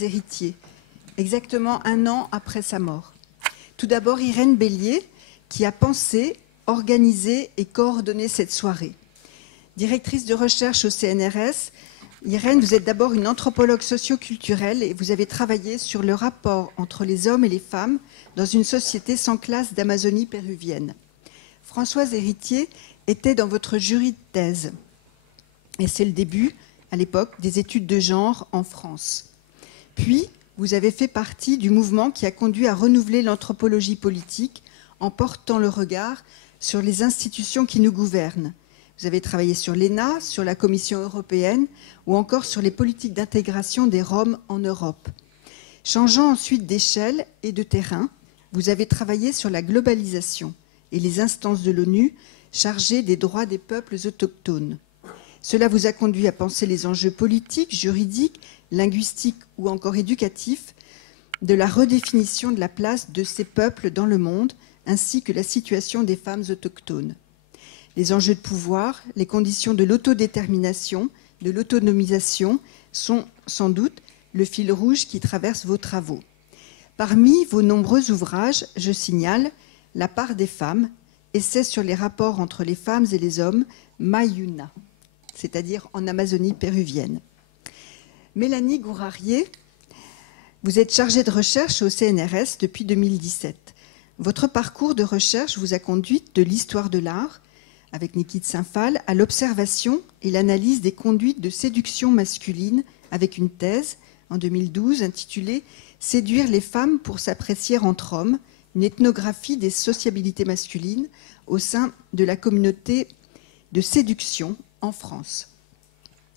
Héritier, exactement un an après sa mort. Tout d'abord, Irène Bélier, qui a pensé, organisé et coordonné cette soirée. Directrice de recherche au CNRS, Irène, vous êtes d'abord une anthropologue socioculturelle et vous avez travaillé sur le rapport entre les hommes et les femmes dans une société sans classe d'Amazonie péruvienne. Françoise Héritier était dans votre jury de thèse. Et c'est le début, à l'époque, des études de genre en France. Puis, vous avez fait partie du mouvement qui a conduit à renouveler l'anthropologie politique en portant le regard sur les institutions qui nous gouvernent. Vous avez travaillé sur l'ENA, sur la Commission européenne ou encore sur les politiques d'intégration des Roms en Europe. Changeant ensuite d'échelle et de terrain, vous avez travaillé sur la globalisation et les instances de l'ONU chargées des droits des peuples autochtones. Cela vous a conduit à penser les enjeux politiques, juridiques, linguistiques ou encore éducatifs de la redéfinition de la place de ces peuples dans le monde, ainsi que la situation des femmes autochtones. Les enjeux de pouvoir, les conditions de l'autodétermination, de l'autonomisation sont sans doute le fil rouge qui traverse vos travaux. Parmi vos nombreux ouvrages, je signale La part des femmes, essai sur les rapports entre les femmes et les hommes, Mayuna, c'est-à-dire en Amazonie péruvienne. Mélanie Gourarier, vous êtes chargée de recherche au CNRS depuis 2017. Votre parcours de recherche vous a conduite de l'histoire de l'art, avec Niki de Saint-Phal, à l'observation et l'analyse des conduites de séduction masculine, avec une thèse en 2012 intitulée « Séduire les femmes pour s'apprécier entre hommes », une ethnographie des sociabilités masculines au sein de la communauté de séduction en France.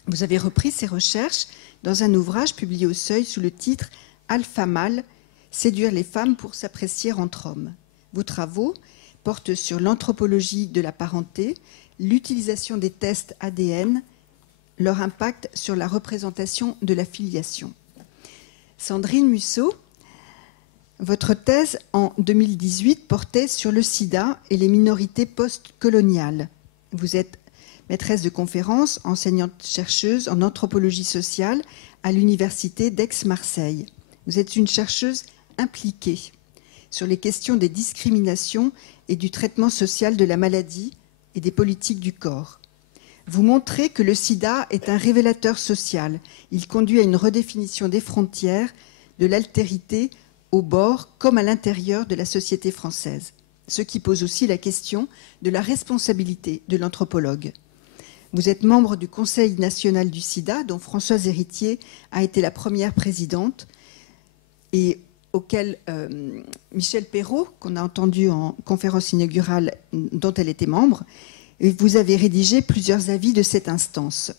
Vous avez repris ces recherches dans un ouvrage publié au Seuil sous le titre « Alpha Mâle, séduire les femmes pour s'apprécier entre hommes ». Vos travaux portent sur l'anthropologie de la parenté, l'utilisation des tests ADN, leur impact sur la représentation de la filiation. Sandrine Musso, votre thèse en 2018 portait sur le sida et les minorités post-coloniales. Vous êtes maîtresse de conférences, enseignante-chercheuse en anthropologie sociale à l'université d'Aix-Marseille. Vous êtes une chercheuse impliquée sur les questions des discriminations et du traitement social de la maladie et des politiques du corps. Vous montrez que le sida est un révélateur social. Il conduit à une redéfinition des frontières, de l'altérité au bord comme à l'intérieur de la société française, ce qui pose aussi la question de la responsabilité de l'anthropologue. Vous êtes membre du Conseil national du sida, dont Françoise Héritier a été la première présidente, et auquel Michel Perrault, qu'on a entendu en conférence inaugurale, dont elle était membre, et vous avez rédigé plusieurs avis de cette instance.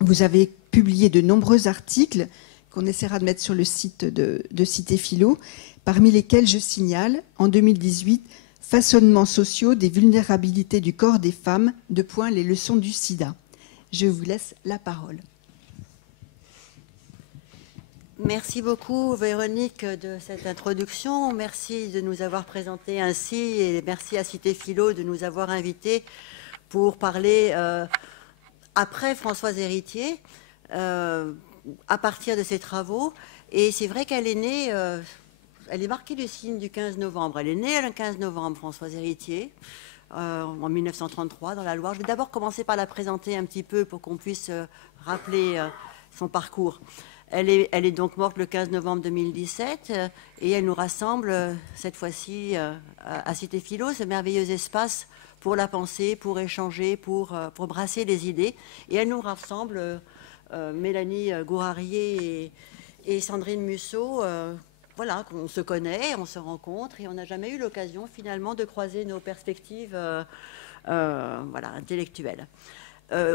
Vous avez publié de nombreux articles qu'on essaiera de mettre sur le site de Cité Philo, parmi lesquels je signale, en 2018, Façonnements sociaux des vulnérabilités du corps des femmes, les leçons du sida. Je vous laisse la parole. Merci beaucoup Véronique de cette introduction. Merci de nous avoir présenté ainsi et merci à Cité Philo de nous avoir invités pour parler après Françoise Héritier à partir de ses travaux. Et c'est vrai qu'elle est née, elle est marquée du signe du 15 novembre. Elle est née le 15 novembre, Françoise Héritier, en 1933 dans la Loire. Je vais d'abord commencer par la présenter un petit peu pour qu'on puisse rappeler son parcours. Elle est donc morte le 15 novembre 2017 et elle nous rassemble cette fois-ci à Cité Philo, ce merveilleux espace pour la pensée, pour échanger, pour brasser les idées. Et elle nous rassemble, Mélanie Gourarier et Sandrine Musso, voilà, qu'on se connaît, on se rencontre et on n'a jamais eu l'occasion finalement de croiser nos perspectives voilà, intellectuelles.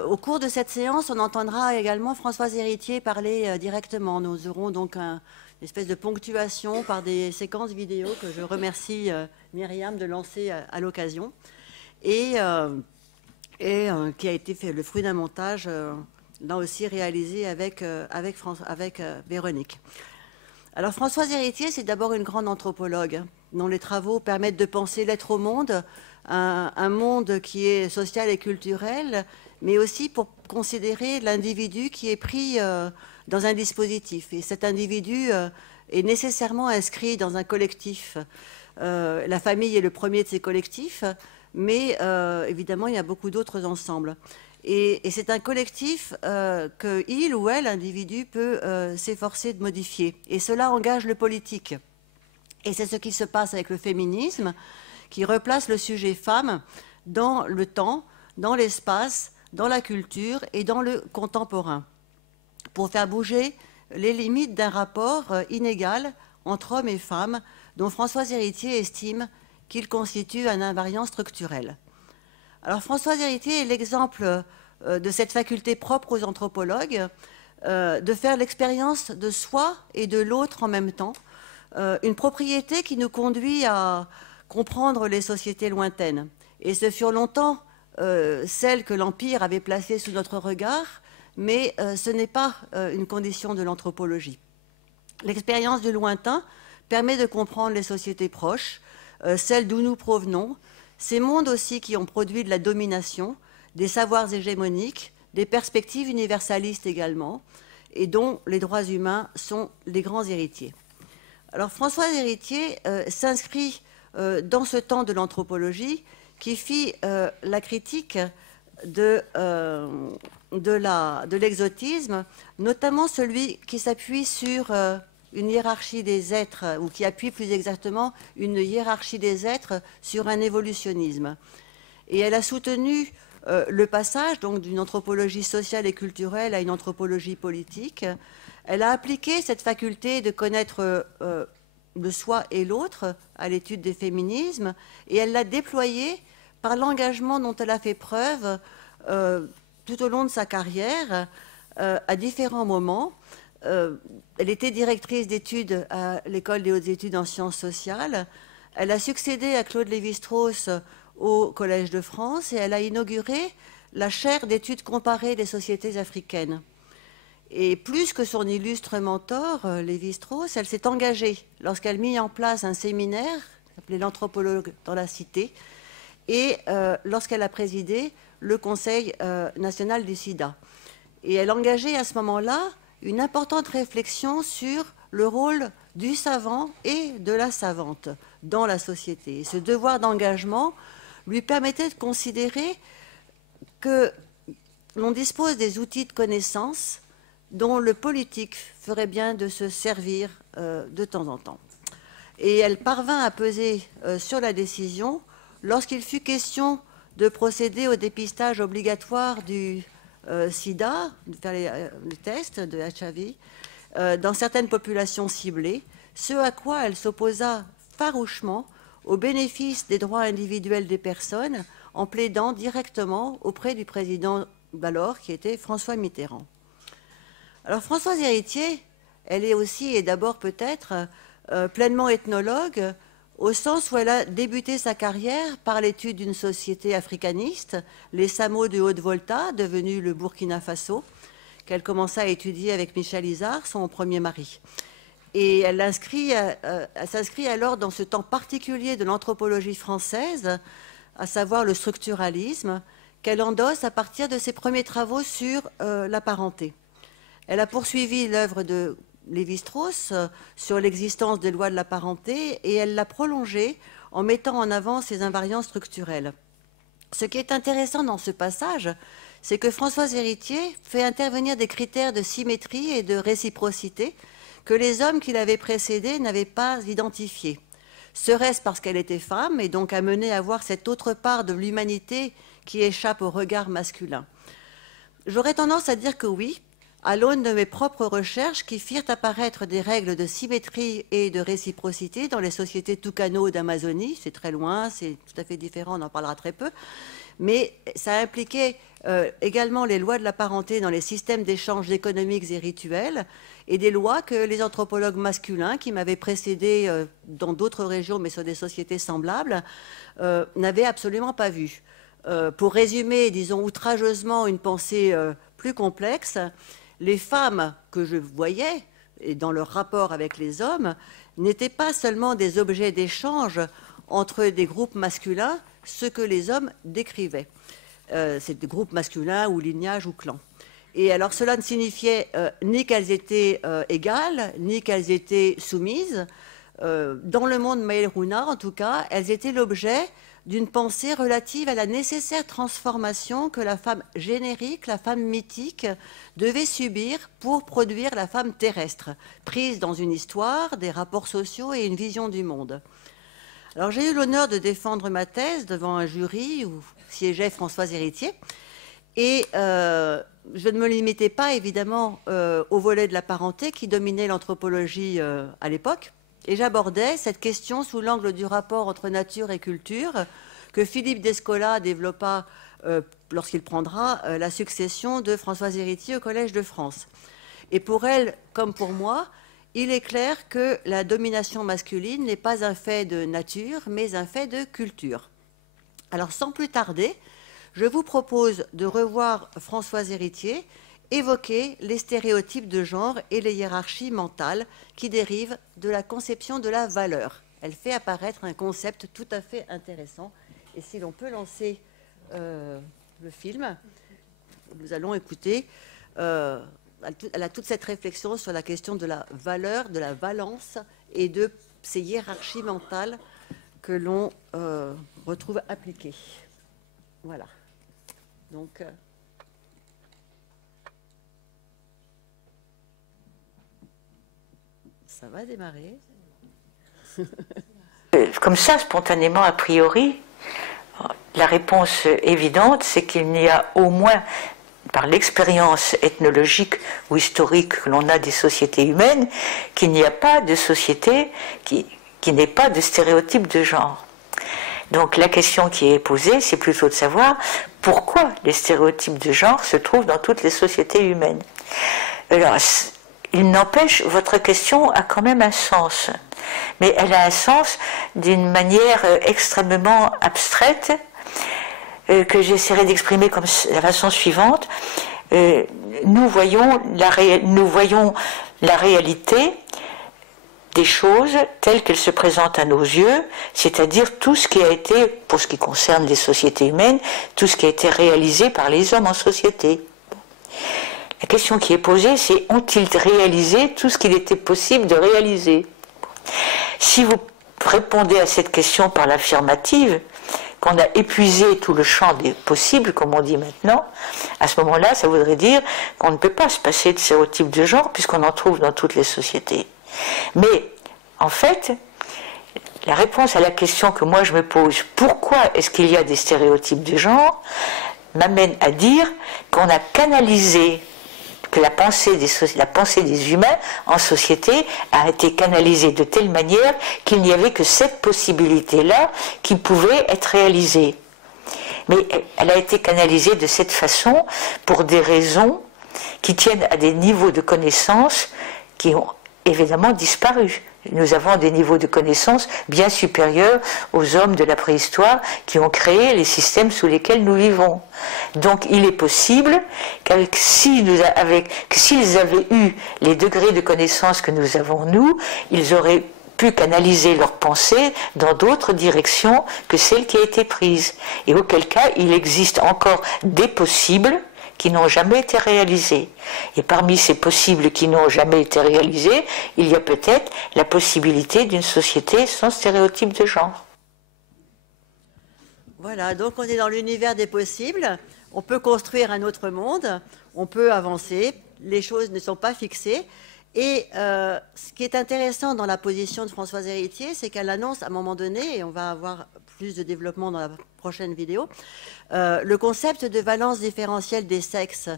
Au cours de cette séance, on entendra également Françoise Héritier parler directement. Nous aurons donc une espèce de ponctuation par des séquences vidéo que je remercie Myriam de lancer à l'occasion et qui a été fait le fruit d'un montage, là aussi réalisé avec Véronique. Alors Françoise Héritier, c'est d'abord une grande anthropologue dont les travaux permettent de penser l'être au monde, un monde qui est social et culturel, mais aussi pour considérer l'individu qui est pris dans un dispositif. Et cet individu est nécessairement inscrit dans un collectif. La famille est le premier de ces collectifs, mais évidemment, il y a beaucoup d'autres ensembles. Et c'est un collectif qu'il ou elle, l'individu, peut s'efforcer de modifier. Et cela engage le politique. Et c'est ce qui se passe avec le féminisme, qui replace le sujet femme dans le temps, dans l'espace, dans la culture et dans le contemporain, pour faire bouger les limites d'un rapport inégal entre hommes et femmes, dont Françoise Héritier estime qu'il constitue un invariant structurel. Alors Françoise Héritier est l'exemple de cette faculté propre aux anthropologues de faire l'expérience de soi et de l'autre en même temps, une propriété qui nous conduit à comprendre les sociétés lointaines. Et ce furent longtemps celles que l'Empire avait placées sous notre regard, mais ce n'est pas une condition de l'anthropologie. L'expérience du lointain permet de comprendre les sociétés proches, celles d'où nous provenons, ces mondes aussi qui ont produit de la domination, des savoirs hégémoniques, des perspectives universalistes également, et dont les droits humains sont les grands héritiers. Alors Françoise Héritier s'inscrit dans ce temps de l'anthropologie qui fit la critique de l'exotisme, notamment celui qui s'appuie sur une hiérarchie des êtres, ou qui appuie plus exactement une hiérarchie des êtres sur un évolutionnisme. Et elle a soutenu le passage donc d'une anthropologie sociale et culturelle à une anthropologie politique. Elle a appliqué cette faculté de connaître le soi et l'autre à l'étude des féminismes, et elle l'a déployée par l'engagement dont elle a fait preuve tout au long de sa carrière, à différents moments. Elle était directrice d'études à l'École des hautes études en sciences sociales. Elle a succédé à Claude Lévi-Strauss au Collège de France et elle a inauguré la chaire d'études comparées des sociétés africaines. Et plus que son illustre mentor, Lévi-Strauss, elle s'est engagée lorsqu'elle mit en place un séminaire appelé l'Anthropologue dans la Cité et lorsqu'elle a présidé le Conseil national du sida. Et elle a engagé à ce moment-là une importante réflexion sur le rôle du savant et de la savante dans la société. Et ce devoir d'engagement lui permettait de considérer que l'on dispose des outils de connaissance dont le politique ferait bien de se servir de temps en temps. Et elle parvint à peser sur la décision lorsqu'il fut question de procéder au dépistage obligatoire du sida, de faire les tests de HIV dans certaines populations ciblées, ce à quoi elle s'opposa farouchement au bénéfice des droits individuels des personnes en plaidant directement auprès du président d'alors, qui était François Mitterrand. Alors Françoise Héritier, elle est aussi et d'abord peut-être pleinement ethnologue, au sens où elle a débuté sa carrière par l'étude d'une société africaniste, les Samo de Haute-Volta, devenu le Burkina Faso, qu'elle commença à étudier avec Michel Izard, son premier mari. Et elle s'inscrit alors dans ce temps particulier de l'anthropologie française, à savoir le structuralisme, qu'elle endosse à partir de ses premiers travaux sur la parenté. Elle a poursuivi l'œuvre de Lévi-Strauss sur l'existence des lois de la parenté et elle l'a prolongée en mettant en avant ses invariants structurels. Ce qui est intéressant dans ce passage, c'est que Françoise Héritier fait intervenir des critères de symétrie et de réciprocité que les hommes qui l'avaient précédée n'avaient pas identifiés. Serait-ce parce qu'elle était femme et donc amenée à voir cette autre part de l'humanité qui échappe au regard masculin? J'aurais tendance à dire que oui, à l'aune de mes propres recherches qui firent apparaître des règles de symétrie et de réciprocité dans les sociétés Tucano d'Amazonie. C'est très loin, c'est tout à fait différent, on en parlera très peu. Mais ça impliquait également les lois de la parenté dans les systèmes d'échanges économiques et rituels et des lois que les anthropologues masculins qui m'avaient précédé dans d'autres régions, mais sur des sociétés semblables, n'avaient absolument pas vues. Pour résumer, disons, outrageusement une pensée plus complexe, les femmes que je voyais, et dans leur rapport avec les hommes, n'étaient pas seulement des objets d'échange entre des groupes masculins, ce que les hommes décrivaient. C'est des groupes masculins ou lignages ou clans. Et alors cela ne signifiait ni qu'elles étaient égales, ni qu'elles étaient soumises. Dans le monde Maïl-Runa, en tout cas, elles étaient l'objet d'une pensée relative à la nécessaire transformation que la femme générique, la femme mythique, devait subir pour produire la femme terrestre, prise dans une histoire, des rapports sociaux et une vision du monde. Alors j'ai eu l'honneur de défendre ma thèse devant un jury où siégeait Françoise Héritier, et je ne me limitais pas évidemment au volet de la parenté qui dominait l'anthropologie à l'époque, et j'abordais cette question sous l'angle du rapport entre nature et culture que Philippe Descola développa lorsqu'il prendra la succession de Françoise Héritier au Collège de France. Et pour elle, comme pour moi, il est clair que la domination masculine n'est pas un fait de nature, mais un fait de culture. Alors, sans plus tarder, je vous propose de revoir Françoise Héritier évoquer les stéréotypes de genre et les hiérarchies mentales qui dérivent de la conception de la valeur. Elle fait apparaître un concept tout à fait intéressant. Et si l'on peut lancer le film, nous allons écouter. Elle a toute cette réflexion sur la question de la valeur, de la valence et de ces hiérarchies mentales que l'on retrouve appliquées. Voilà. Donc, ça va démarrer. Comme ça, spontanément, a priori, la réponse évidente, c'est qu'il n'y a au moins, par l'expérience ethnologique ou historique que l'on a des sociétés humaines, qu'il n'y a pas de société qui n'ait pas de stéréotypes de genre. Donc la question qui est posée, c'est plutôt de savoir pourquoi les stéréotypes de genre se trouvent dans toutes les sociétés humaines. Alors, il n'empêche, votre question a quand même un sens, mais elle a un sens d'une manière extrêmement abstraite, que j'essaierai d'exprimer comme la façon suivante. Nous voyons la réalité des choses telles qu'elles se présentent à nos yeux, c'est-à-dire tout ce qui a été, pour ce qui concerne les sociétés humaines, tout ce qui a été réalisé par les hommes en société. La question qui est posée, c'est ont-ils réalisé tout ce qu'il était possible de réaliser? Si vous répondez à cette question par l'affirmative, qu'on a épuisé tout le champ des possibles, comme on dit maintenant, à ce moment-là, ça voudrait dire qu'on ne peut pas se passer de stéréotypes de genre, puisqu'on en trouve dans toutes les sociétés. Mais, en fait, la réponse à la question que moi je me pose, pourquoi est-ce qu'il y a des stéréotypes de genre, m'amène à dire qu'on a canalisé, que la pensée des humains en société a été canalisée de telle manière qu'il n'y avait que cette possibilité-là qui pouvait être réalisée. Mais elle a été canalisée de cette façon pour des raisons qui tiennent à des niveaux de connaissances qui ont évidemment disparu. Nous avons des niveaux de connaissances bien supérieurs aux hommes de la préhistoire qui ont créé les systèmes sous lesquels nous vivons. Donc il est possible s'ils avaient eu les degrés de connaissances que nous avons nous, ils auraient pu canaliser leurs pensées dans d'autres directions que celles qui ont été prises. Et auquel cas, il existe encore des possibles qui n'ont jamais été réalisés. Et parmi ces possibles qui n'ont jamais été réalisés, il y a peut-être la possibilité d'une société sans stéréotype de genre. Voilà, donc on est dans l'univers des possibles, on peut construire un autre monde, on peut avancer, les choses ne sont pas fixées. Et ce qui est intéressant dans la position de Françoise Héritier, c'est qu'elle annonce à un moment donné, et on va avoir plus de développement dans la prochaine vidéo, le concept de valence différentielle des sexes.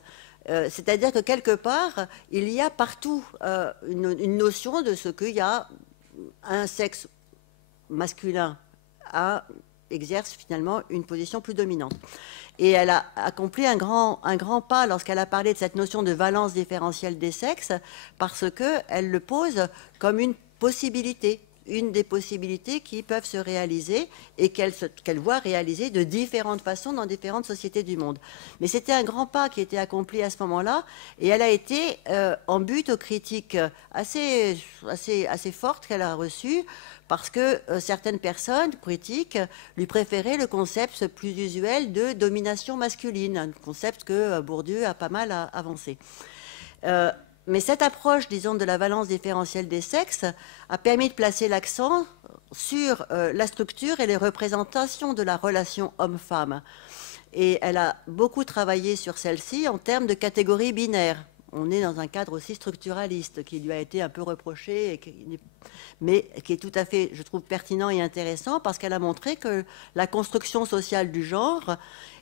C'est-à-dire que quelque part, il y a partout une notion de ce qu'il y a un sexe masculin exerce finalement une position plus dominante. Et elle a accompli un grand pas lorsqu'elle a parlé de cette notion de valence différentielle des sexes, parce qu'elle le pose comme une possibilité, une des possibilités qui peuvent se réaliser et qu'elle voit réaliser de différentes façons dans différentes sociétés du monde. Mais c'était un grand pas qui était accompli à ce moment-là, et elle a été en but aux critiques assez fortes qu'elle a reçues, parce que certaines personnes critiques lui préféraient le concept plus usuel de domination masculine, un concept que Bourdieu a pas mal avancé. Mais cette approche, disons, de la valence différentielle des sexes a permis de placer l'accent sur la structure et les représentations de la relation homme-femme. Et elle a beaucoup travaillé sur celle-ci en termes de catégories binaires. On est dans un cadre aussi structuraliste qui lui a été un peu reproché, mais qui est tout à fait, je trouve, pertinent et intéressant, parce qu'elle a montré que la construction sociale du genre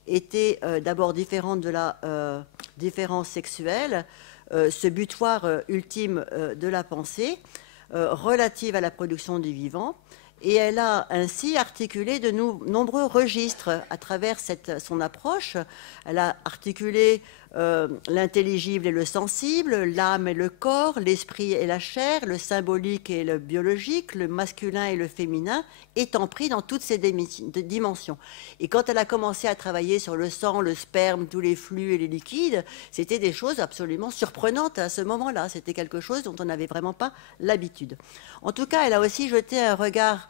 était d'abord différente de la différence sexuelle, ce butoir ultime de la pensée relative à la production du vivant. Et elle a ainsi articulé de nombreux registres à travers son approche. Elle a articulé l'intelligible et le sensible, l'âme et le corps, l'esprit et la chair, le symbolique et le biologique, le masculin et le féminin, étant pris dans toutes ces dimensions. Et quand elle a commencé à travailler sur le sang, le sperme, tous les flux et les liquides, c'était des choses absolument surprenantes à ce moment-là. C'était quelque chose dont on n'avait vraiment pas l'habitude. En tout cas, elle a aussi jeté un regard,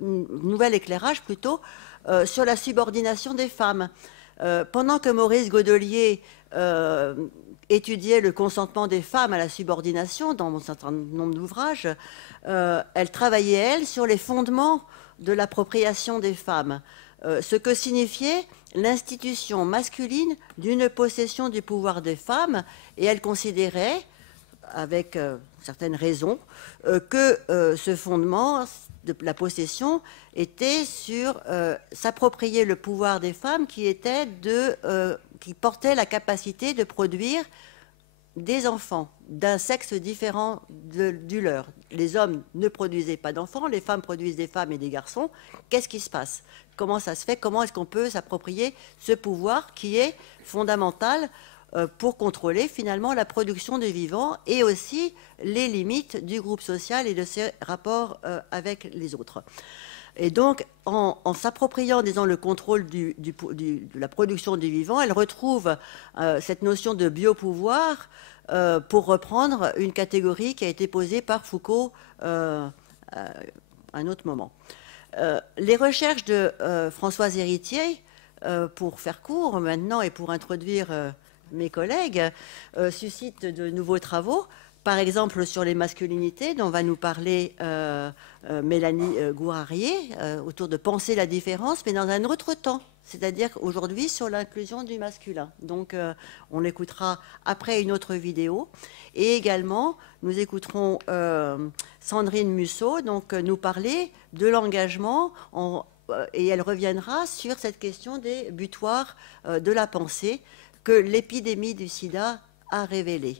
nouvel éclairage plutôt, sur la subordination des femmes. Pendant que Maurice Godelier étudiait le consentement des femmes à la subordination dans un certain nombre d'ouvrages, elle travaillait, elle, sur les fondements de l'appropriation des femmes, ce que signifiait l'institution masculine d'une possession du pouvoir des femmes, et elle considérait, avec certaines raisons, que ce fondement de la possession était sur s'approprier le pouvoir des femmes qui portait la capacité de produire des enfants d'un sexe différent du leur. Les hommes ne produisaient pas d'enfants, les femmes produisent des femmes et des garçons. Qu'est-ce qui se passe? Comment ça se fait? Comment est-ce qu'on peut s'approprier ce pouvoir qui est fondamental pour contrôler finalement la production du vivant et aussi les limites du groupe social et de ses rapports avec les autres. Et donc, en s'appropriant, disons, le contrôle de la production du vivant, elle retrouve cette notion de biopouvoir pour reprendre une catégorie qui a été posée par Foucault à un autre moment. Les recherches de Françoise Héritier, pour faire court maintenant et pour introduire mes collègues, suscitent de nouveaux travaux, par exemple sur les masculinités, dont va nous parler Mélanie Gourarier, autour de penser la différence, mais dans un autre temps, c'est-à-dire aujourd'hui sur l'inclusion du masculin. Donc on l'écoutera après une autre vidéo. Et également, nous écouterons Sandrine Musso donc, nous parler de l'engagement et elle reviendra sur cette question des butoirs de la pensée que l'épidémie du sida a révélé.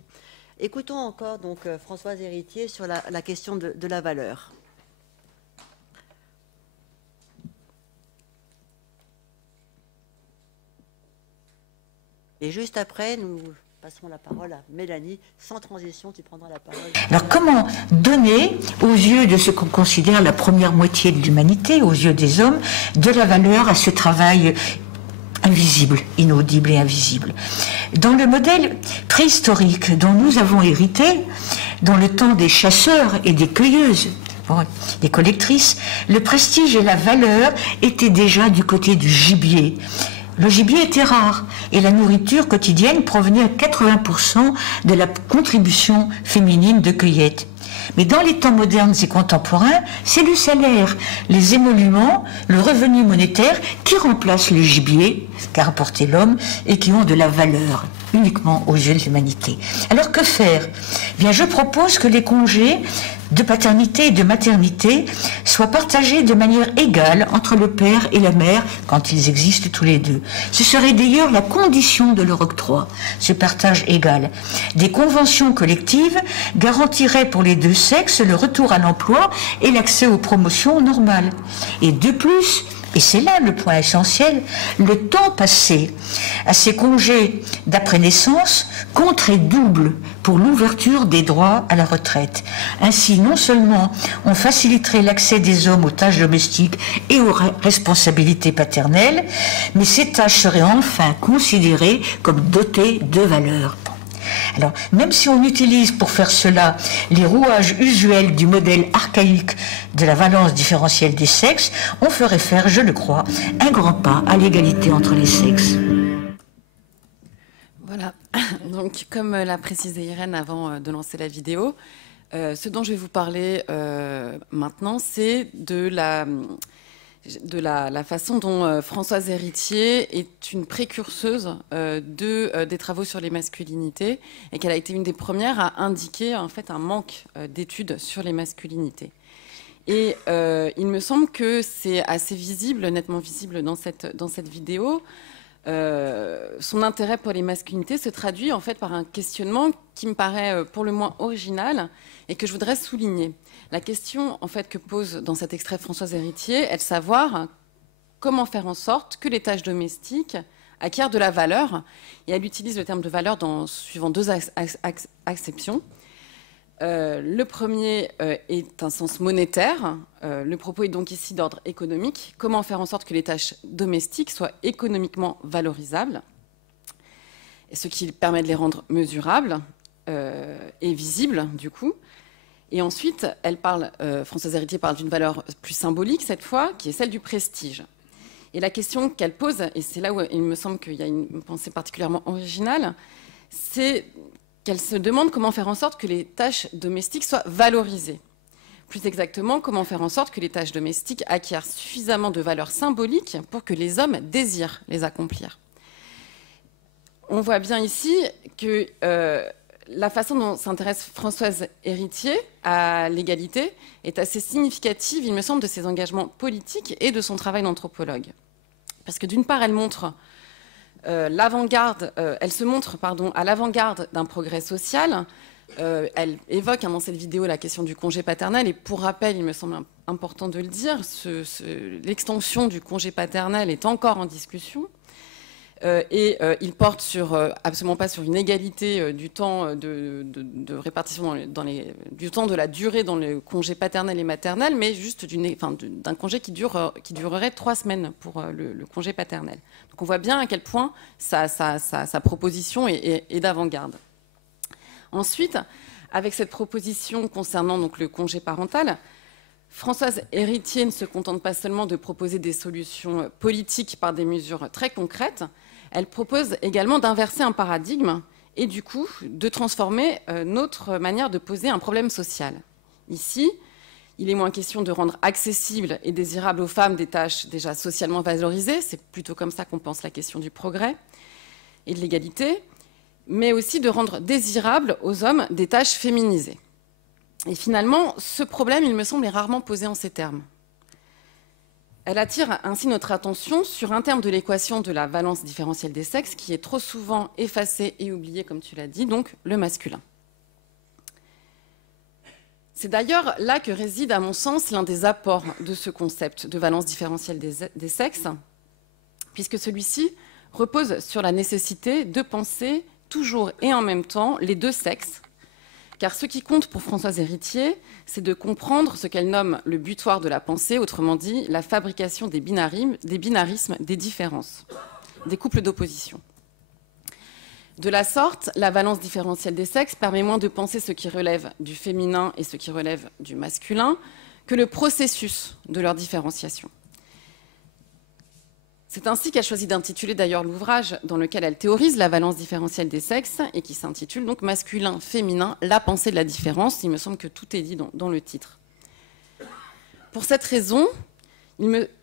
Écoutons encore donc Françoise Héritier sur la question de la valeur. Et juste après, nous passerons la parole à Mélanie. Sans transition, tu prendras la parole. Alors comment donner, aux yeux de ce qu'on considère la première moitié de l'humanité, aux yeux des hommes, de la valeur à ce travail invisible, inaudible et invisible. Dans le modèle préhistorique dont nous avons hérité, dans le temps des chasseurs et des cueilleuses, des collectrices, le prestige et la valeur étaient déjà du côté du gibier. Le gibier était rare et la nourriture quotidienne provenait à 80% de la contribution féminine de cueillette. Mais dans les temps modernes et contemporains, c'est le salaire, les émoluments, le revenu monétaire qui remplacent le gibier qu'a rapporté l'homme et qui ont de la valeur uniquement aux yeux de l'humanité. Alors que faire? Bien, je propose que les congés de paternité et de maternité soient partagés de manière égale entre le père et la mère quand ils existent tous les deux. Ce serait d'ailleurs la condition de leur octroi, ce partage égal. Des conventions collectives garantiraient pour les deux sexes le retour à l'emploi et l'accès aux promotions normales. Et de plus, et c'est là le point essentiel, le temps passé à ces congés d'après-naissance compte et double pour l'ouverture des droits à la retraite. Ainsi, non seulement on faciliterait l'accès des hommes aux tâches domestiques et aux responsabilités paternelles, mais ces tâches seraient enfin considérées comme dotées de valeur. Alors, même si on utilise pour faire cela les rouages usuels du modèle archaïque de la valence différentielle des sexes, on ferait faire, je le crois, un grand pas à l'égalité entre les sexes. Voilà, donc comme l'a précisé Irène avant de lancer la vidéo, ce dont je vais vous parler maintenant, c'est de la façon dont Françoise Héritier est une précurseuse des travaux sur les masculinités et qu'elle a été une des premières à indiquer en fait un manque d'études sur les masculinités. Et il me semble que c'est assez visible, nettement visible dans cette vidéo. Son intérêt pour les masculinités se traduit en fait par un questionnement qui me paraît pour le moins original et que je voudrais souligner. La question en fait que pose dans cet extrait Françoise Héritier est de savoir comment faire en sorte que les tâches domestiques acquièrent de la valeur. Et elle utilise le terme de valeur suivant deux acceptions. Le premier est un sens monétaire. Le propos est donc ici d'ordre économique. Comment faire en sorte que les tâches domestiques soient économiquement valorisables, ce qui permet de les rendre mesurables et visibles, du coup. Et ensuite, Françoise Héritier parle d'une valeur plus symbolique, cette fois, qui est celle du prestige. Et la question qu'elle pose, et c'est là où il me semble qu'il y a une pensée particulièrement originale, c'est qu'elle se demande comment faire en sorte que les tâches domestiques soient valorisées. Plus exactement, comment faire en sorte que les tâches domestiques acquièrent suffisamment de valeur symbolique pour que les hommes désirent les accomplir. On voit bien ici que la façon dont s'intéresse Françoise Héritier à l'égalité est assez significative, il me semble, de ses engagements politiques et de son travail d'anthropologue. Parce que d'une part, elle montre elle se montre à l'avant-garde d'un progrès social. Elle évoque dans cette vidéo la question du congé paternel et pour rappel, il me semble important de le dire, l'extension du congé paternel est encore en discussion et il porte absolument pas sur une égalité du temps de répartition du temps de la durée dans le congé paternel et maternel, mais juste d'un congé qui durerait 3 semaines pour le congé paternel. Donc on voit bien à quel point sa proposition est d'avant-garde. Ensuite, avec cette proposition concernant donc le congé parental, Françoise Héritier ne se contente pas seulement de proposer des solutions politiques par des mesures très concrètes, elle propose également d'inverser un paradigme et du coup de transformer notre manière de poser un problème social. Ici, il est moins question de rendre accessibles et désirables aux femmes des tâches déjà socialement valorisées, c'est plutôt comme ça qu'on pense la question du progrès et de l'égalité, mais aussi de rendre désirables aux hommes des tâches féminisées. Et finalement, ce problème, il me semble, est rarement posé en ces termes. Elle attire ainsi notre attention sur un terme de l'équation de la valence différentielle des sexes qui est trop souvent effacé et oublié, comme tu l'as dit, donc le masculin. C'est d'ailleurs là que réside, à mon sens, l'un des apports de ce concept de valence différentielle des sexes, puisque celui-ci repose sur la nécessité de penser toujours et en même temps les deux sexes, car ce qui compte pour Françoise Héritier, c'est de comprendre ce qu'elle nomme le butoir de la pensée, autrement dit, la fabrication des binarismes, des différences, des couples d'opposition. De la sorte, la valence différentielle des sexes permet moins de penser ce qui relève du féminin et ce qui relève du masculin que le processus de leur différenciation. C'est ainsi qu'elle choisit d'intituler d'ailleurs l'ouvrage dans lequel elle théorise la valence différentielle des sexes et qui s'intitule donc Masculin, féminin, la pensée de la différence. Il me semble que tout est dit dans le titre. Pour cette raison,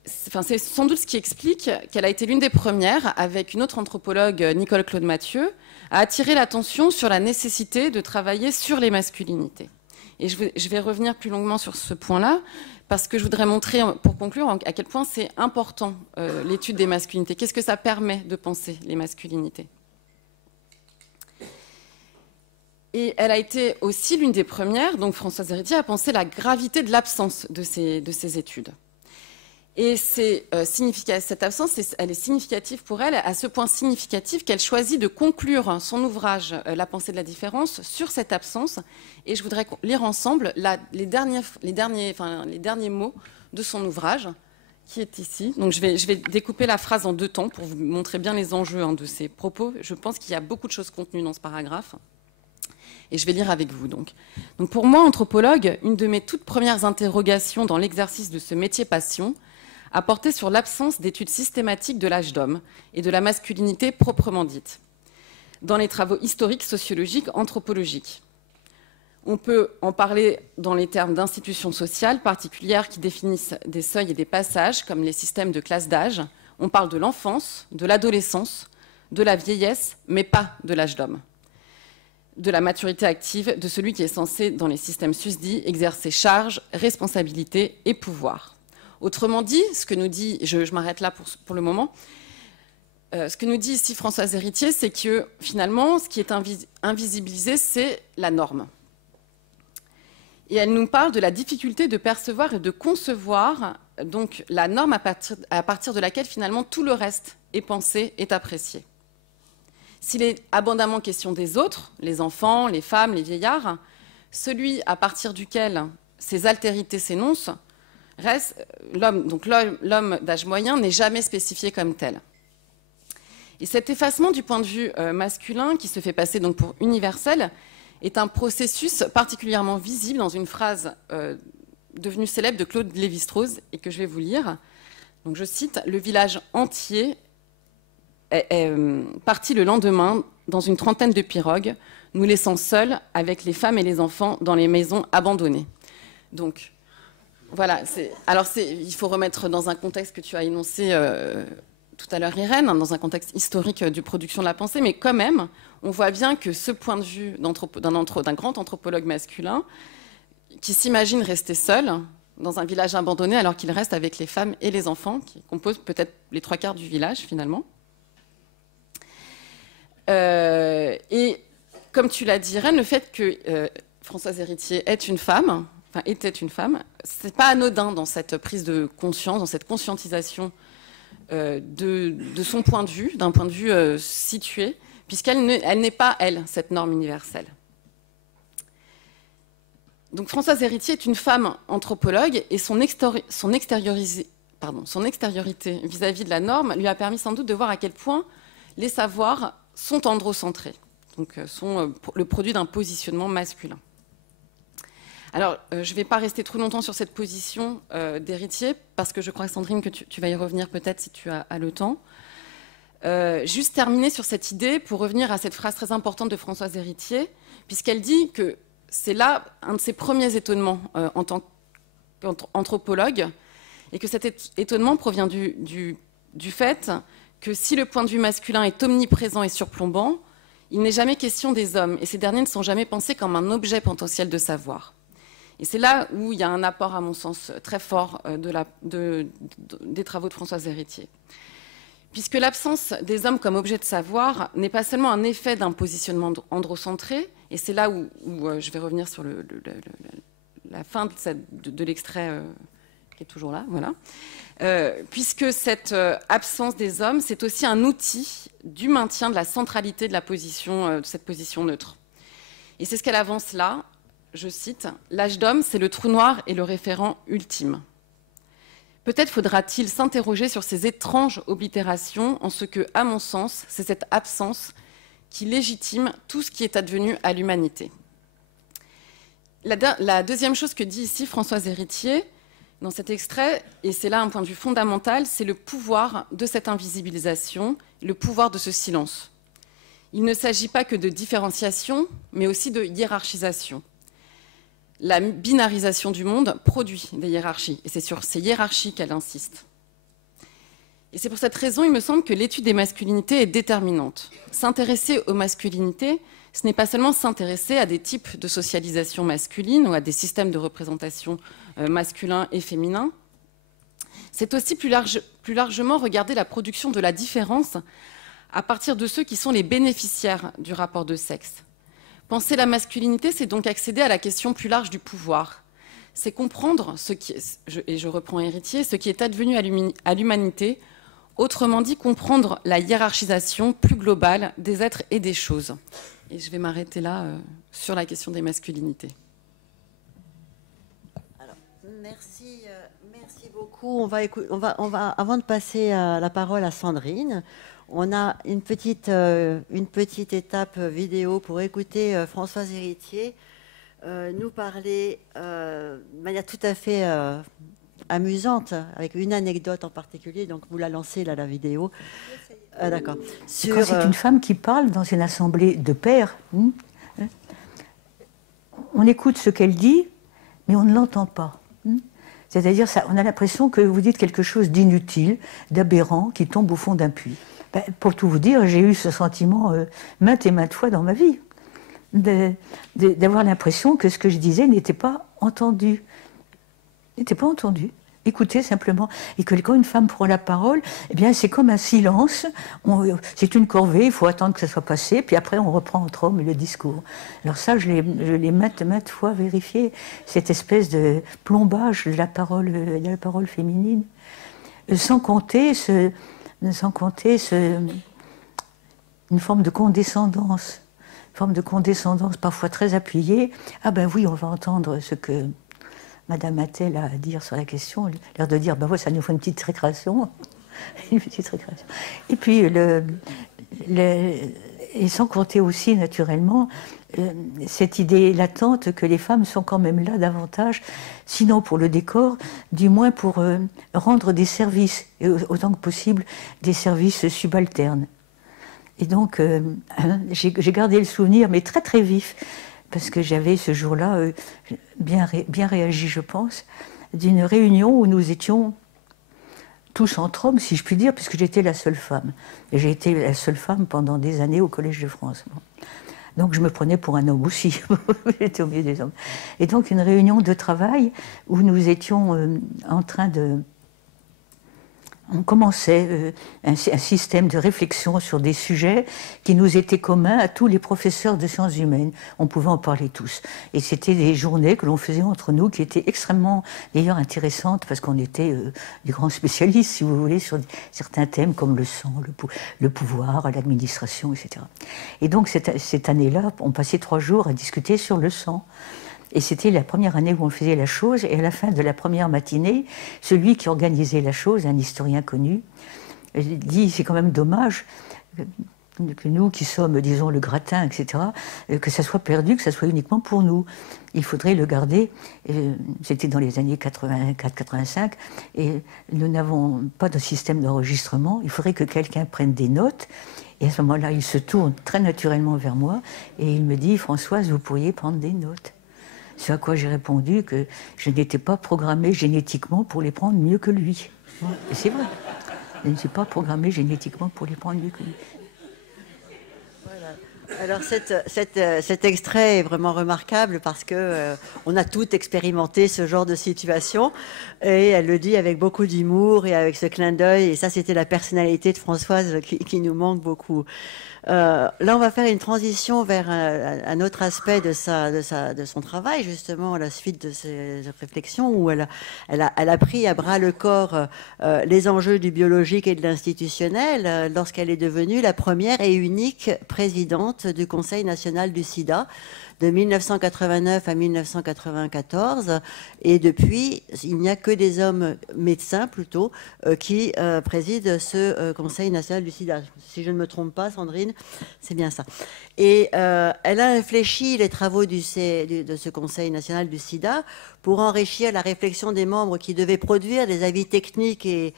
c'est sans doute ce qui explique qu'elle a été l'une des premières, avec une autre anthropologue, Nicole Claude Mathieu, à attirer l'attention sur la nécessité de travailler sur les masculinités. Et je vais revenir plus longuement sur ce point-là, parce que je voudrais montrer, pour conclure, à quel point c'est important l'étude des masculinités. Qu'est-ce que ça permet de penser les masculinités? Et elle a été aussi l'une des premières, donc Françoise Héritier, à penser la gravité de l'absence de ces études. Et cette absence, elle est significative pour elle, à ce point significative qu'elle choisit de conclure son ouvrage « La pensée de la différence » sur cette absence. Et je voudrais lire ensemble les derniers mots de son ouvrage, qui est ici. Donc je vais découper la phrase en 2 temps pour vous montrer bien les enjeux de ses propos. Je pense qu'il y a beaucoup de choses contenues dans ce paragraphe. Et je vais lire avec vous. Donc pour moi, anthropologue, une de mes toutes premières interrogations dans l'exercice de ce métier passion a porté sur l'absence d'études systématiques de l'âge d'homme et de la masculinité proprement dite, dans les travaux historiques, sociologiques, anthropologiques. On peut en parler dans les termes d'institutions sociales particulières qui définissent des seuils et des passages, comme les systèmes de classe d'âge. On parle de l'enfance, de l'adolescence, de la vieillesse, mais pas de l'âge d'homme. De la maturité active de celui qui est censé, dans les systèmes susdits, exercer charge, responsabilité et pouvoir. Autrement dit, ce que nous dit, je m'arrête là pour le moment, ce que nous dit ici Françoise Héritier, c'est que finalement, ce qui est invisibilisé, c'est la norme. Et elle nous parle de la difficulté de percevoir et de concevoir donc, la norme à partir de laquelle finalement tout le reste est pensé, est apprécié. S'il est abondamment question des autres, les enfants, les femmes, les vieillards, celui à partir duquel ces altérités s'énoncent, l'homme d'âge moyen n'est jamais spécifié comme tel. Et cet effacement du point de vue masculin, qui se fait passer donc pour universel, est un processus particulièrement visible dans une phrase devenue célèbre de Claude Lévi-Strauss et que je vais vous lire. Donc je cite « Le village entier est parti le lendemain dans une trentaine de pirogues, nous laissant seuls avec les femmes et les enfants dans les maisons abandonnées. » Donc, voilà. Il faut remettre dans un contexte que tu as énoncé tout à l'heure, Irène, dans un contexte historique de production de la pensée, mais quand même, on voit bien que ce point de vue d'un grand anthropologue masculin qui s'imagine rester seul dans un village abandonné alors qu'il reste avec les femmes et les enfants, qui composent peut-être les 3/4 du village, finalement. Et comme tu l'as dit, Irène, le fait que Françoise Héritier était une femme, c'est pas anodin dans cette prise de conscience, dans cette conscientisation de son point de vue, d'un point de vue situé, puisqu'elle n'est pas, elle, cette norme universelle. Donc Françoise Héritier est une femme anthropologue et son extériorité vis-à-vis de la norme lui a permis sans doute de voir à quel point les savoirs sont androcentrés, donc sont le produit d'un positionnement masculin. Alors, je ne vais pas rester trop longtemps sur cette position d'Héritier, parce que je crois, Sandrine, que tu vas y revenir peut-être si tu as le temps. Juste terminer sur cette idée pour revenir à cette phrase très importante de Françoise Héritier, puisqu'elle dit que c'est là un de ses premiers étonnements en tant qu'anthropologue, et que cet étonnement provient du fait que si le point de vue masculin est omniprésent et surplombant, il n'est jamais question des hommes, et ces derniers ne sont jamais pensés comme un objet potentiel de savoir. Et c'est là où il y a un apport, à mon sens, très fort des travaux de Françoise Héritier. Puisque l'absence des hommes comme objet de savoir n'est pas seulement un effet d'un positionnement androcentré, et c'est là où je vais revenir sur la fin de l'extrait qui est toujours là, voilà. Puisque cette absence des hommes, c'est aussi un outil du maintien de la centralité de cette position neutre. Et c'est ce qu'elle avance là. Je cite, « L'âge d'homme, c'est le trou noir et le référent ultime. Peut-être faudra-t-il s'interroger sur ces étranges oblitérations en ce que, à mon sens, c'est cette absence qui légitime tout ce qui est advenu à l'humanité. » La deuxième chose que dit ici Françoise Héritier dans cet extrait, et c'est là un point de vue fondamental, c'est le pouvoir de cette invisibilisation, le pouvoir de ce silence. Il ne s'agit pas que de différenciation, mais aussi de hiérarchisation. La binarisation du monde produit des hiérarchies, et c'est sur ces hiérarchies qu'elle insiste. Et c'est pour cette raison, il me semble, que l'étude des masculinités est déterminante. S'intéresser aux masculinités, ce n'est pas seulement s'intéresser à des types de socialisation masculine ou à des systèmes de représentation masculins et féminins. C'est aussi plus largement regarder la production de la différence à partir de ceux qui sont les bénéficiaires du rapport de sexe. Penser la masculinité, c'est donc accéder à la question plus large du pouvoir. c'est comprendre et je reprends Héritier, ce qui est advenu à l'humanité, autrement dit, comprendre la hiérarchisation plus globale des êtres et des choses. Et je vais m'arrêter là sur la question des masculinités. Alors, merci beaucoup. Avant de passer la parole à Sandrine, on a une petite étape vidéo pour écouter Françoise Héritier nous parler de manière tout à fait amusante, avec une anecdote en particulier. Donc, vous la lancez, là, la vidéo. D'accord. Quand c'est une femme qui parle dans une assemblée de pairs, on écoute ce qu'elle dit, mais on ne l'entend pas. C'est-à-dire, on a l'impression que vous dites quelque chose d'inutile, d'aberrant, qui tombe au fond d'un puits. Ben, pour tout vous dire, j'ai eu ce sentiment maintes et maintes fois dans ma vie, d'avoir l'impression que ce que je disais n'était pas entendu. N'était pas entendu. Écoutez simplement. Et que quand une femme prend la parole, eh bien, c'est comme un silence. C'est une corvée, il faut attendre que ça soit passé, puis après on reprend entre hommes le discours. Alors ça, je l'ai maintes fois vérifié, cette espèce de plombage de la parole féminine. Sans compter une forme de condescendance. Parfois très appuyée. Ah ben oui, on va entendre ce que Madame Attel a à dire sur la question, l'air de dire, ben ouais, ça nous faut une petite récréation. Une petite récréation. Et puis, et sans compter aussi, naturellement, cette idée latente que les femmes sont quand même là davantage, sinon pour le décor, du moins pour rendre des services, et autant que possible, des services subalternes. Et donc, j'ai gardé le souvenir, mais très très vif, parce que j'avais ce jour-là bien réagi, je pense, d'une réunion où nous étions tous entre hommes, si je puis dire, puisque j'étais la seule femme. Et j'ai été la seule femme pendant des années au Collège de France. Donc je me prenais pour un homme aussi, j'étais au milieu des hommes. Et donc une réunion de travail où nous étions en train de... On commençait un système de réflexion sur des sujets qui nous étaient communs à tous les professeurs de sciences humaines. On pouvait en parler tous. Et c'était des journées que l'on faisait entre nous qui étaient extrêmement, d'ailleurs, intéressantes parce qu'on était des grands spécialistes, si vous voulez, sur certains thèmes comme le sang, le pouvoir, l'administration, etc. Et donc, cette année-là, on passait 3 jours à discuter sur le sang. Et c'était la première année où on faisait la chose. Et à la fin de la première matinée, celui qui organisait la chose, un historien connu, dit c'est quand même dommage que nous qui sommes, disons, le gratin, etc., que ça soit perdu, que ça soit uniquement pour nous. Il faudrait le garder. C'était dans les années 84-85. Et nous n'avons pas de système d'enregistrement. Il faudrait que quelqu'un prenne des notes. Et à ce moment-là, il se tourne très naturellement vers moi. Et il me dit, Françoise, vous pourriez prendre des notes. Ce à quoi j'ai répondu que je n'étais pas programmée génétiquement pour les prendre mieux que lui. Et c'est vrai. Je ne suis pas programmée génétiquement pour les prendre mieux que lui. Voilà. Alors cet extrait est vraiment remarquable parce que on a toutes expérimenté ce genre de situation et elle le dit avec beaucoup d'humour et avec ce clin d'œil. Et ça, c'était la personnalité de Françoise qui nous manque beaucoup. Là, on va faire une transition vers un autre aspect de son travail, justement, à la suite de ces réflexions, où elle a pris à bras le corps les enjeux du biologique et de l'institutionnel lorsqu'elle est devenue la première et unique présidente du Conseil national du SIDA, de 1989 à 1994. Et depuis, il n'y a que des hommes médecins, plutôt, qui président ce Conseil national du SIDA. Si je ne me trompe pas, Sandrine, c'est bien ça. Et elle a infléchi les travaux de ce Conseil national du SIDA pour enrichir la réflexion des membres qui devaient produire des avis techniques et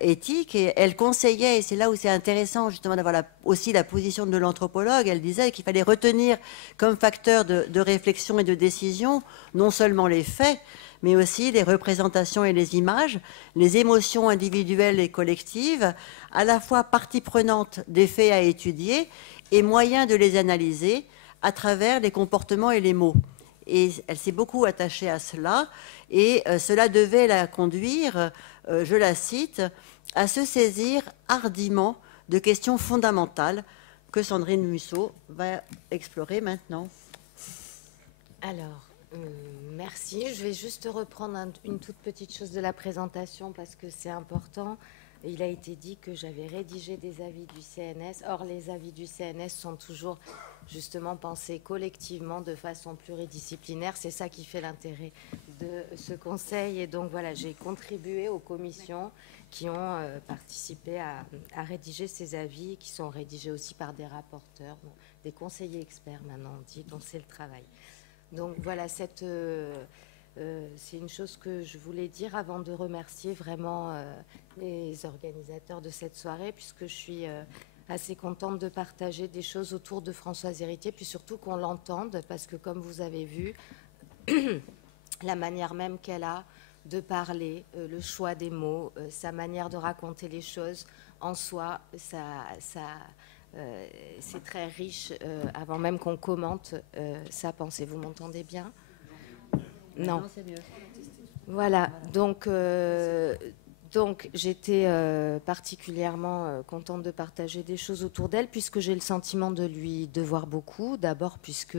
éthiques. Et elle conseillait, et c'est là où c'est intéressant justement d'avoir aussi la position de l'anthropologue, elle disait qu'il fallait retenir comme facteur de réflexion et de décision non seulement les faits, mais aussi les représentations et les images, les émotions individuelles et collectives, à la fois partie prenante des faits à étudier et moyen de les analyser à travers les comportements et les mots. Et elle s'est beaucoup attachée à cela, et cela devait la conduire, je la cite, à se saisir hardiment de questions fondamentales que Sandrine Musso va explorer maintenant. Alors, Merci. Je vais juste reprendre une toute petite chose de la présentation parce que c'est important. Il a été dit que j'avais rédigé des avis du CNS. Or, les avis du CNS sont toujours justement pensés collectivement de façon pluridisciplinaire. C'est ça qui fait l'intérêt de ce conseil. Et donc, voilà, j'ai contribué aux commissions qui ont participé à rédiger ces avis, qui sont rédigés aussi par des rapporteurs, des conseillers experts maintenant, on dit, dont c'est le travail. Donc, voilà, c'est une chose que je voulais dire avant de remercier vraiment les organisateurs de cette soirée, puisque je suis assez contente de partager des choses autour de Françoise Héritier, puis surtout qu'on l'entende, parce que comme vous avez vu, la manière même qu'elle a de parler, le choix des mots, sa manière de raconter les choses, en soi, c'est très riche, avant même qu'on commente sa pensée. Vous m'entendez bien ? Non, c'est mieux. Voilà, donc j'étais particulièrement contente de partager des choses autour d'elle, puisque j'ai le sentiment de lui devoir beaucoup. D'abord, puisque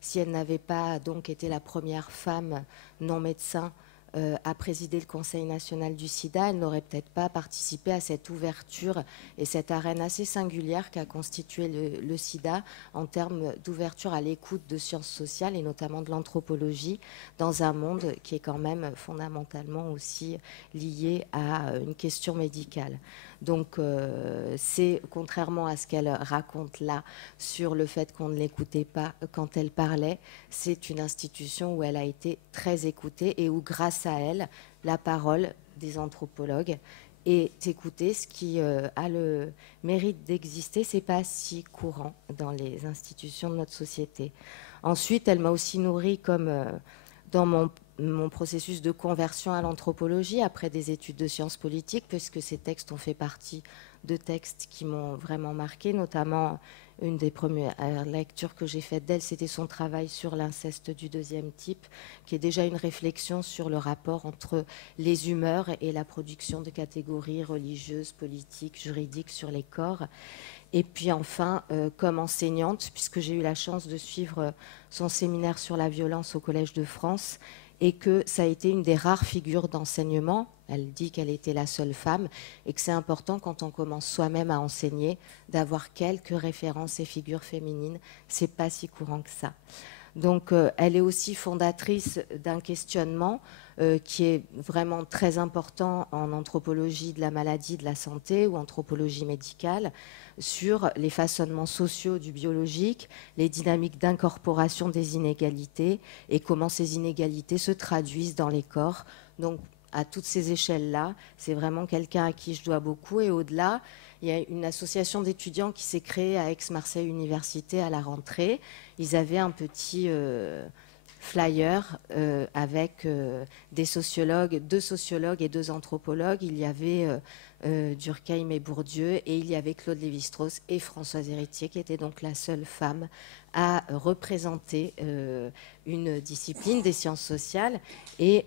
si elle n'avait pas donc été la première femme non médecin à présider le Conseil national du sida, elle n'aurait peut-être pas participé à cette ouverture et cette arène assez singulière qu'a constitué le sida en termes d'ouverture à l'écoute de sciences sociales et notamment de l'anthropologie dans un monde qui est quand même fondamentalement aussi lié à une question médicale. Donc c'est, contrairement à ce qu'elle raconte là sur le fait qu'on ne l'écoutait pas quand elle parlait, c'est une institution où elle a été très écoutée et où grâce à elle, la parole des anthropologues est écoutée, ce qui a le mérite d'exister. C'est pas si courant dans les institutions de notre société. Ensuite, elle m'a aussi nourrie comme dans mon processus de conversion à l'anthropologie après des études de sciences politiques, puisque ces textes ont fait partie de textes qui m'ont vraiment marqué, notamment une des premières lectures que j'ai faites d'elle, c'était son travail sur l'inceste du deuxième type, qui est déjà une réflexion sur le rapport entre les humeurs et la production de catégories religieuses, politiques, juridiques sur les corps. Et puis enfin, comme enseignante, puisque j'ai eu la chance de suivre son séminaire sur la violence au Collège de France, et que ça a été une des rares figures d'enseignement. Elle dit qu'elle était la seule femme et que c'est important quand on commence soi-même à enseigner d'avoir quelques références et figures féminines. C'est pas si courant que ça. Donc elle est aussi fondatrice d'un questionnement qui est vraiment très important en anthropologie de la maladie, de la santé ou anthropologie médicale, sur les façonnements sociaux du biologique, les dynamiques d'incorporation des inégalités et comment ces inégalités se traduisent dans les corps. Donc à toutes ces échelles-là, c'est vraiment quelqu'un à qui je dois beaucoup. Et au-delà, il y a une association d'étudiants qui s'est créée à Aix-Marseille Université à la rentrée. Ils avaient un petit flyer avec des sociologues, 2 sociologues et 2 anthropologues. Il y avait Durkheim et Bourdieu, et il y avait Claude Lévi-Strauss et Françoise Héritier, qui était donc la seule femme à représenter une discipline des sciences sociales. Et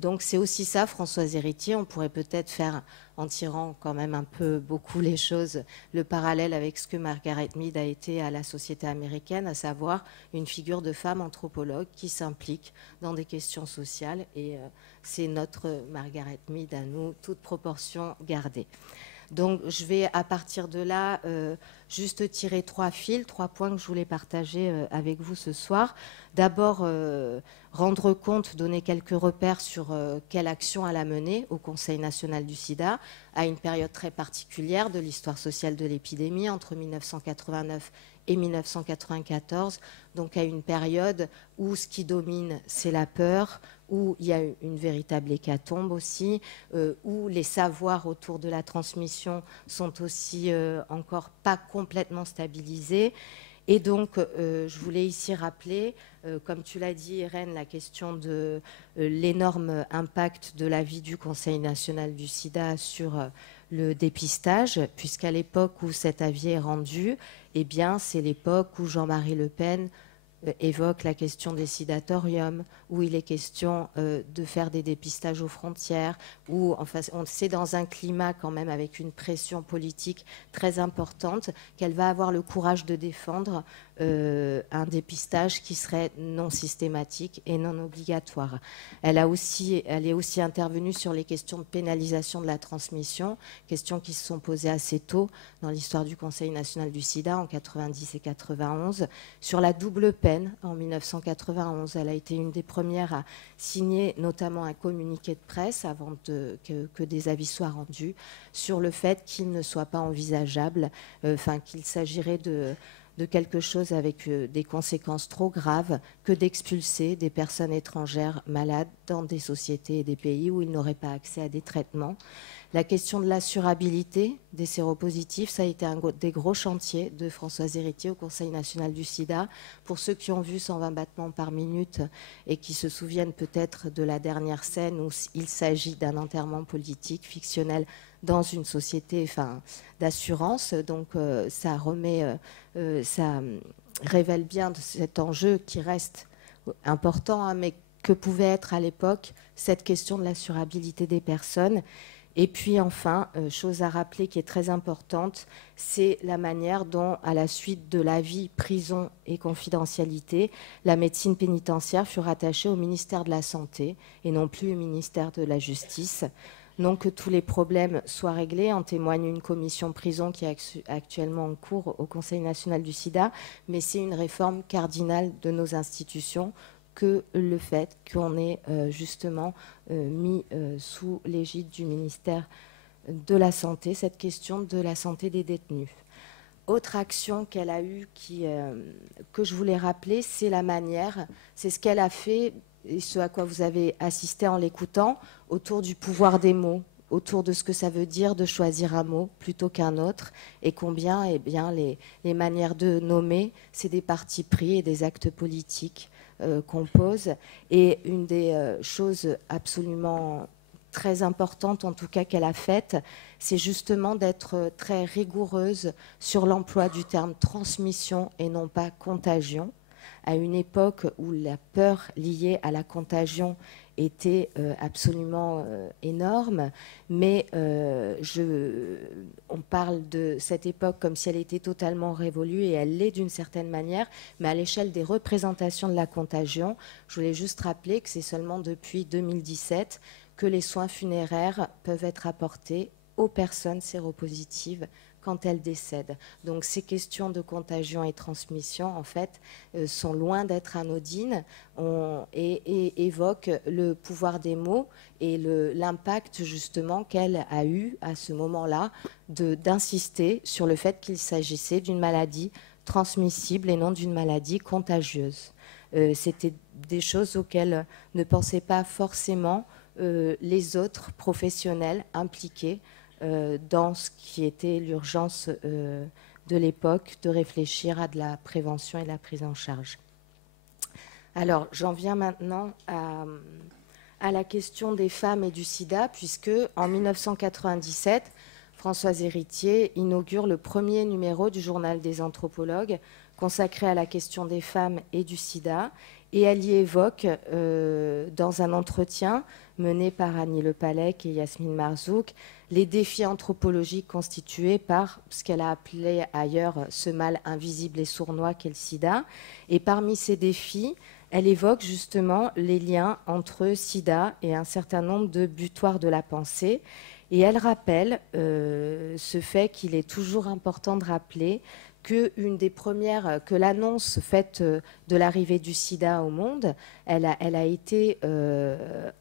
donc c'est aussi ça, Françoise Héritier. On pourrait peut-être faire, en tirant quand même un peu beaucoup les choses, le parallèle avec ce que Margaret Mead a été à la société américaine, à savoir une figure de femme anthropologue qui s'implique dans des questions sociales. Et c'est notre Margaret Mead à nous, toute proportion gardée. Donc je vais à partir de là juste tirer 3 fils, 3 points que je voulais partager avec vous ce soir. D'abord, rendre compte, donner quelques repères sur quelle action elle a menée au Conseil national du sida à une période très particulière de l'histoire sociale de l'épidémie, entre 1989 et 1994, donc à une période où ce qui domine, c'est la peur, où il y a une véritable hécatombe aussi, où les savoirs autour de la transmission sont aussi encore pas complètement stabilisés. Et donc, je voulais ici rappeler, comme tu l'as dit, Irène, la question de l'énorme impact de l'avis du Conseil national du sida sur le dépistage, puisqu'à l'époque où cet avis est rendu, eh bien, c'est l'époque où Jean-Marie Le Pen évoque la question des sidatoriums, où il est question de faire des dépistages aux frontières, où enfin, c'est dans un climat quand même avec une pression politique très importante qu'elle va avoir le courage de défendre un dépistage qui serait non systématique et non obligatoire. Elle est aussi intervenue sur les questions de pénalisation de la transmission, questions qui se sont posées assez tôt dans l'histoire du Conseil national du sida en 90 et 91, sur la double peine en 1991. Elle a été une des premières à signer notamment un communiqué de presse avant que des avis soient rendus sur le fait qu'il ne soit pas envisageable, qu'il s'agirait de quelque chose avec des conséquences trop graves que d'expulser des personnes étrangères malades dans des sociétés et des pays où ils n'auraient pas accès à des traitements. La question de l'assurabilité des séropositifs, ça a été un des gros chantiers de Françoise Héritier au Conseil national du sida. Pour ceux qui ont vu 120 battements par minute et qui se souviennent peut-être de la dernière scène où il s'agit d'un enterrement politique fictionnel dans une société d'assurance. Donc ça révèle bien cet enjeu qui reste important, mais que pouvait être à l'époque cette question de l'assurabilité des personnes. Et puis enfin, chose à rappeler qui est très importante, c'est la manière dont, à la suite de l'avis prison et confidentialité, la médecine pénitentiaire fut rattachée au ministère de la Santé et non plus au ministère de la Justice. Non que tous les problèmes soient réglés, en témoigne une commission prison qui est actuellement en cours au Conseil national du sida, mais c'est une réforme cardinale de nos institutions que le fait qu'on ait justement mis sous l'égide du ministère de la Santé cette question de la santé des détenus. Autre action qu'elle a eue que je voulais rappeler, c'est la manière, c'est ce qu'elle a fait et ce à quoi vous avez assisté en l'écoutant, autour du pouvoir des mots, autour de ce que ça veut dire de choisir un mot plutôt qu'un autre, et combien les manières de nommer, c'est des partis pris et des actes politiques qu'on pose. Et une des choses absolument très importantes, en tout cas qu'elle a faites, c'est justement d'être très rigoureuse sur l'emploi du terme transmission et non pas contagion, à une époque où la peur liée à la contagion était absolument énorme, mais on parle de cette époque comme si elle était totalement révolue, et elle l'est d'une certaine manière, mais à l'échelle des représentations de la contagion, je voulais juste rappeler que c'est seulement depuis 2017 que les soins funéraires peuvent être apportés aux personnes séropositives quand elles décèdent. Donc ces questions de contagion et transmission, en fait, sont loin d'être anodines et évoquent le pouvoir des mots et l'impact justement qu'elle a eu à ce moment-là d'insister sur le fait qu'il s'agissait d'une maladie transmissible et non d'une maladie contagieuse. C'était des choses auxquelles ne pensaient pas forcément les autres professionnels impliqués dans ce qui était l'urgence de l'époque, de réfléchir à de la prévention et de la prise en charge. Alors, j'en viens maintenant à la question des femmes et du sida, puisque en 1997, Françoise Héritier inaugure le premier numéro du Journal des anthropologues consacré à la question des femmes et du sida, et elle y évoque, dans un entretien mené par Annie Le Pallec et Yasmine Marzouk, les défis anthropologiques constitués par ce qu'elle a appelé ailleurs ce mal invisible et sournois qu'est le sida. Et parmi ces défis, elle évoque justement les liens entre sida et un certain nombre de butoirs de la pensée. Et elle rappelle ce fait qu'il est toujours important de rappeler qu'une des premières, que l'annonce faite de l'arrivée du sida au monde, elle a été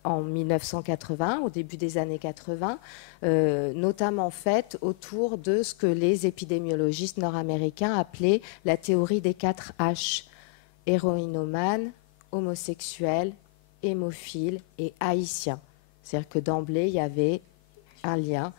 en 1980, au début des années 80, notamment faite autour de ce que les épidémiologistes nord-américains appelaient la théorie des 4 H, héroïnomane, homosexuel, hémophile et haïtien. C'est-à-dire que d'emblée, il y avait un lien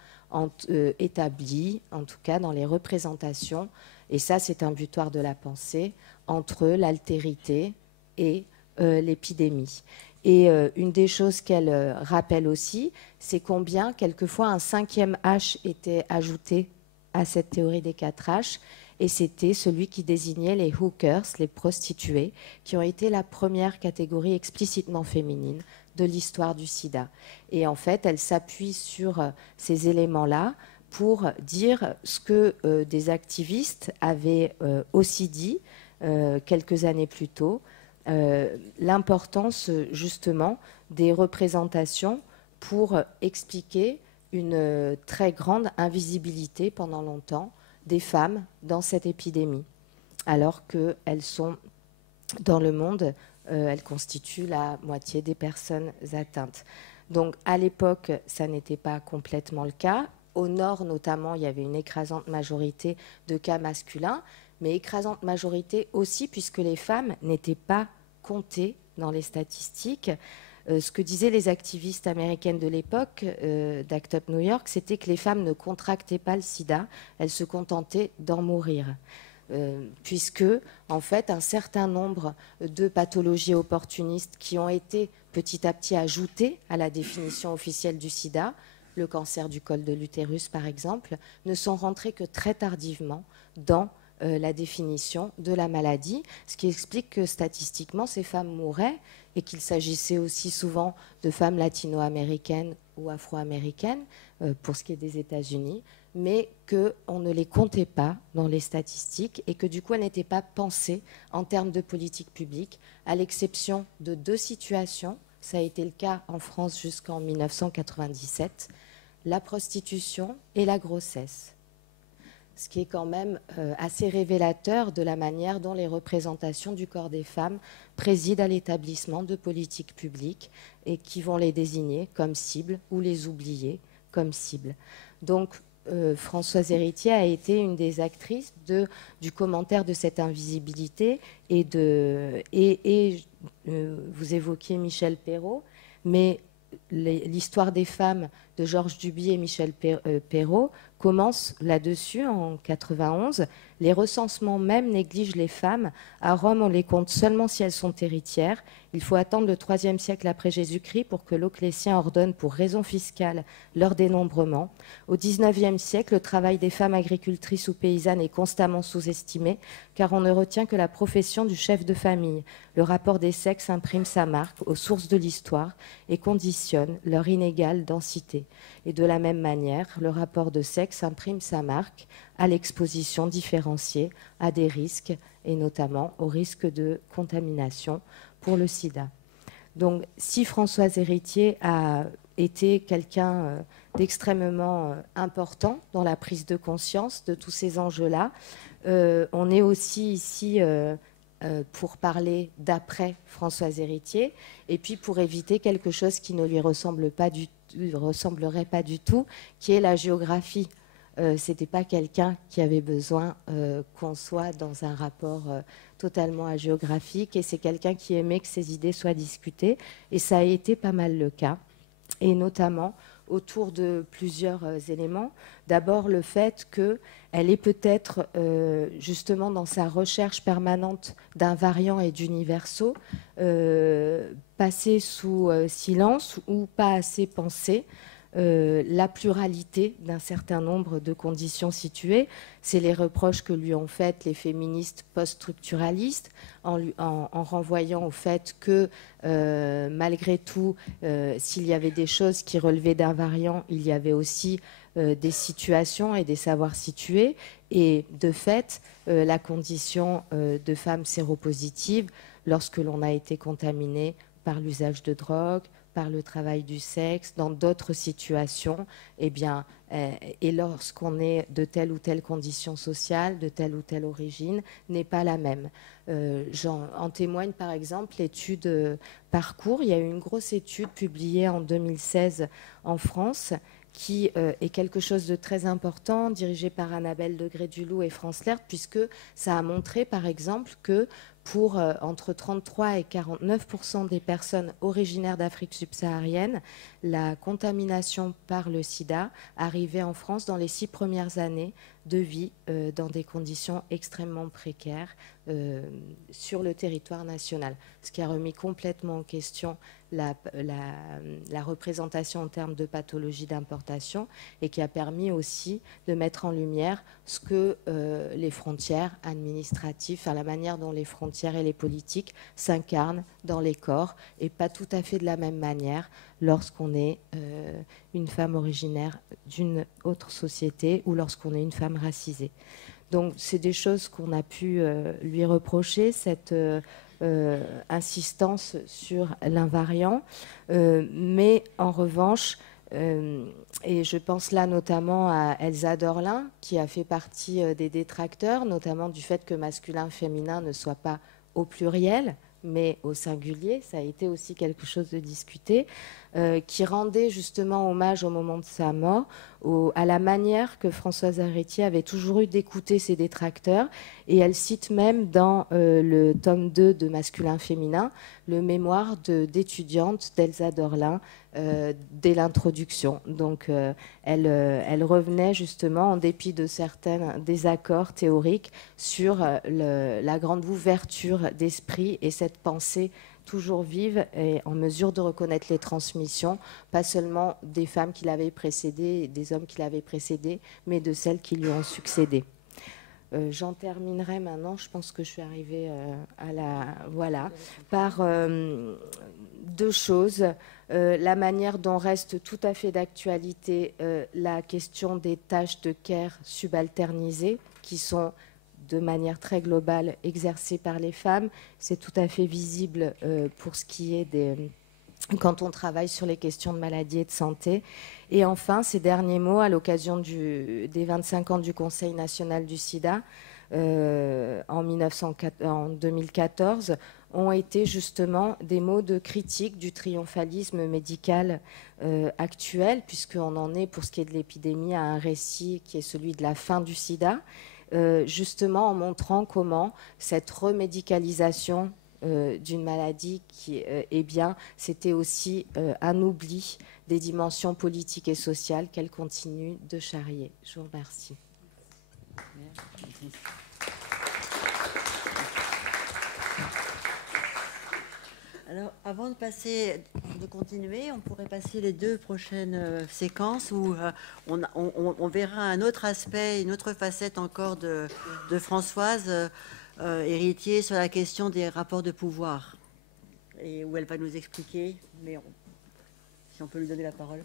établi, en tout cas dans les représentations, et ça c'est un butoir de la pensée, entre l'altérité et l'épidémie. Et une des choses qu'elle rappelle aussi, c'est combien quelquefois un 5e H était ajouté à cette théorie des 4 H, et c'était celui qui désignait les hookers, les prostituées, qui ont été la première catégorie explicitement féminine de l'histoire du sida. Et en fait, elle s'appuie sur ces éléments-là pour dire ce que des activistes avaient aussi dit quelques années plus tôt, l'importance justement des représentations pour expliquer une très grande invisibilité pendant longtemps des femmes dans cette épidémie, alors qu'elles sont dans le monde, elles constituent la moitié des personnes atteintes. Donc à l'époque, ça n'était pas complètement le cas. Au nord notamment, il y avait une écrasante majorité de cas masculins, mais écrasante majorité aussi puisque les femmes n'étaient pas comptées dans les statistiques. Ce que disaient les activistes américaines de l'époque d'Act Up New York, c'était que les femmes ne contractaient pas le sida, elles se contentaient d'en mourir. Puisque, en fait, un certain nombre de pathologies opportunistes qui ont été petit à petit ajoutées à la définition officielle du sida, le cancer du col de l'utérus par exemple, ne sont rentrées que très tardivement dans la définition de la maladie, ce qui explique que statistiquement ces femmes mouraient et qu'il s'agissait aussi souvent de femmes latino-américaines ou afro-américaines pour ce qui est des États-Unis, mais qu'on ne les comptait pas dans les statistiques et que du coup elles n'étaient pas pensées en termes de politique publique, à l'exception de 2 situations. Ça a été le cas en France jusqu'en 1997, la prostitution et la grossesse. Ce qui est quand même assez révélateur de la manière dont les représentations du corps des femmes président à l'établissement de politiques publiques et qui vont les désigner comme cibles ou les oublier comme cibles. Donc, Françoise Héritier a été une des actrices du commentaire de cette invisibilité vous évoquiez Michel Perrault, mais l'histoire des femmes de Georges Duby et Michel Perrault commence là-dessus en 91. Les recensements même négligent les femmes. À Rome, on les compte seulement si elles sont héritières. Il faut attendre le IIIe siècle après Jésus-Christ pour que Dioclétien ordonne pour raison fiscale leur dénombrement. Au XIXe siècle, le travail des femmes agricultrices ou paysannes est constamment sous-estimé, car on ne retient que la profession du chef de famille. Le rapport des sexes imprime sa marque aux sources de l'histoire et conditionne leur inégale densité. Et de la même manière, le rapport de sexe imprime sa marque à l'exposition différenciée à des risques, et notamment au risque de contamination pour le sida. Donc, si Françoise Héritier a été quelqu'un d'extrêmement important dans la prise de conscience de tous ces enjeux-là, on est aussi ici pour parler d'après Françoise Héritier, et puis pour éviter quelque chose qui ne lui ressemblerait pas du tout, qui est la géographie. C'était pas quelqu'un qui avait besoin qu'on soit dans un rapport totalement agéographique, et c'est quelqu'un qui aimait que ses idées soient discutées, et ça a été pas mal le cas, et notamment autour de plusieurs éléments. D'abord, le fait qu'elle est peut-être, justement, dans sa recherche permanente d'invariants et d'universaux, passée sous silence ou pas assez pensée, la pluralité d'un certain nombre de conditions situées. C'est les reproches que lui ont fait les féministes post-structuralistes en renvoyant au fait que malgré tout, s'il y avait des choses qui relevaient d'invariants, il y avait aussi des situations et des savoirs situés. Et de fait, la condition de femme séropositive, lorsque l'on a été contaminé par l'usage de drogue, par le travail du sexe, dans d'autres situations, et lorsqu'on est de telle ou telle condition sociale, de telle ou telle origine, n'est pas la même. En témoigne par exemple l'étude Parcours. Il y a eu une grosse étude publiée en 2016 en France qui est quelque chose de très important, dirigée par Annabelle Degré-Duloup et France Lert, puisque ça a montré par exemple que pour entre 33 et 49% des personnes originaires d'Afrique subsaharienne, la contamination par le sida arrivait en France dans les 6 premières années de vie dans des conditions extrêmement précaires sur le territoire national. Ce qui a remis complètement en question la représentation en termes de pathologie d'importation et qui a permis aussi de mettre en lumière ce que les frontières administratives, la manière dont les frontières et les politiques s'incarnent dans les corps, et pas tout à fait de la même manière lorsqu'on est une femme originaire d'une autre société ou lorsqu'on est une femme racisée. Donc c'est des choses qu'on a pu lui reprocher, cette insistance sur l'invariant. Mais en revanche, et je pense là notamment à Elsa Dorlin, qui a fait partie des détracteurs, notamment du fait que masculin-féminin ne soit pas au pluriel, mais au singulier. Ça a été aussi quelque chose de discuté, qui rendait justement hommage au moment de sa mort à la manière que Françoise Héritier avait toujours eu d'écouter ses détracteurs. Et elle cite même dans le tome 2 de Masculin-Féminin le mémoire d'étudiante d'Elsa Dorlin dès l'introduction. Donc elle revenait justement, en dépit de certains désaccords théoriques, sur la grande ouverture d'esprit et cette pensée toujours vive et en mesure de reconnaître les transmissions, pas seulement des femmes qui l'avaient précédée et des hommes qui l'avaient précédée, mais de celles qui lui ont succédé. J'en terminerai maintenant, je pense que je suis arrivée par deux choses. La manière dont reste tout à fait d'actualité la question des tâches de care subalternisées, qui sont de manière très globale exercée par les femmes. C'est tout à fait visible pour ce qui est quand on travaille sur les questions de maladie et de santé. Et enfin, ces derniers mots, à l'occasion des 25 ans du Conseil national du sida, en 2014, ont été justement des mots de critique du triomphalisme médical actuel, puisqu'on en est, pour ce qui est de l'épidémie, à un récit qui est celui de la fin du sida, justement en montrant comment cette remédicalisation d'une maladie c'était aussi un oubli des dimensions politiques et sociales qu'elle continue de charrier. Je vous remercie. Alors, avant de continuer, on pourrait passer les deux prochaines séquences où on verra un autre aspect, une autre facette encore de Françoise Héritier sur la question des rapports de pouvoir, et où elle va nous expliquer, mais si on peut lui donner la parole.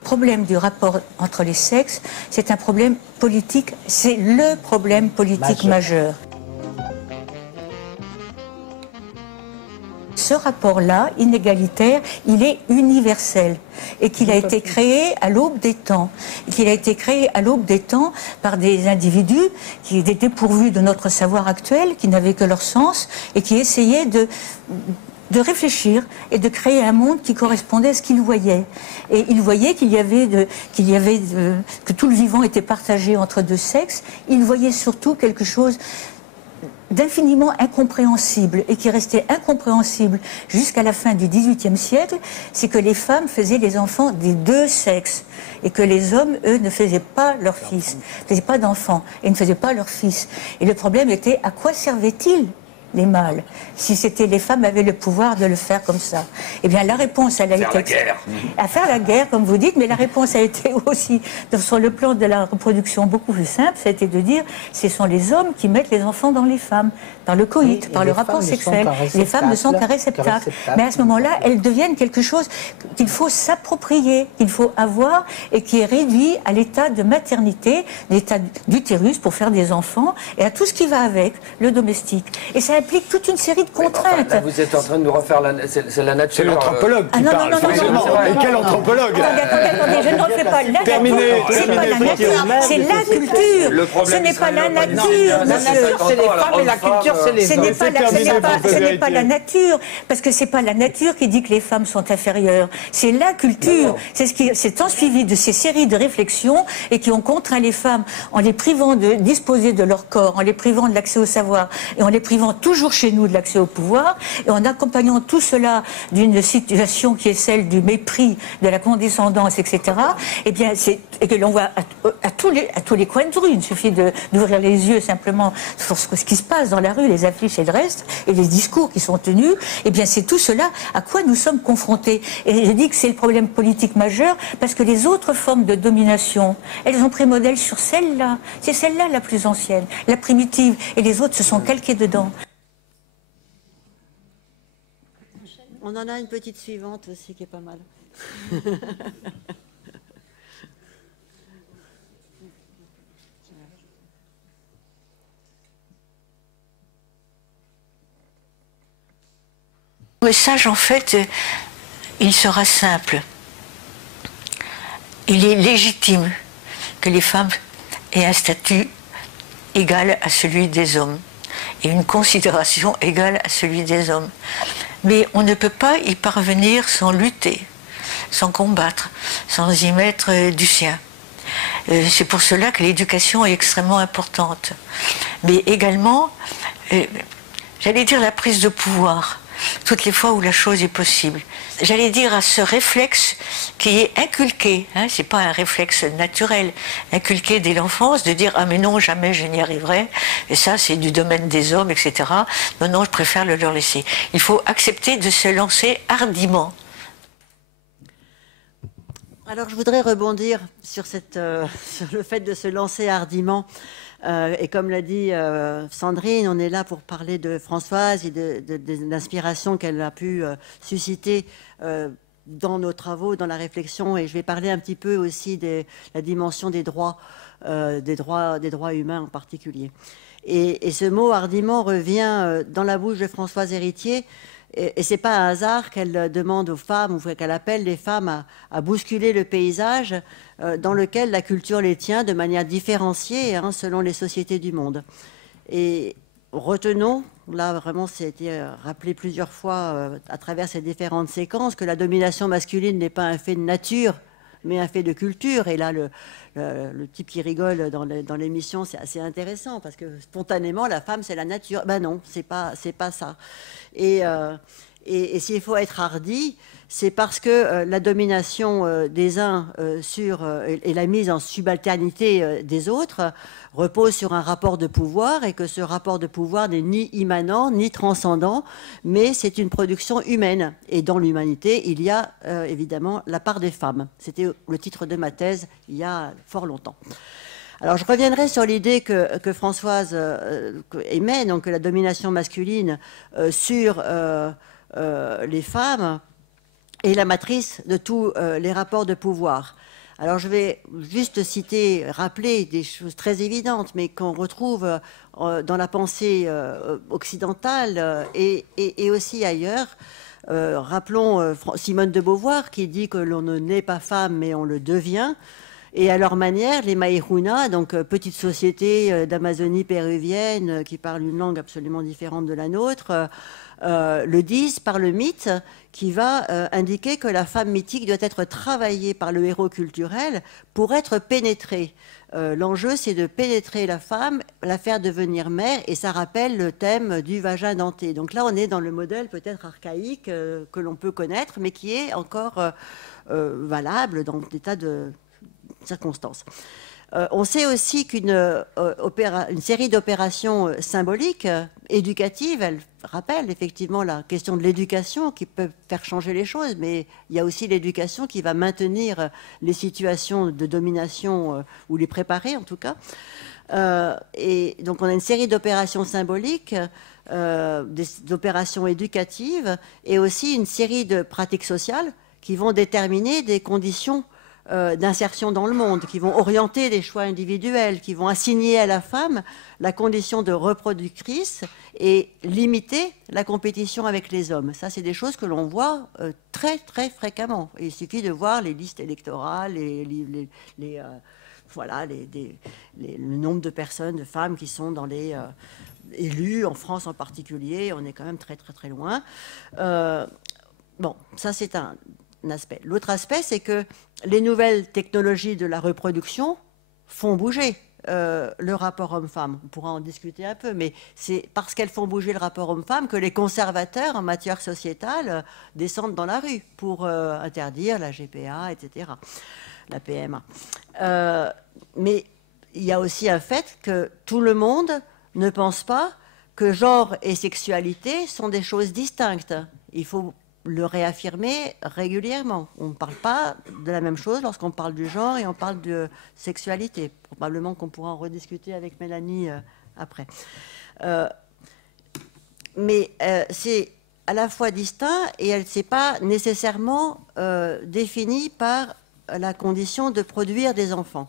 Le problème du rapport entre les sexes, c'est un problème politique, c'est le problème politique majeur. Ce rapport-là, inégalitaire, il est universel et qu'il a été créé à l'aube des temps. Qu'il a été créé à l'aube des temps par des individus qui étaient dépourvus de notre savoir actuel, qui n'avaient que leur sens et qui essayaient de réfléchir et de créer un monde qui correspondait à ce qu'ils voyaient. Et ils voyaient que tout le vivant était partagé entre deux sexes. Ils voyaient surtout quelque chose d'infiniment incompréhensible et qui restait incompréhensible jusqu'à la fin du XVIIIe siècle, c'est que les femmes faisaient les enfants des deux sexes et que les hommes, eux, ne faisaient pas leurs fils, ne faisaient pas d'enfants et ne faisaient pas leurs fils. Et le problème était, à quoi servaient-ils les mâles, si c'était les femmes avaient le pouvoir de le faire comme ça? Eh bien, la réponse, elle a été à faire la guerre, comme vous dites, mais la réponse a été aussi, sur le plan de la reproduction, beaucoup plus simple. Ça a été de dire, ce sont les hommes qui mettent les enfants dans les femmes, par le coït, par le rapport sexuel. Les femmes ne sont qu'un réceptacle. Mais à ce moment-là, elles deviennent quelque chose qu'il faut s'approprier, qu'il faut avoir, et qui est réduit à l'état de maternité, l'état d'utérus pour faire des enfants, et à tout ce qui va avec, le domestique. Et ça implique toute une série de contraintes. Là, vous êtes en train de nous refaire c'est la nature. C'est l'anthropologue qui parle. Et quel anthropologue? Attendez, je ne refais pas la nature. C'est pas la nature, c'est la culture. Ce n'est pas la nature, monsieur. C'est les femmes et la culture, c'est les hommes. Ce n'est pas la nature, parce que c'est pas la nature qui dit que les femmes sont inférieures. C'est la culture. C'est ce qui s'est ensuivi de ces séries de réflexions et qui ont contraint les femmes en les privant de disposer de leur corps, en les privant de l'accès au savoir et en les privant toujours chez nous de l'accès au pouvoir, et en accompagnant tout cela d'une situation qui est celle du mépris, de la condescendance, etc. Eh bien, et que l'on voit à tous les coins de rue. Il suffit d'ouvrir les yeux simplement sur ce qui se passe dans la rue, les affiches et le reste, et les discours qui sont tenus. Eh bien, c'est tout cela à quoi nous sommes confrontés. Et je dis que c'est le problème politique majeur parce que les autres formes de domination, elles ont pris modèle sur celle-là. C'est celle-là la plus ancienne, la primitive, et les autres se sont calqués dedans. On en a une petite suivante aussi qui est pas mal. Le message, en fait, il sera simple. Il est légitime que les femmes aient un statut égal à celui des hommes et une considération égale à celui des hommes. Mais on ne peut pas y parvenir sans lutter, sans combattre, sans y mettre du sien. C'est pour cela que l'éducation est extrêmement importante. Mais également, j'allais dire la prise de pouvoir, toutes les fois où la chose est possible. J'allais dire à ce réflexe qui est inculqué, hein, c'est pas un réflexe naturel, inculqué dès l'enfance, de dire « Ah mais non, jamais je n'y arriverai, et ça c'est du domaine des hommes, etc. » Non, non, je préfère le leur laisser. Il faut accepter de se lancer hardiment. Alors je voudrais rebondir sur, sur le fait de se lancer hardiment. Et comme l'a dit Sandrine, on est là pour parler de Françoise et de l'inspiration qu'elle a pu susciter dans nos travaux, dans la réflexion. Et je vais parler un petit peu aussi de la dimension des droits humains en particulier. Et ce mot hardiment revient dans la bouche de Françoise Héritier. Et ce n'est pas un hasard qu'elle demande aux femmes, ou qu'elle appelle les femmes à bousculer le paysage dans lequel la culture les tient de manière différenciée, hein, selon les sociétés du monde. Et retenons, là vraiment ça a été rappelé plusieurs fois à travers ces différentes séquences, que la domination masculine n'est pas un fait de nature, mais un fait de culture. Et là, le type qui rigole dans l'émission, c'est assez intéressant, parce que spontanément, la femme, c'est la nature. Ben non, c'est pas ça. Et s'il faut être hardi, c'est parce que la domination des uns et la mise en subalternité des autres repose sur un rapport de pouvoir, et que ce rapport de pouvoir n'est ni immanent, ni transcendant, mais c'est une production humaine. Et dans l'humanité, il y a évidemment la part des femmes. C'était le titre de ma thèse il y a fort longtemps. Alors je reviendrai sur l'idée que Françoise émet, donc que la domination masculine sur les femmes est la matrice de tous les rapports de pouvoir. Alors je vais juste rappeler des choses très évidentes, mais qu'on retrouve dans la pensée occidentale et aussi ailleurs. Rappelons Simone de Beauvoir qui dit que l'on ne naît pas femme, mais on le devient. Et à leur manière, les Maïrouna, donc petite société d'Amazonie péruvienne qui parle une langue absolument différente de la nôtre, le disent par le mythe qui va indiquer que la femme mythique doit être travaillée par le héros culturel pour être pénétrée. L'enjeu, c'est de pénétrer la femme, la faire devenir mère, et ça rappelle le thème du vagin denté. Donc là, on est dans le modèle peut-être archaïque que l'on peut connaître, mais qui est encore valable dans des tas de circonstances. On sait aussi qu'une série d'opérations symboliques, éducatives, elle rappelle effectivement la question de l'éducation qui peut faire changer les choses, mais il y a aussi l'éducation qui va maintenir les situations de domination ou les préparer en tout cas. Et donc on a une série d'opérations symboliques, d'opérations éducatives, et aussi une série de pratiques sociales qui vont déterminer des conditions d'insertion dans le monde, qui vont orienter des choix individuels, qui vont assigner à la femme la condition de reproductrice et limiter la compétition avec les hommes. Ça, c'est des choses que l'on voit très, très fréquemment. Il suffit de voir les listes électorales, le nombre de personnes, de femmes qui sont dans les élues, en France en particulier. On est quand même très, très, très loin. Bon, ça, c'est un aspect. L'autre aspect, c'est que les nouvelles technologies de la reproduction font bouger le rapport homme-femme. On pourra en discuter un peu, mais c'est parce qu'elles font bouger le rapport homme-femme que les conservateurs en matière sociétale descendent dans la rue pour interdire la GPA, etc., la PMA. Mais il y a aussi un fait que tout le monde ne pense pas que genre et sexualité sont des choses distinctes. Il faut le réaffirmer régulièrement. On ne parle pas de la même chose lorsqu'on parle du genre et on parle de sexualité. Probablement qu'on pourra en rediscuter avec Mélanie après. Mais c'est à la fois distinct et elle ne s'est pas nécessairement définie par la condition de produire des enfants.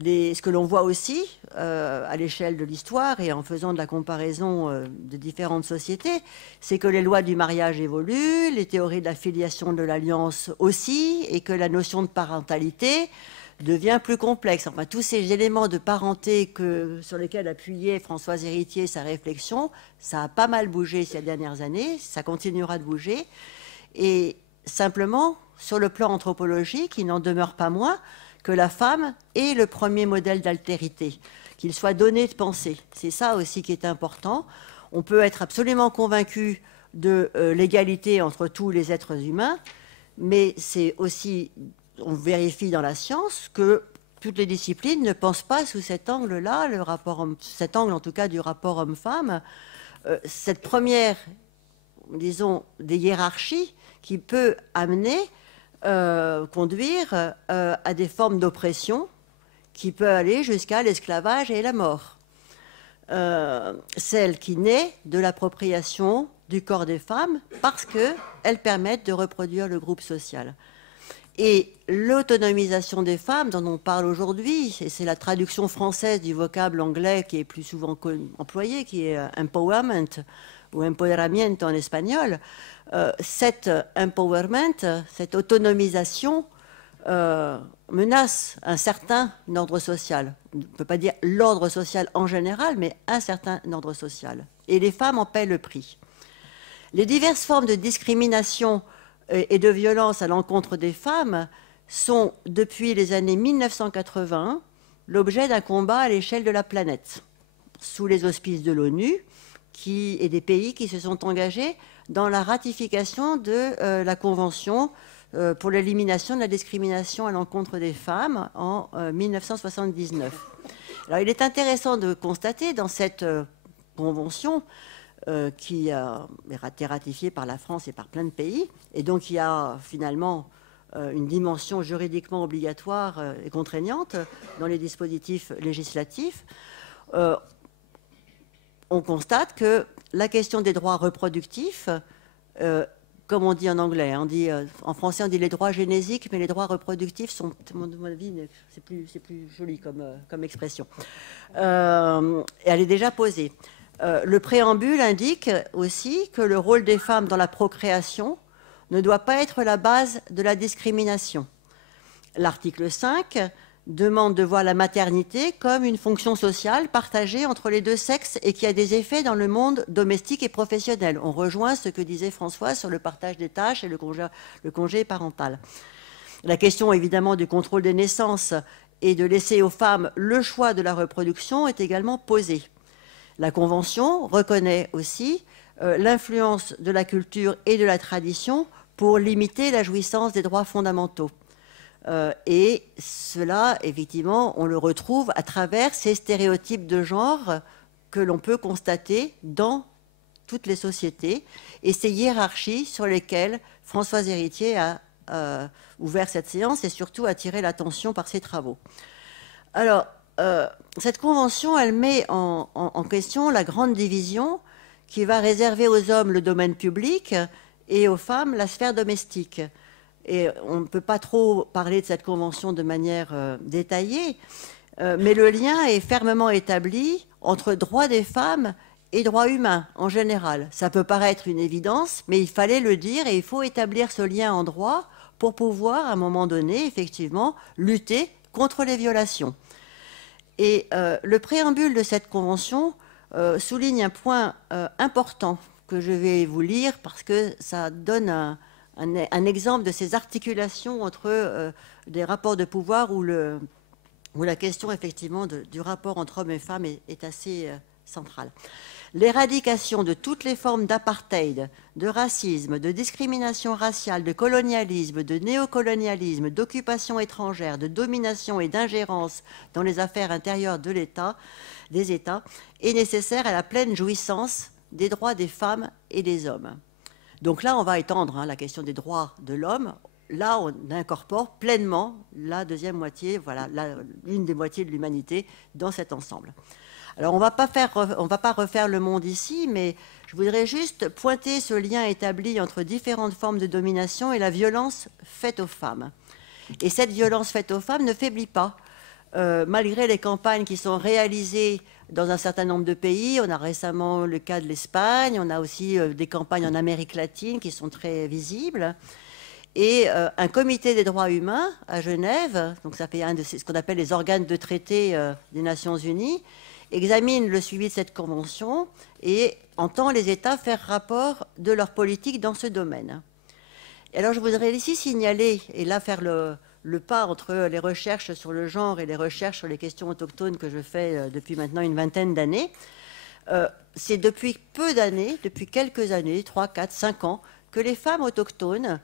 Ce que l'on voit aussi à l'échelle de l'histoire et en faisant de la comparaison de différentes sociétés, c'est que les lois du mariage évoluent, les théories de la filiation de l'alliance aussi, et que la notion de parentalité devient plus complexe. Enfin, tous ces éléments de parenté sur lesquels appuyait Françoise Héritier sa réflexion, ça a pas mal bougé ces dernières années, ça continuera de bouger. Et simplement, sur le plan anthropologique, il n'en demeure pas moins que la femme est le premier modèle d'altérité, qu'il soit donné de penser. C'est ça aussi qui est important. On peut être absolument convaincu de l'égalité entre tous les êtres humains, mais c'est aussi, on vérifie dans la science, que toutes les disciplines ne pensent pas sous cet angle-là, cet angle en tout cas du rapport homme-femme, cette première, disons, des hiérarchies qui peut amener conduire à des formes d'oppression qui peut aller jusqu'à l'esclavage et la mort. Celle qui naît de l'appropriation du corps des femmes parce qu'elles permettent de reproduire le groupe social. Et l'autonomisation des femmes dont on parle aujourd'hui, et c'est la traduction française du vocable anglais qui est plus souvent employé, qui est empowerment ou empoderamiento en espagnol, cet empowerment, cette autonomisation menace un certain ordre social. On ne peut pas dire l'ordre social en général, mais un certain ordre social. Et les femmes en paient le prix. Les diverses formes de discrimination et de violence à l'encontre des femmes sont, depuis les années 1980, l'objet d'un combat à l'échelle de la planète, sous les auspices de l'ONU et des pays qui se sont engagés dans la ratification de la Convention pour l'élimination de la discrimination à l'encontre des femmes en 1979. Alors, il est intéressant de constater dans cette convention qui a été ratifiée par la France et par plein de pays, et donc il y a finalement une dimension juridiquement obligatoire et contraignante dans les dispositifs législatifs. On constate que la question des droits reproductifs, comme on dit en anglais, en français on dit les droits génésiques, mais les droits reproductifs sont, à mon avis, c'est plus joli comme expression. Elle est déjà posée. Le préambule indique aussi que le rôle des femmes dans la procréation ne doit pas être la base de la discrimination. L'article 5 demande de voir la maternité comme une fonction sociale partagée entre les deux sexes et qui a des effets dans le monde domestique et professionnel. On rejoint ce que disait Françoise sur le partage des tâches et le congé parental. La question évidemment du contrôle des naissances et de laisser aux femmes le choix de la reproduction est également posée. La Convention reconnaît aussi l'influence de la culture et de la tradition pour limiter la jouissance des droits fondamentaux. Et cela, effectivement, on le retrouve à travers ces stéréotypes de genre que l'on peut constater dans toutes les sociétés et ces hiérarchies sur lesquelles Françoise Héritier a ouvert cette séance et surtout attiré l'attention par ses travaux. Alors, cette convention, elle met en question la grande division qui va réserver aux hommes le domaine public et aux femmes la sphère domestique. Et on ne peut pas trop parler de cette convention de manière détaillée, mais le lien est fermement établi entre droits des femmes et droits humains en général. Ça peut paraître une évidence, mais il fallait le dire et il faut établir ce lien en droit pour pouvoir, à un moment donné, effectivement, lutter contre les violations. Et le préambule de cette convention souligne un point important que je vais vous lire parce que ça donne un exemple de ces articulations entre des rapports de pouvoir où la question effectivement du rapport entre hommes et femmes est assez centrale. L'éradication de toutes les formes d'apartheid, de racisme, de discrimination raciale, de colonialisme, de néocolonialisme, d'occupation étrangère, de domination et d'ingérence dans les affaires intérieures des États est nécessaire à la pleine jouissance des droits des femmes et des hommes. Donc là, on va étendre la question des droits de l'homme. Là, on incorpore pleinement la deuxième moitié, voilà, une des moitiés de l'humanité dans cet ensemble. Alors, on ne va pas refaire le monde ici, mais je voudrais juste pointer ce lien établi entre différentes formes de domination et la violence faite aux femmes. Et cette violence faite aux femmes ne faiblit pas. Malgré les campagnes qui sont réalisées dans un certain nombre de pays, on a récemment le cas de l'Espagne, on a aussi des campagnes en Amérique latine qui sont très visibles. Et un comité des droits humains à Genève, donc ça fait un de ce qu'on appelle les organes de traité des Nations Unies, examine le suivi de cette convention et entend les États faire rapport de leur politique dans ce domaine. Et alors je voudrais ici signaler, et là faire le pas entre les recherches sur le genre et les recherches sur les questions autochtones que je fais depuis maintenant une vingtaine d'années, c'est depuis peu d'années, depuis quelques années, 3, 4, 5 ans, que les femmes autochtones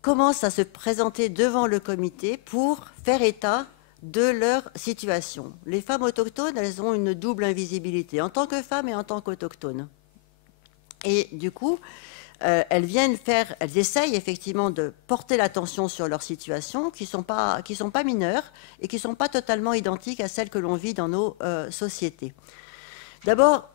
commencent à se présenter devant le comité pour faire état de leur situation. Les femmes autochtones, elles ont une double invisibilité, en tant que femmes et en tant qu'autochtones. Et du coup, elles essayent effectivement de porter l'attention sur leur situation, qui sont pas mineures et qui ne sont pas totalement identiques à celles que l'on vit dans nos sociétés. D'abord,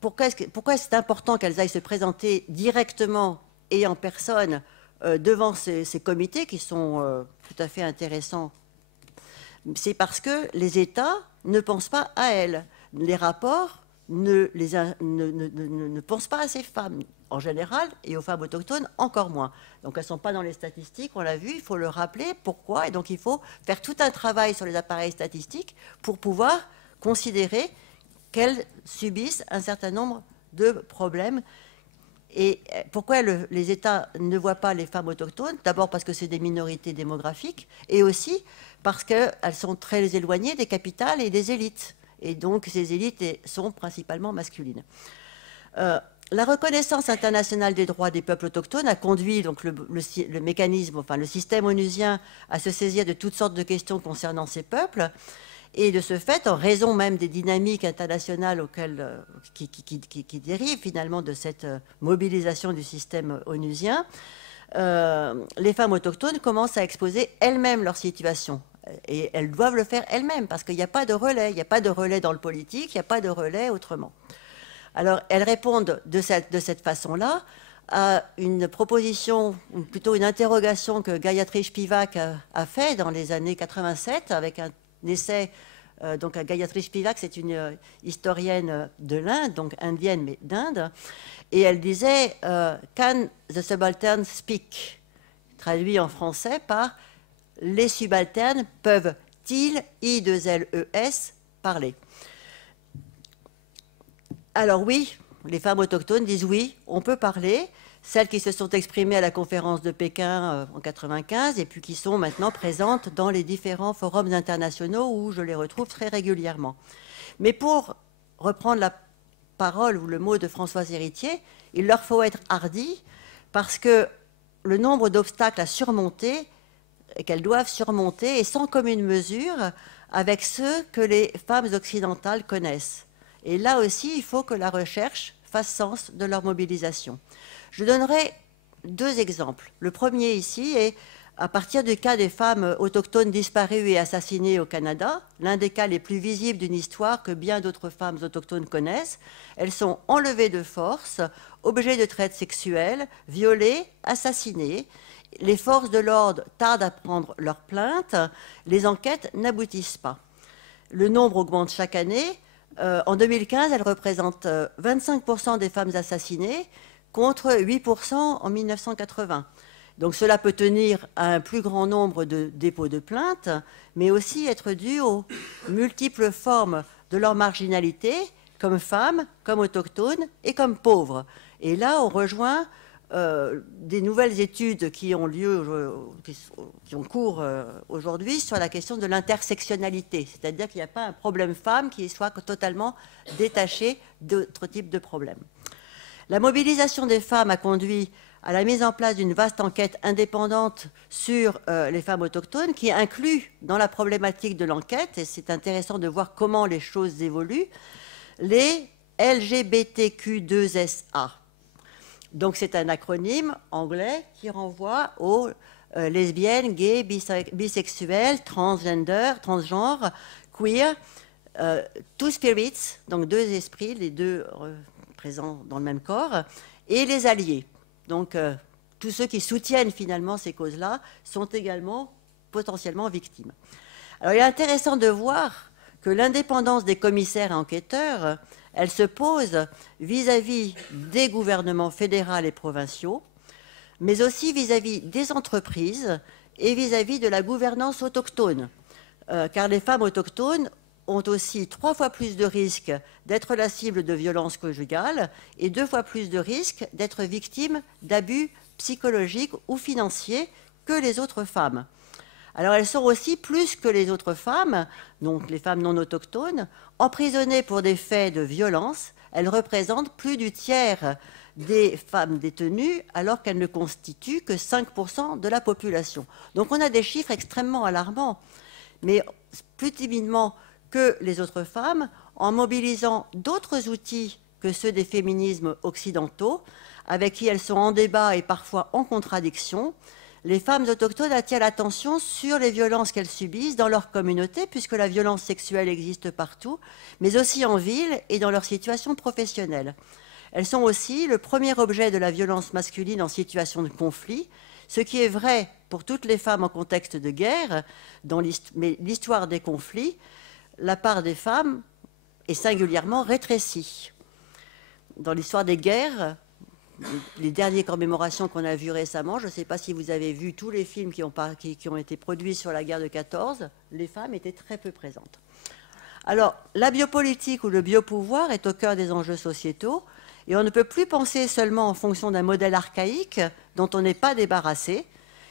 pourquoi c'est important qu'elles aillent se présenter directement et en personne devant ces comités qui sont tout à fait intéressants? C'est parce que les États ne pensent pas à elles. Les rapports ne pensent pas à ces femmes en général, et aux femmes autochtones encore moins. Donc elles ne sont pas dans les statistiques, on l'a vu, il faut le rappeler, pourquoi, et donc il faut faire tout un travail sur les appareils statistiques pour pouvoir considérer qu'elles subissent un certain nombre de problèmes. Et pourquoi les États ne voient pas les femmes autochtones? D'abord parce que c'est des minorités démographiques, et aussi parce qu'elles sont très éloignées des capitales et des élites. Et donc ces élites sont principalement masculines. La reconnaissance internationale des droits des peuples autochtones a conduit donc le mécanisme, enfin le système onusien à se saisir de toutes sortes de questions concernant ces peuples. Et de ce fait, en raison même des dynamiques internationales qui dérivent finalement de cette mobilisation du système onusien, les femmes autochtones commencent à exposer elles-mêmes leur situation. Et elles doivent le faire elles-mêmes, parce qu'il n'y a pas de relais. Il n'y a pas de relais dans le politique, il n'y a pas de relais autrement. Alors, elles répondent de cette façon-là à une proposition, ou plutôt une interrogation que Gayatri Spivak a fait dans les années 87, avec un essai. Donc, Gayatri Spivak, c'est une historienne de l'Inde, donc indienne, mais d'Inde. Et elle disait « Can the subaltern speak ?» traduit en français par « Les subalternes peuvent-ils, I2LES, parler ?» Alors oui, les femmes autochtones disent oui, on peut parler. Celles qui se sont exprimées à la conférence de Pékin en 1995 et puis qui sont maintenant présentes dans les différents forums internationaux où je les retrouve très régulièrement. Mais pour reprendre la parole ou le mot de Françoise Héritier, il leur faut être hardies parce que le nombre d'obstacles à surmonter et qu'elles doivent surmonter est sans commune mesure avec ceux que les femmes occidentales connaissent. Et là aussi, il faut que la recherche fasse sens de leur mobilisation. Je donnerai 2 exemples. Le premier ici est à partir du cas des femmes autochtones disparues et assassinées au Canada, l'un des cas les plus visibles d'une histoire que bien d'autres femmes autochtones connaissent. Elles sont enlevées de force, objets de traite sexuelle, violées, assassinées. Les forces de l'ordre tardent à prendre leurs plaintes, les enquêtes n'aboutissent pas. Le nombre augmente chaque année. En 2015, elles représentent 25% des femmes assassinées contre 8% en 1980. Donc cela peut tenir à un plus grand nombre de dépôts de plaintes, mais aussi être dû aux multiples formes de leur marginalité, comme femmes, comme autochtones et comme pauvres. Et là, on rejoint des nouvelles études qui ont cours aujourd'hui sur la question de l'intersectionnalité, c'est-à-dire qu'il n'y a pas un problème femme qui soit totalement détaché d'autres types de problèmes. La mobilisation des femmes a conduit à la mise en place d'une vaste enquête indépendante sur les femmes autochtones qui inclut dans la problématique de l'enquête, et c'est intéressant de voir comment les choses évoluent, les LGBTQ2SA. Donc c'est un acronyme anglais qui renvoie aux lesbiennes, gays, bisexuels, transgenres, queer, two spirits, donc 2 esprits, les 2 présents dans le même corps, et les alliés. Donc, tous ceux qui soutiennent finalement ces causes-là sont également potentiellement victimes. Alors, il est intéressant de voir que l'indépendance des commissaires et enquêteurs, elle se pose vis-à-vis des gouvernements fédéraux et provinciaux, mais aussi vis-à-vis des entreprises et vis-à-vis de la gouvernance autochtone. Car les femmes autochtones ont aussi 3 fois plus de risques d'être la cible de violences conjugales et 2 fois plus de risques d'être victimes d'abus psychologiques ou financiers que les autres femmes. Alors elles sont aussi, plus que les autres femmes, donc les femmes non autochtones, emprisonnées pour des faits de violence. Elles représentent plus du tiers des femmes détenues, alors qu'elles ne constituent que 5% de la population. Donc on a des chiffres extrêmement alarmants, mais plus timidement que les autres femmes, en mobilisant d'autres outils que ceux des féminismes occidentaux, avec qui elles sont en débat et parfois en contradiction. Les femmes autochtones attirent l'attention sur les violences qu'elles subissent dans leur communauté, puisque la violence sexuelle existe partout, mais aussi en ville et dans leur situation professionnelle. Elles sont aussi le premier objet de la violence masculine en situation de conflit, ce qui est vrai pour toutes les femmes en contexte de guerre, mais l'histoire des conflits, la part des femmes est singulièrement rétrécie. Dans l'histoire des guerres, les dernières commémorations qu'on a vues récemment, je ne sais pas si vous avez vu tous les films qui ont été produits sur la guerre de 14, les femmes étaient très peu présentes. Alors, la biopolitique ou le biopouvoir est au cœur des enjeux sociétaux, et on ne peut plus penser seulement en fonction d'un modèle archaïque dont on n'est pas débarrassé.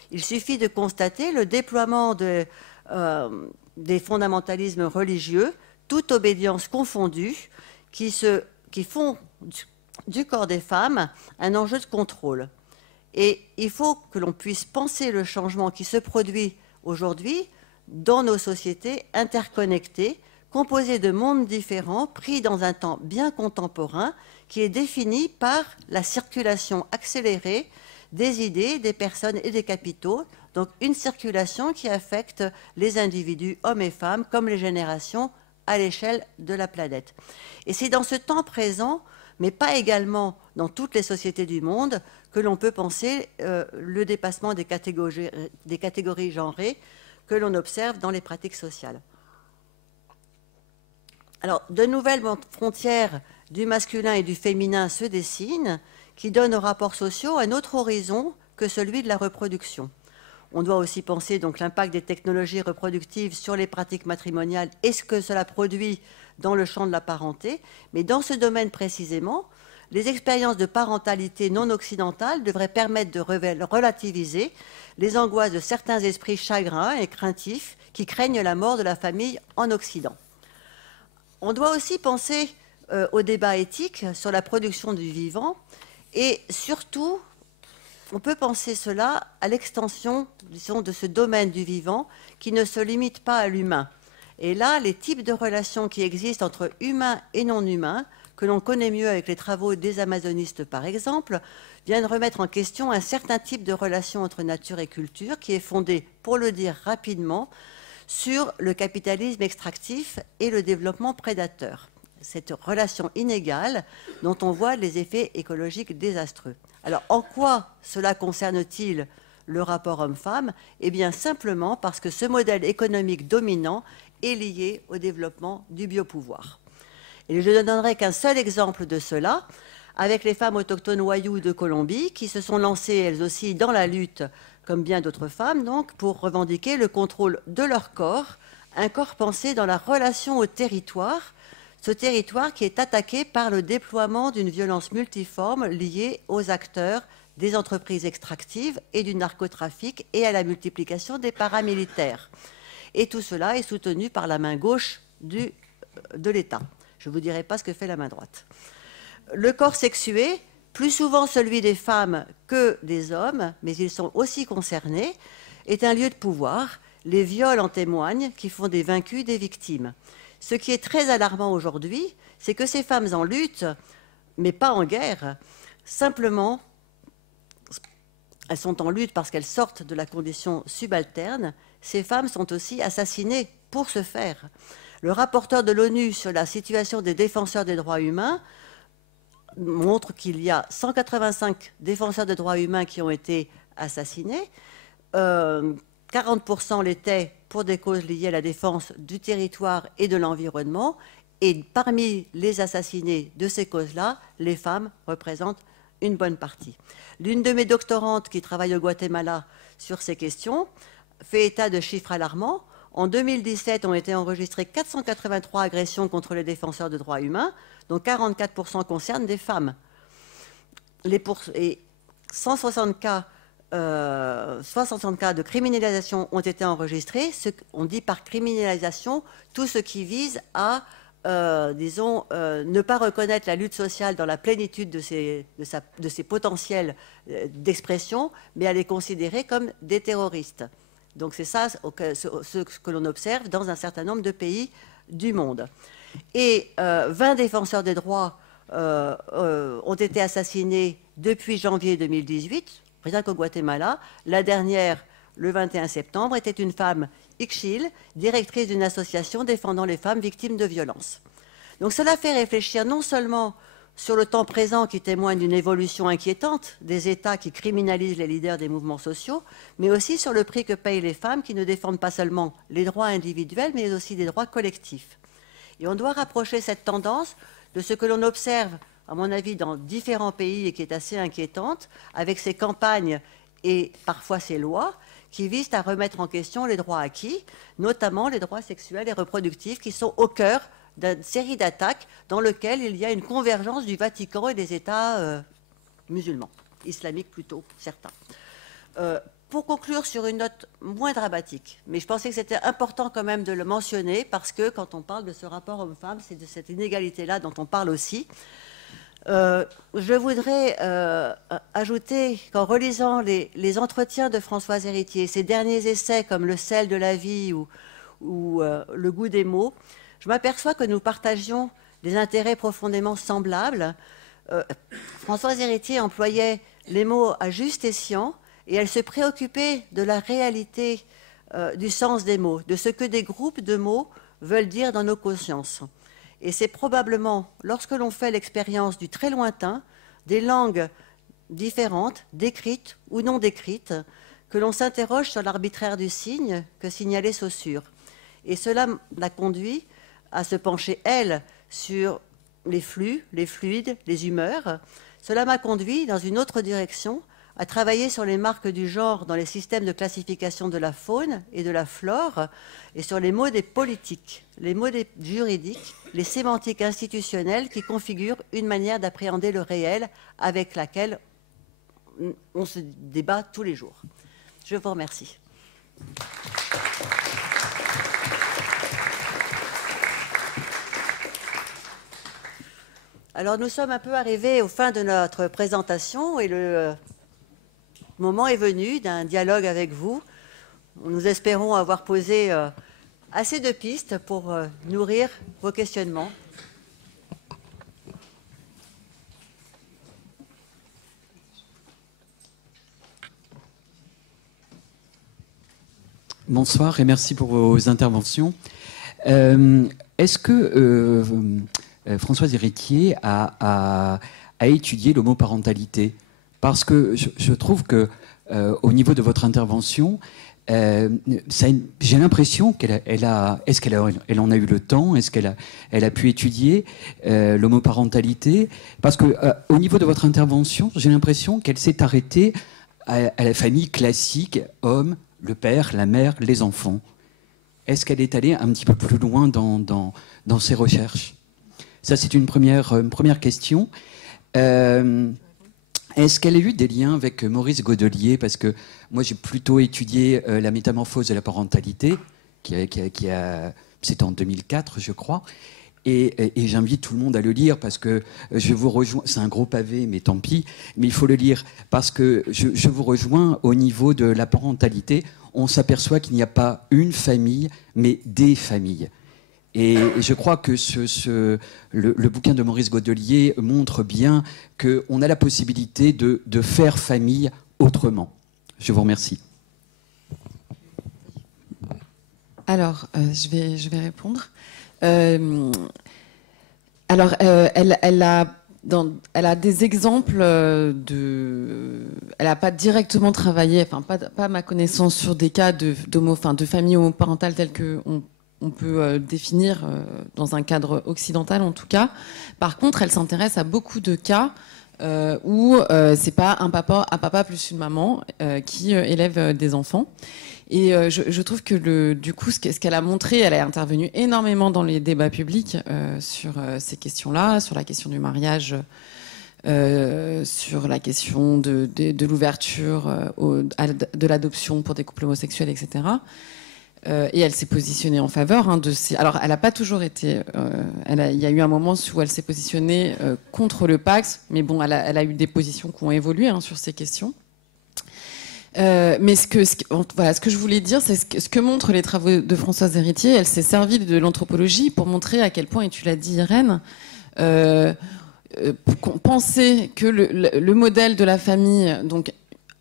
Il suffit de constater le déploiement des fondamentalismes religieux, toute obédience confondue, qui font du corps des femmes un enjeu de contrôle. Et il faut que l'on puisse penser le changement qui se produit aujourd'hui dans nos sociétés interconnectées, composées de mondes différents, pris dans un temps bien contemporain, qui est défini par la circulation accélérée des idées, des personnes et des capitaux, donc une circulation qui affecte les individus, hommes et femmes, comme les générations à l'échelle de la planète. Et c'est dans ce temps présent, mais pas également dans toutes les sociétés du monde, que l'on peut penser le dépassement des catégories genrées que l'on observe dans les pratiques sociales. Alors, de nouvelles frontières du masculin et du féminin se dessinent, qui donnent aux rapports sociaux un autre horizon que celui de la reproduction. On doit aussi penser donc l'impact des technologies reproductives sur les pratiques matrimoniales et ce que cela produit dans le champ de la parenté. Mais dans ce domaine précisément, les expériences de parentalité non occidentale devraient permettre de relativiser les angoisses de certains esprits chagrins et craintifs qui craignent la mort de la famille en Occident. On doit aussi penser au débat éthique sur la production du vivant et surtout, on peut penser cela à l'extension, disons, de ce domaine du vivant qui ne se limite pas à l'humain. Et là, les types de relations qui existent entre humains et non-humains, que l'on connaît mieux avec les travaux des amazonistes par exemple, viennent remettre en question un certain type de relation entre nature et culture qui est fondé, pour le dire rapidement, sur le capitalisme extractif et le développement prédateur. Cette relation inégale dont on voit les effets écologiques désastreux. Alors, en quoi cela concerne-t-il le rapport homme-femme? Eh bien, simplement parce que ce modèle économique dominant est lié au développement du biopouvoir. Et je ne donnerai qu'un seul exemple de cela, avec les femmes autochtones Wayuu de Colombie, qui se sont lancées, elles aussi, dans la lutte, comme bien d'autres femmes, donc, pour revendiquer le contrôle de leur corps, un corps pensé dans la relation au territoire, ce territoire qui est attaqué par le déploiement d'une violence multiforme liée aux acteurs des entreprises extractives et du narcotrafic et à la multiplication des paramilitaires. Et tout cela est soutenu par la main gauche de l'État. Je ne vous dirai pas ce que fait la main droite. Le corps sexué, plus souvent celui des femmes que des hommes, mais ils sont aussi concernés, est un lieu de pouvoir. Les viols en témoignent, qui font des vaincus des victimes. Ce qui est très alarmant aujourd'hui, c'est que ces femmes en lutte, mais pas en guerre, simplement, elles sont en lutte parce qu'elles sortent de la condition subalterne, ces femmes sont aussi assassinées pour ce faire. Le rapporteur de l'ONU sur la situation des défenseurs des droits humains montre qu'il y a 185 défenseurs des droits humains qui ont été assassinés. 40% l'étaient pour des causes liées à la défense du territoire et de l'environnement. Et parmi les assassinés de ces causes-là, les femmes représentent une bonne partie. L'une de mes doctorantes qui travaille au Guatemala sur ces questions fait état de chiffres alarmants. En 2017, ont été enregistrées 483 agressions contre les défenseurs de droits humains, dont 44% concernent des femmes. Et 160 cas de criminalisation ont été enregistrés. On dit par criminalisation tout ce qui vise à, ne pas reconnaître la lutte sociale dans la plénitude de ses potentiels d'expression, mais à les considérer comme des terroristes. Donc c'est ça ce que l'on observe dans un certain nombre de pays du monde. Et 20 défenseurs des droits ont été assassinés depuis janvier 2018, rien qu'au Guatemala. La dernière, le 21 septembre, était une femme Ixchil, directrice d'une association défendant les femmes victimes de violences. Donc cela fait réfléchir non seulement sur le temps présent qui témoigne d'une évolution inquiétante des États qui criminalisent les leaders des mouvements sociaux, mais aussi sur le prix que payent les femmes qui ne défendent pas seulement les droits individuels, mais aussi des droits collectifs. Et on doit rapprocher cette tendance de ce que l'on observe, à mon avis, dans différents pays et qui est assez inquiétante, avec ces campagnes et parfois ces lois qui visent à remettre en question les droits acquis, notamment les droits sexuels et reproductifs qui sont au cœur d'une série d'attaques dans lesquelles il y a une convergence du Vatican et des États musulmans, islamiques plutôt, certains. Pour conclure sur une note moins dramatique, mais je pensais que c'était important quand même de le mentionner parce que quand on parle de ce rapport homme-femme, c'est de cette inégalité-là dont on parle aussi. Je voudrais ajouter qu'en relisant les entretiens de Françoise Héritier, ses derniers essais comme Le sel de la vie ou Le goût des mots, je m'aperçois que nous partagions des intérêts profondément semblables. Françoise Héritier employait les mots à juste escient et elle se préoccupait de la réalité du sens des mots, de ce que des groupes de mots veulent dire dans nos consciences. Et c'est probablement lorsque l'on fait l'expérience du très lointain, des langues différentes, décrites ou non décrites, que l'on s'interroge sur l'arbitraire du signe que signalait Saussure. Et cela l'a conduit à se pencher, elle, sur les flux, les fluides, les humeurs. Cela m'a conduit dans une autre direction, à travailler sur les marques du genre dans les systèmes de classification de la faune et de la flore, et sur les mots des politiques, les mots des juridiques, les sémantiques institutionnelles qui configurent une manière d'appréhender le réel avec laquelle on se débat tous les jours. Je vous remercie. Alors nous sommes un peu arrivés au fin de notre présentation et le moment est venu d'un dialogue avec vous. Nous espérons avoir posé assez de pistes pour nourrir vos questionnements. Bonsoir et merci pour vos interventions. Est-ce que Françoise Héritier a étudié l'homoparentalité? Parce que je trouve que au niveau de votre intervention, j'ai l'impression qu'elle en a eu le temps, est-ce qu'elle a pu étudier l'homoparentalité? Parce que au niveau de votre intervention, j'ai l'impression qu'elle s'est arrêtée à la famille classique, homme, le père, la mère, les enfants. Est-ce qu'elle est allée un petit peu plus loin dans ses recherches? Ça, c'est une première question. Est-ce qu'elle a eu des liens avec Maurice Godelier? Parce que moi, j'ai plutôt étudié la métamorphose de la parentalité, c'était en 2004, je crois. Et j'invite tout le monde à le lire parce que je vous rejoins. C'est un gros pavé, mais tant pis. Mais il faut le lire parce que je vous rejoins au niveau de la parentalité. On s'aperçoit qu'il n'y a pas une famille, mais des familles. Et je crois que le bouquin de Maurice Godelier montre bien qu'on a la possibilité de faire famille autrement. Je vous remercie. Alors, je vais répondre. Alors, elle a des exemples elle n'a pas directement travaillé, enfin pas à ma connaissance, sur des cas de famille homoparentale tels qu'on peut définir dans un cadre occidental en tout cas. Par contre, elle s'intéresse à beaucoup de cas où c'est pas un papa plus une maman qui élève des enfants. Et je trouve que du coup, ce qu'elle a montré, elle a intervenu énormément dans les débats publics sur ces questions-là, sur la question du mariage, sur la question de l'ouverture de l'adoption pour des couples homosexuels, etc. Et elle s'est positionnée en faveur de ces... Alors, elle n'a pas toujours été... il y a eu un moment où elle s'est positionnée contre le Pacs, mais bon, elle a eu des positions qui ont évolué sur ces questions. Mais ce que je voulais dire, c'est ce que montrent les travaux de Françoise Héritier. Elle s'est servie de l'anthropologie pour montrer à quel point, et tu l'as dit Irène, penser que le modèle de la famille, donc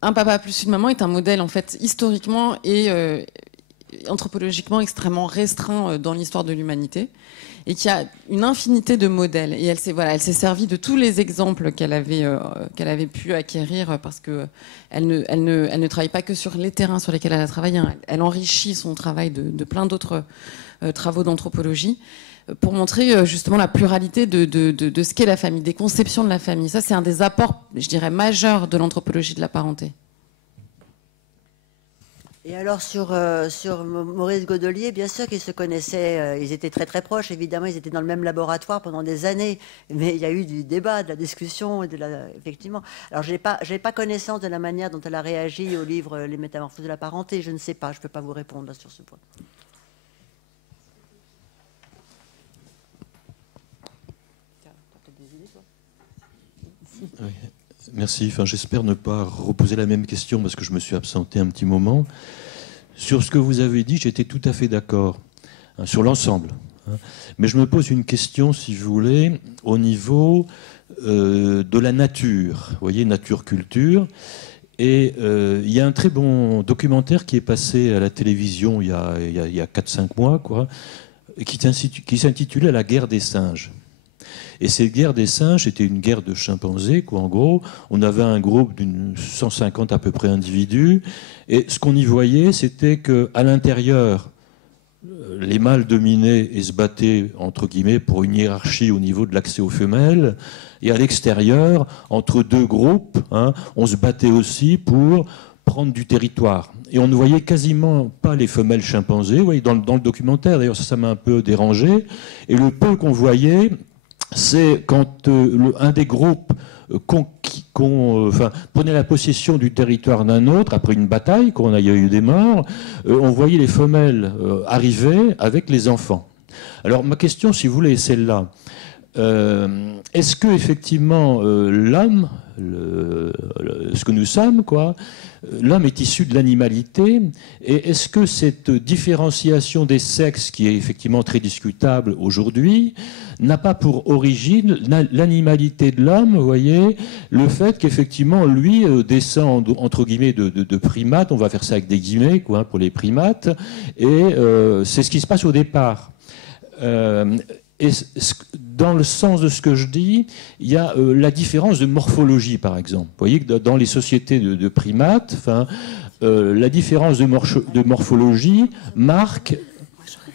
un papa plus une maman, est un modèle en fait historiquement et anthropologiquement extrêmement restreint dans l'histoire de l'humanité, et qu'il y a une infinité de modèles. Et elle s'est servie de tous les exemples qu'elle avait pu acquérir, parce que elle ne travaille pas que sur les terrains sur lesquels elle a travaillé. Elle enrichit son travail de plein d'autres travaux d'anthropologie pour montrer justement la pluralité de ce qu'est la famille, des conceptions de la famille. Ça, c'est un des apports, je dirais, majeurs de l'anthropologie de la parenté. Et alors sur Maurice Godelier, bien sûr qu'ils se connaissaient, ils étaient très très proches, évidemment, ils étaient dans le même laboratoire pendant des années, mais il y a eu du débat, de la discussion, effectivement. Alors j'ai pas connaissance de la manière dont elle a réagi au livre Les Métamorphoses de la parenté, je ne sais pas, je ne peux pas vous répondre là, sur ce point. Oui. Merci. Enfin, j'espère ne pas reposer la même question parce que je me suis absenté un petit moment. Sur ce que vous avez dit, j'étais tout à fait d'accord, sur l'ensemble. Mais je me pose une question, si vous voulez, au niveau de la nature. Vous voyez, nature-culture. Et il y a un très bon documentaire qui est passé à la télévision il y a 4-5 mois, quoi, qui s'intitulait « La guerre des singes ». Et cette guerre des singes était une guerre de chimpanzés, quoi, en gros. On avait un groupe d'une 150 à peu près individus. Et ce qu'on y voyait, c'était qu'à l'intérieur, les mâles dominaient et se battaient, entre guillemets, pour une hiérarchie au niveau de l'accès aux femelles. Et à l'extérieur, entre deux groupes, on se battait aussi pour prendre du territoire. Et on ne voyait quasiment pas les femelles chimpanzés. Vous voyez, dans le documentaire, d'ailleurs, ça m'a un peu dérangé. Et le peu qu'on voyait, c'est quand un des groupes prenait la possession du territoire d'un autre, après une bataille, quand il y a eu des morts, on voyait les femelles arriver avec les enfants. Alors ma question, si vous voulez, est celle-là. Est-ce que effectivement l'homme, ce que nous sommes, quoi, l'homme est issu de l'animalité, et est-ce que cette différenciation des sexes, qui est effectivement très discutable aujourd'hui, n'a pas pour origine l'animalité de l'homme, vous voyez, le fait qu'effectivement lui descend entre guillemets de primates, on va faire ça avec des guillemets, quoi, pour les primates, et c'est ce qui se passe au départ. Et dans le sens de ce que je dis, il y a la différence de morphologie, par exemple. Vous voyez que dans les sociétés de primates, la différence de morphologie marque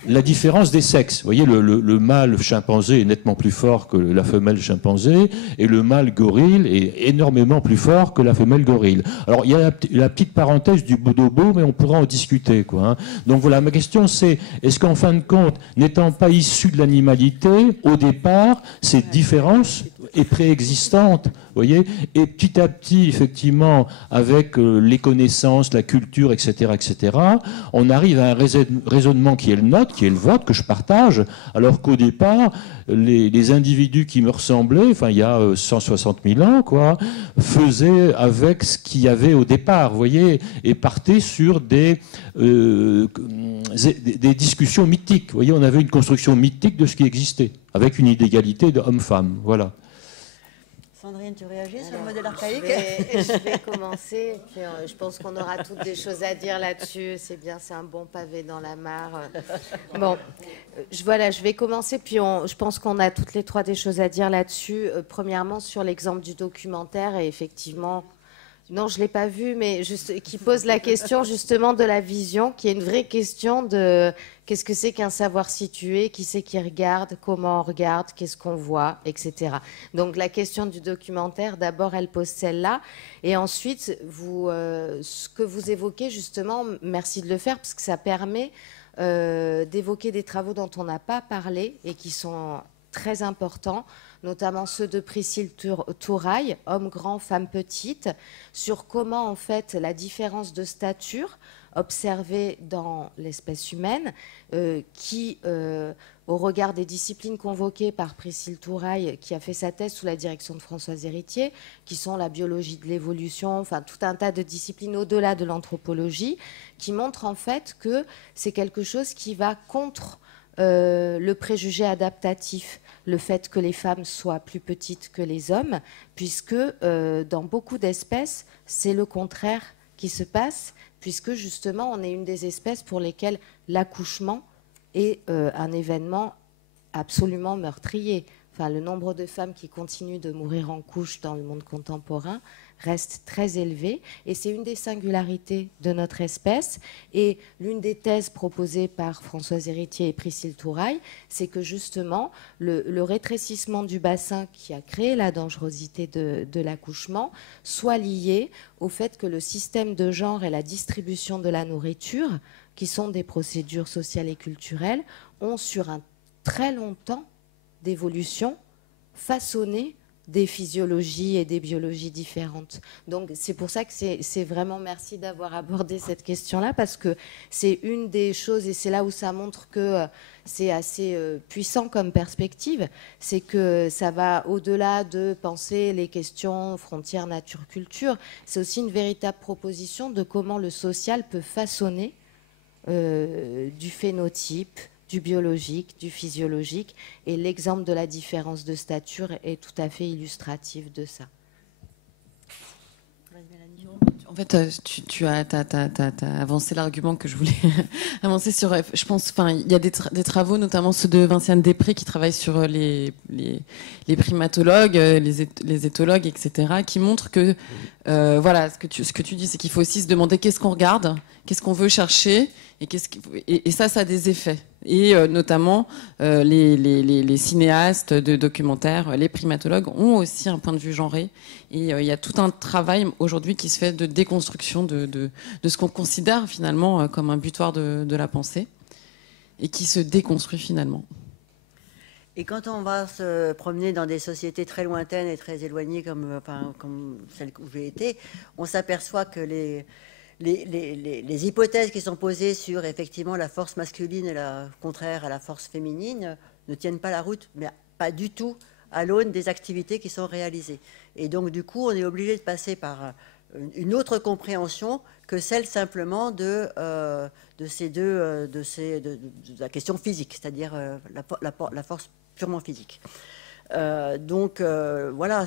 la différence des sexes. Vous voyez, le mâle chimpanzé est nettement plus fort que la femelle chimpanzé, et le mâle gorille est énormément plus fort que la femelle gorille. Alors, il y a la petite parenthèse du bonobo, mais on pourra en discuter, quoi. Donc voilà, ma question c'est, est-ce qu'en fin de compte, n'étant pas issu de l'animalité, au départ, cette différence est préexistante, vous voyez, et petit à petit, effectivement, avec les connaissances, la culture, etc., on arrive à un raisonnement qui est le nôtre, qui est le vôtre, que je partage, alors qu'au départ, les individus qui me ressemblaient, il y a 160 000 ans, quoi, faisaient avec ce qu'il y avait au départ, vous voyez, et partaient sur des discussions mythiques. Vous voyez, on avait une construction mythique de ce qui existait, avec une inégalité de homme-femme, voilà. Sandrine, tu réagis sur le modèle archaïque? Je vais commencer. Puis, je pense qu'on aura toutes des choses à dire là-dessus. C'est bien, c'est un bon pavé dans la mare. Bon, je vais commencer. Puis je pense qu'on a toutes les trois des choses à dire là-dessus. Premièrement, sur l'exemple du documentaire. Et effectivement, non, je ne l'ai pas vu, mais qui pose la question justement de la vision, qui est une vraie question de qu'est-ce que c'est qu'un savoir situé, qui c'est qui regarde, comment on regarde, qu'est-ce qu'on voit, etc. Donc la question du documentaire, d'abord, elle pose celle-là. Et ensuite, ce que vous évoquez justement, merci de le faire, parce que ça permet d'évoquer des travaux dont on n'a pas parlé et qui sont très importants, notamment ceux de Priscille Touraille, Homme grand, femme petite, sur comment en fait la différence de stature observée dans l'espèce humaine, qui, au regard des disciplines convoquées par Priscille Touraille, qui a fait sa thèse sous la direction de Françoise Héritier, qui sont la biologie de l'évolution, enfin tout un tas de disciplines au-delà de l'anthropologie, qui montrent en fait que c'est quelque chose qui va contre le préjugé adaptatif, le fait que les femmes soient plus petites que les hommes, puisque dans beaucoup d'espèces, c'est le contraire qui se passe, puisque justement, on est une des espèces pour lesquelles l'accouchement est un événement absolument meurtrier. Enfin, le nombre de femmes qui continuent de mourir en couche dans le monde contemporain reste très élevé, et c'est une des singularités de notre espèce. Et l'une des thèses proposées par Françoise Héritier et Priscille Touraille, c'est que justement le rétrécissement du bassin qui a créé la dangerosité de l'accouchement soit lié au fait que le système de genre et la distribution de la nourriture, qui sont des procédures sociales et culturelles, ont sur un très long temps d'évolution façonné des physiologies et des biologies différentes. Donc c'est pour ça que c'est vraiment, merci d'avoir abordé cette question-là, parce que c'est une des choses, et c'est là où ça montre que c'est assez puissant comme perspective, c'est que ça va au-delà de penser les questions frontières nature-culture, c'est aussi une véritable proposition de comment le social peut façonner du phénotype, du biologique, du physiologique, et l'exemple de la différence de stature est tout à fait illustratif de ça. En fait, tu as avancé l'argument que je voulais avancer sur. Je pense, enfin, il y a des travaux, notamment ceux de Vinciane Després, qui travaillent sur les primatologues, les éthologues, etc., qui montrent que, voilà, ce que tu dis, c'est qu'il faut aussi se demander qu'est-ce qu'on regarde, qu'est-ce qu'on veut chercher, et ça a des effets. Et notamment, les cinéastes de documentaires, les primatologues ont aussi un point de vue genré. Et il y a tout un travail aujourd'hui qui se fait de déconstruction de ce qu'on considère finalement comme un butoir de la pensée, et qui se déconstruit finalement. Et quand on va se promener dans des sociétés très lointaines et très éloignées comme celle où j'ai été, on s'aperçoit que les hypothèses qui sont posées sur effectivement la force masculine et la contraire à la force féminine ne tiennent pas la route, mais pas du tout à l'aune des activités qui sont réalisées. Et donc du coup, on est obligé de passer par une autre compréhension que celle simplement de la question physique, c'est-à-dire la force purement physique. Voilà,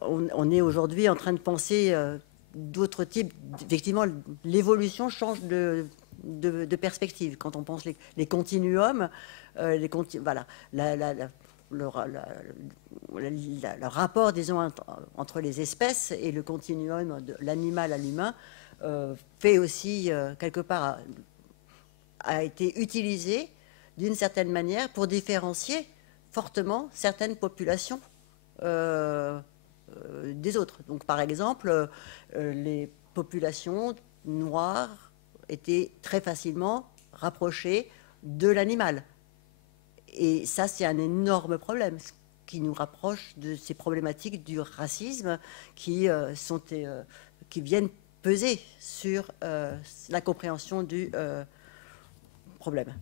on est aujourd'hui en train de penser d'autres types. Effectivement, l'évolution change de perspective. Quand on pense les continuums, voilà, le rapport, disons, entre les espèces et le continuum de l'animal à l'humain fait aussi, quelque part, a été utilisé d'une certaine manière pour différencier fortement certaines populations des autres. Donc, par exemple, les populations noires étaient très facilement rapprochées de l'animal. Et ça, c'est un énorme problème qui nous rapproche de ces problématiques du racisme qui viennent peser sur la compréhension du problème.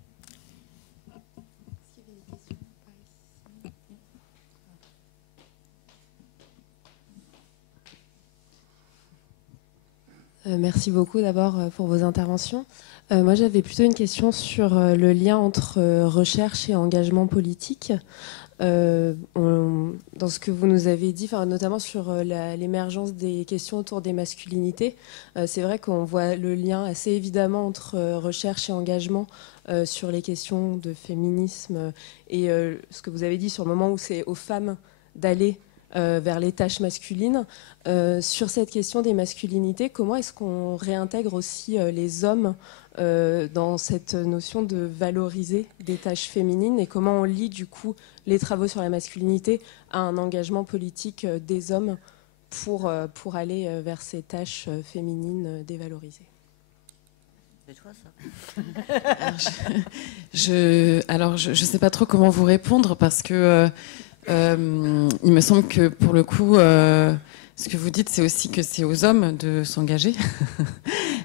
Merci beaucoup d'abord pour vos interventions. Moi, j'avais plutôt une question sur le lien entre recherche et engagement politique. Dans ce que vous nous avez dit, notamment sur l'émergence des questions autour des masculinités, c'est vrai qu'on voit le lien assez évidemment entre recherche et engagement sur les questions de féminisme et ce que vous avez dit sur le moment où c'est aux femmes d'aller vers les tâches masculines. Sur cette question des masculinités, comment est-ce qu'on réintègre aussi les hommes dans cette notion de valoriser des tâches féminines, et comment on lie du coup les travaux sur la masculinité à un engagement politique des hommes pour aller vers ces tâches féminines dévalorisées? C'est toi, ça. Alors, je sais pas trop comment vous répondre, parce que il me semble que pour le coup, ce que vous dites, c'est aussi que c'est aux hommes de s'engager.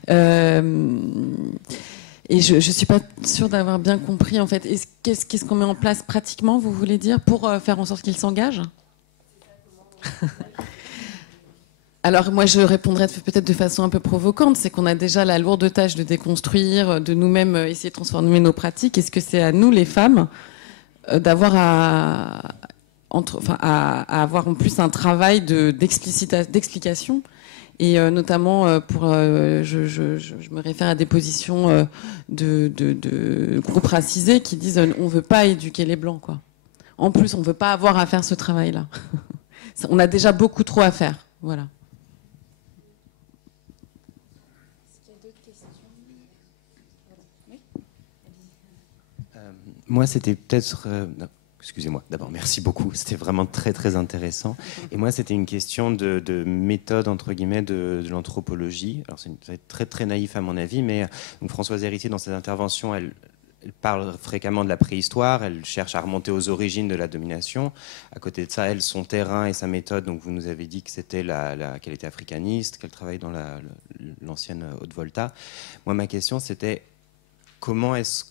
Et je suis pas sûre d'avoir bien compris, en fait. Qu'est-ce qu'on met en place pratiquement, vous voulez dire, pour faire en sorte qu'ils s'engagent? Alors moi, je répondrais peut-être de façon un peu provocante, c'est qu'on a déjà la lourde tâche de déconstruire, de nous-mêmes essayer de transformer nos pratiques. Est-ce que c'est à nous, les femmes, d'avoir à avoir en plus un travail d'explication, et notamment je me réfère à des positions de groupes racisés qui disent on veut pas éduquer les blancs, quoi. En plus, on veut pas avoir à faire ce travail-là. On a déjà beaucoup trop à faire, voilà. Moi, c'était peut-être... Excusez-moi, d'abord, merci beaucoup. C'était vraiment très, très intéressant. Et moi, c'était une question de méthode, entre guillemets, de l'anthropologie. Alors, c'est très, très naïf à mon avis, mais donc, Françoise Héritier, dans ses interventions, elle parle fréquemment de la préhistoire, elle cherche à remonter aux origines de la domination. À côté de ça, elle, son terrain et sa méthode, donc vous nous avez dit que c'était qu'elle était africaniste, qu'elle travaille dans l'ancienne Haute-Volta. Moi, ma question, c'était comment est-ce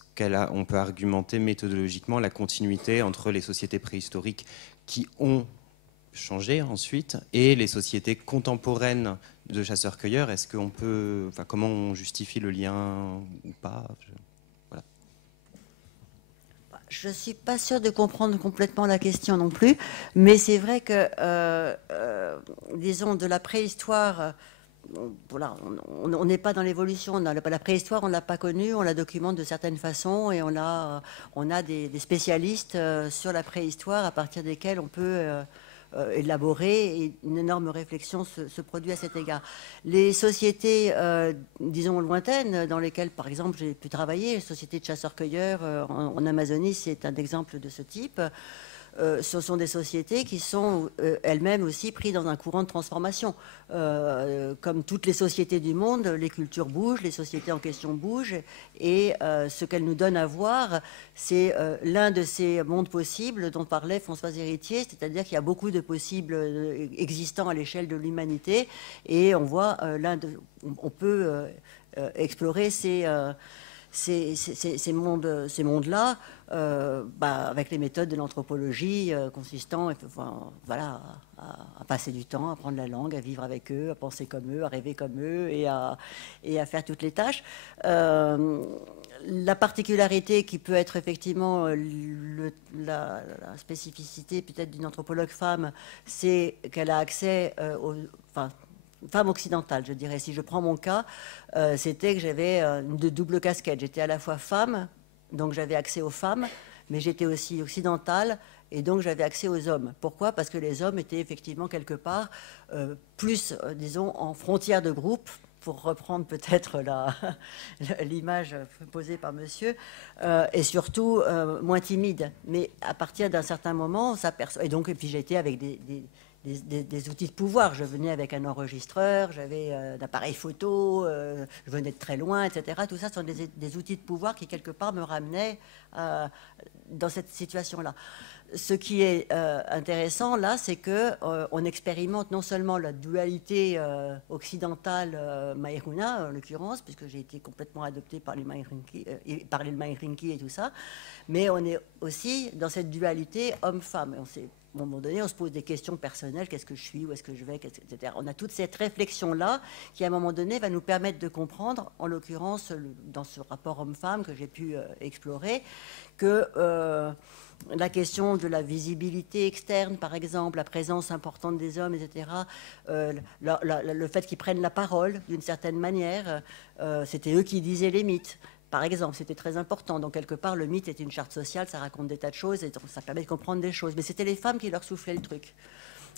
on peut argumenter méthodologiquement la continuité entre les sociétés préhistoriques qui ont changé ensuite et les sociétés contemporaines de chasseurs-cueilleurs? Est-ce qu'on peut, comment on justifie le lien ou pas? Voilà. Je ne suis pas sûre de comprendre complètement la question non plus, mais c'est vrai que, disons, de la préhistoire... Voilà, on n'est pas dans l'évolution. La préhistoire, on ne l'a pas connue, on la documente de certaines façons, et on a des spécialistes sur la préhistoire à partir desquels on peut élaborer, et une énorme réflexion se produit à cet égard. Les sociétés, disons, lointaines, dans lesquelles, par exemple, j'ai pu travailler, les sociétés de chasseurs-cueilleurs en Amazonie, c'est un exemple de ce type. Ce sont des sociétés qui sont elles-mêmes aussi prises dans un courant de transformation. Comme toutes les sociétés du monde, les cultures bougent, les sociétés en question bougent, et ce qu'elles nous donnent à voir, c'est l'un de ces mondes possibles dont parlait Françoise Héritier, c'est-à-dire qu'il y a beaucoup de possibles existants à l'échelle de l'humanité, et on voit on peut explorer ces mondes-là avec les méthodes de l'anthropologie consistant voilà, à passer du temps, à apprendre la langue, à vivre avec eux, à penser comme eux, à rêver comme eux et à faire toutes les tâches. La particularité qui peut être effectivement la spécificité peut-être d'une anthropologue femme, c'est qu'elle a accès femme occidentale, je dirais. Si je prends mon cas, c'était que j'avais de double casquette. J'étais à la fois femme, donc j'avais accès aux femmes, mais j'étais aussi occidentale, et donc j'avais accès aux hommes. Pourquoi? Parce que les hommes étaient effectivement quelque part plus, disons, en frontière de groupe, pour reprendre peut-être l'image posée par monsieur, et surtout moins timide. Mais à partir d'un certain moment, on s'aperçoit... Et puis j'étais avec des outils de pouvoir. Je venais avec un enregistreur, j'avais un appareil photo, je venais de très loin, etc. Tout ça sont des outils de pouvoir qui, quelque part, me ramenaient dans cette situation-là. Ce qui est intéressant, là, c'est qu'on expérimente non seulement la dualité occidentale Maïruna, en l'occurrence, puisque j'ai été complètement adoptée par les Maïrinki et tout ça, mais on est aussi dans cette dualité homme-femme. À un moment donné, on se pose des questions personnelles, qu'est-ce que je suis, où est-ce que je vais, etc. On a toute cette réflexion-là qui, à un moment donné, va nous permettre de comprendre, en l'occurrence, dans ce rapport homme-femme que j'ai pu explorer, que la question de la visibilité externe, par exemple, la présence importante des hommes, etc., le fait qu'ils prennent la parole d'une certaine manière, c'était eux qui disaient les mythes. Par exemple, c'était très important. Donc, quelque part, le mythe est une charte sociale, ça raconte des tas de choses et ça permet de comprendre des choses. Mais c'était les femmes qui leur soufflaient le truc.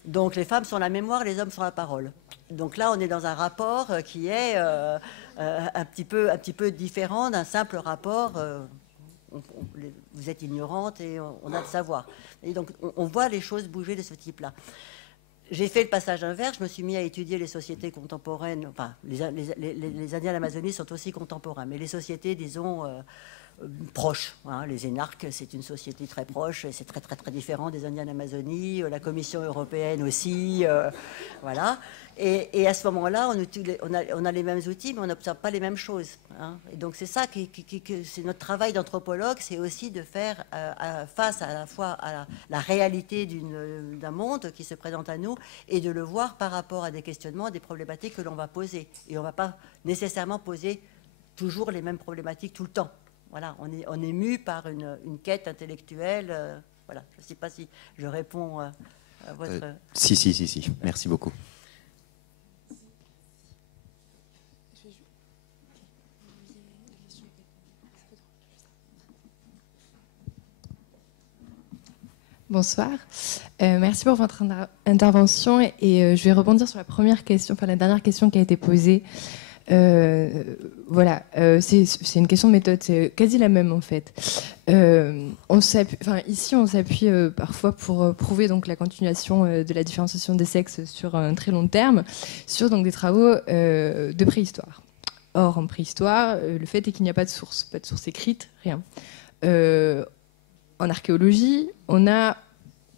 Donc, les femmes sont la mémoire, les hommes sont la parole. Donc là, on est dans un rapport qui est un petit peu différent d'un simple rapport. Vous êtes ignorante et on a le savoir. Et donc, on voit les choses bouger de ce type-là. J'ai fait le passage inverse, je me suis mis à étudier les sociétés contemporaines, enfin, les Indiens d'Amazonie sont aussi contemporains, mais les sociétés, disons, proches. Hein. Les énarques, c'est une société très proche, et c'est très, très, très différent des Indiens d'Amazonie, la Commission européenne aussi, voilà. Et à ce moment-là, on a les mêmes outils, mais on n'observe pas les mêmes choses. Hein. Et donc, c'est ça c'est notre travail d'anthropologue, c'est aussi de faire face à la fois à la réalité d'un monde qui se présente à nous et de le voir par rapport à des questionnements, des problématiques que l'on va poser. Et on ne va pas nécessairement poser toujours les mêmes problématiques tout le temps. Voilà, on est mu par une quête intellectuelle. Voilà, je ne sais pas si je réponds à votre... Si. Merci beaucoup. Bonsoir. Merci pour votre intervention et je vais rebondir sur la première question, enfin la dernière question qui a été posée. Voilà, c'est une question de méthode, c'est quasi la même en fait. Ici, on s'appuie parfois pour prouver donc la continuation de la différenciation des sexes sur un très long terme, sur donc des travaux de préhistoire. Or, en préhistoire, le fait est qu'il n'y a pas de source écrite, rien. En archéologie, on a,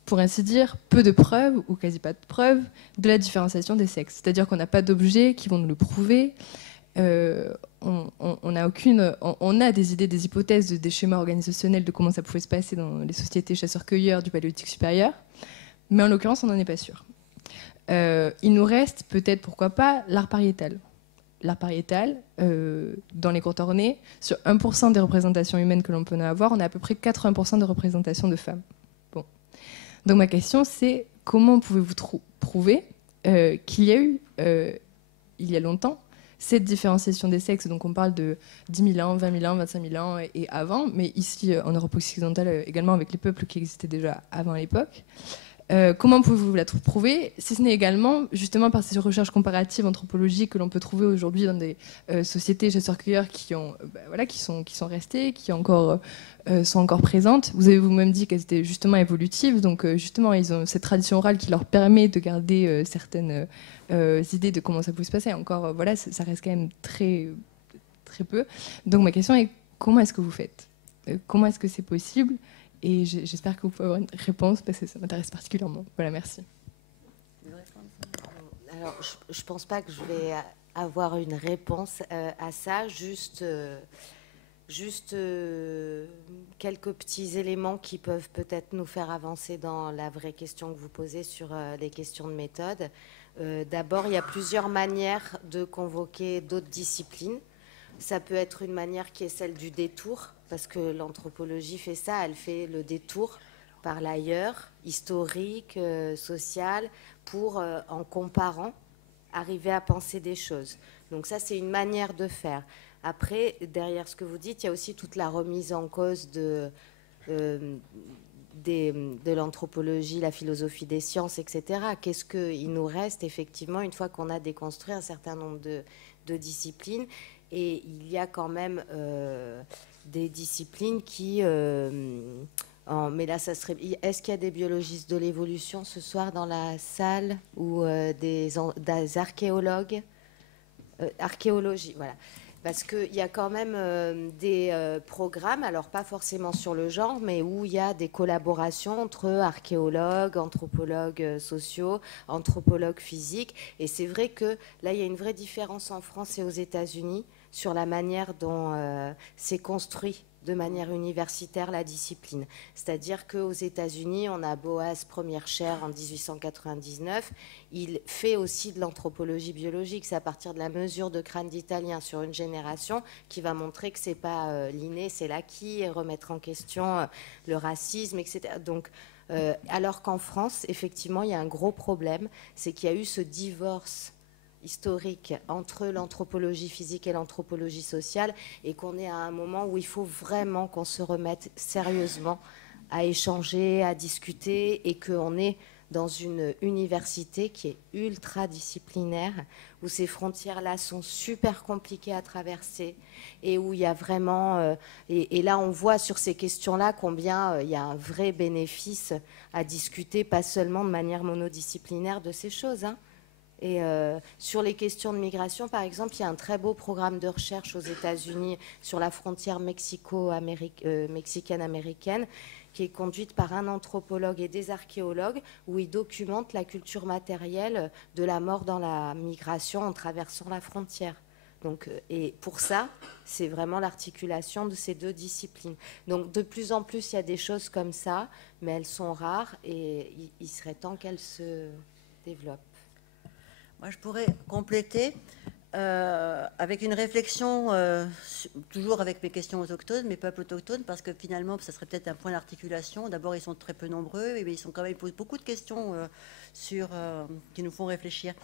pour ainsi dire, peu de preuves, ou quasi pas de preuves, de la différenciation des sexes. C'est-à-dire qu'on n'a pas d'objets qui vont nous le prouver. On a des idées, des hypothèses, des schémas organisationnels de comment ça pouvait se passer dans les sociétés chasseurs-cueilleurs du Paléolithique supérieur, mais en l'occurrence, on n'en est pas sûr. Il nous reste peut-être, pourquoi pas, l'art pariétal. L'art pariétal, dans les contournés, sur 1% des représentations humaines que l'on peut en avoir, on a à peu près 80% de représentations de femmes. Bon. Donc ma question, c'est comment pouvez-vous prouver qu'il y a eu, il y a longtemps, cette différenciation des sexes? Donc on parle de 10 000 ans, 20 000 ans, 25 000 ans et avant, mais ici en Europe occidentale également avec les peuples qui existaient déjà avant l'époque. Comment pouvez-vous la prouver, si ce n'est également justement par ces recherches comparatives anthropologiques que l'on peut trouver aujourd'hui dans des sociétés chasseurs-cueilleurs qui sont restées, qui sont encore présentes. Vous avez vous-même dit qu'elles étaient justement évolutives, donc justement ils ont cette tradition orale qui leur permet de garder certaines idées de comment ça pouvait se passer. Encore, voilà, ça reste quand même très, très peu. Donc ma question est, comment est-ce que vous faites? Comment est-ce que c'est possible? Et j'espère que vous pouvez avoir une réponse parce que ça m'intéresse particulièrement. Voilà, merci. Alors, je ne pense pas que je vais avoir une réponse à ça, juste quelques petits éléments qui peuvent peut-être nous faire avancer dans la vraie question que vous posez sur les questions de méthode. D'abord, il y a plusieurs manières de convoquer d'autres disciplines. Ça peut être une manière qui est celle du détour, parce que l'anthropologie fait ça, elle fait le détour par l'ailleurs, historique, social, pour, en comparant, arriver à penser des choses. Donc ça, c'est une manière de faire. Après, derrière ce que vous dites, il y a aussi toute la remise en cause de l'anthropologie, la philosophie des sciences, etc. Qu'est-ce qu'il nous reste, effectivement, une fois qu'on a déconstruit un certain nombre de disciplines? Et il y a quand même des disciplines qui... mais là, ça serait... Est-ce qu'il y a des biologistes de l'évolution ce soir dans la salle ou des archéologues archéologie, voilà. Parce qu'il y a quand même des programmes, alors pas forcément sur le genre, mais où il y a des collaborations entre archéologues, anthropologues sociaux, anthropologues physiques. Et c'est vrai que là, il y a une vraie différence en France et aux États-Unis sur la manière dont c'est construit de manière universitaire la discipline. C'est-à-dire qu'aux États-Unis, on a Boas, première chaire en 1899. Il fait aussi de l'anthropologie biologique. C'est à partir de la mesure de crâne d'Italien sur une génération qui va montrer que c'est pas l'inné, c'est l'acquis, et remettre en question le racisme, etc. Donc, alors qu'en France, effectivement, il y a un gros problème, c'est qu'il y a eu ce divorce historique entre l'anthropologie physique et l'anthropologie sociale, et qu'on est à un moment où il faut vraiment qu'on se remette sérieusement à échanger, à discuter, et qu'on est dans une université qui est ultra disciplinaire, où ces frontières-là sont super compliquées à traverser, et où il y a vraiment... et là, on voit sur ces questions-là combien il y a un vrai bénéfice à discuter, pas seulement de manière monodisciplinaire de ces choses, hein. Et sur les questions de migration, par exemple, il y a un très beau programme de recherche aux États-Unis sur la frontière mexicaine-américaine, qui est conduite par un anthropologue et des archéologues, où ils documentent la culture matérielle de la mort dans la migration en traversant la frontière. Donc, et pour ça, c'est vraiment l'articulation de ces deux disciplines. Donc de plus en plus, il y a des choses comme ça, mais elles sont rares, et il serait temps qu'elles se développent. Moi, je pourrais compléter avec une réflexion, toujours avec mes questions autochtones, mes peuples autochtones, parce que finalement, ça serait peut-être un point d'articulation. D'abord, ils sont très peu nombreux, et ils sont quand même, ils posent beaucoup de questions qui nous font réfléchir.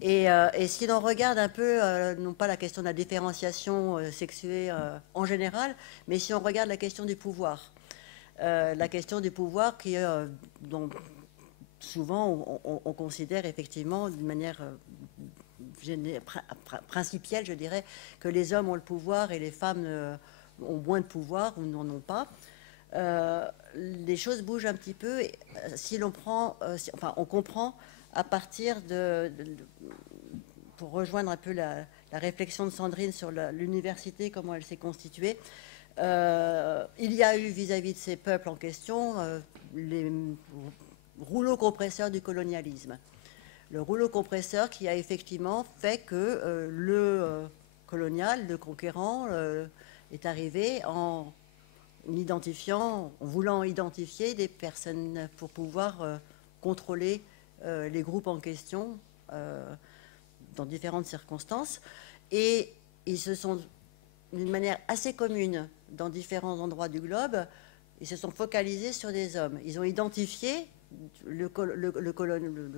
Et si l'on regarde un peu, non pas la question de la différenciation sexuée en général, mais si on regarde la question du pouvoir. La question du pouvoir qui est... souvent, on considère effectivement d'une manière principielle, je dirais, que les hommes ont le pouvoir et les femmes ont moins de pouvoir ou n'en ont pas. Les choses bougent un petit peu. Et, si l'on prend, on comprend à partir pour rejoindre un peu la réflexion de Sandrine sur l'université, comment elle s'est constituée. Il y a eu vis-à-vis de ces peuples en question les rouleau compresseur du colonialisme. Le rouleau compresseur qui a effectivement fait que le colonial, le conquérant, est arrivé en voulant identifier des personnes pour pouvoir contrôler les groupes en question dans différentes circonstances. Et ils se sont, d'une manière assez commune, dans différents endroits du globe, ils se sont focalisés sur des hommes. Ils ont identifié le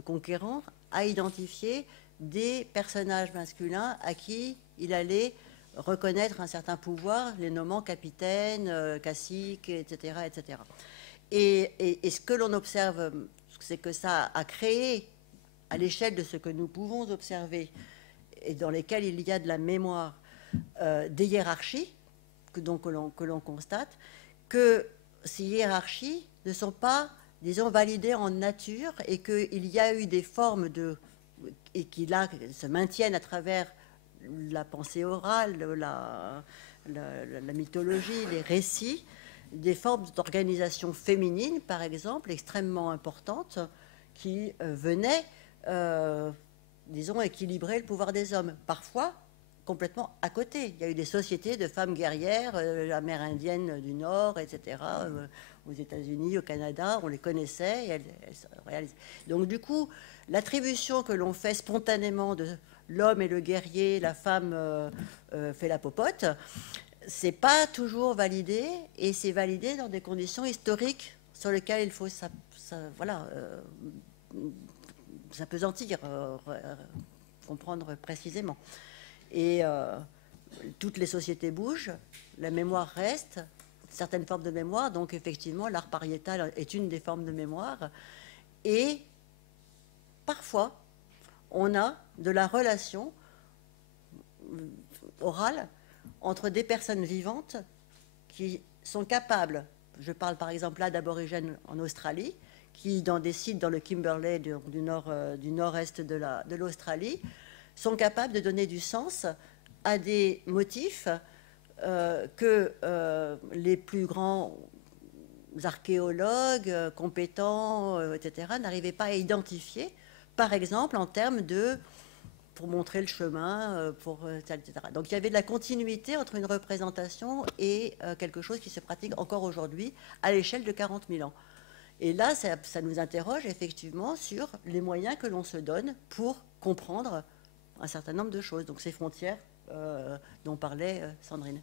conquérant a identifié des personnages masculins à qui il allait reconnaître un certain pouvoir, les nommant capitaine, cacique, etc., etc. Et ce que l'on observe, c'est que ça a créé, à l'échelle de ce que nous pouvons observer, et dans lesquels il y a de la mémoire, des hiérarchies que l'on constate, que ces hiérarchies ne sont pas, disons, validées en nature, et qu'il y a eu des formes et qui là se maintiennent à travers la pensée orale, la mythologie, les récits, des formes d'organisation féminine, par exemple, extrêmement importantes, qui venaient, disons, équilibrer le pouvoir des hommes. Parfois, complètement à côté. Il y a eu des sociétés de femmes guerrières, amérindiennes du Nord, etc., aux États-Unis, au Canada, on les connaissait, et elles réalisaient. Donc, du coup, l'attribution que l'on fait spontanément de l'homme est le guerrier, la femme fait la popote, c'est pas toujours validé, et c'est validé dans des conditions historiques sur lesquelles il faut s'apesantir, comprendre précisément. Et toutes les sociétés bougent, la mémoire reste, certaines formes de mémoire, donc effectivement l'art pariétal est une des formes de mémoire, et parfois on a de la relation orale entre des personnes vivantes qui sont capables, je parle par exemple là d'aborigènes en Australie, qui dans des sites dans le Kimberley du nord-est de l'Australie, sont capables de donner du sens à des motifs que les plus grands archéologues compétents, etc., n'arrivaient pas à identifier, par exemple en termes de pour montrer le chemin, etc. Donc il y avait de la continuité entre une représentation et quelque chose qui se pratique encore aujourd'hui à l'échelle de 40 000 ans. Et là, ça nous interroge effectivement sur les moyens que l'on se donne pour comprendre un certain nombre de choses. Donc ces frontières dont parlait Sandrine.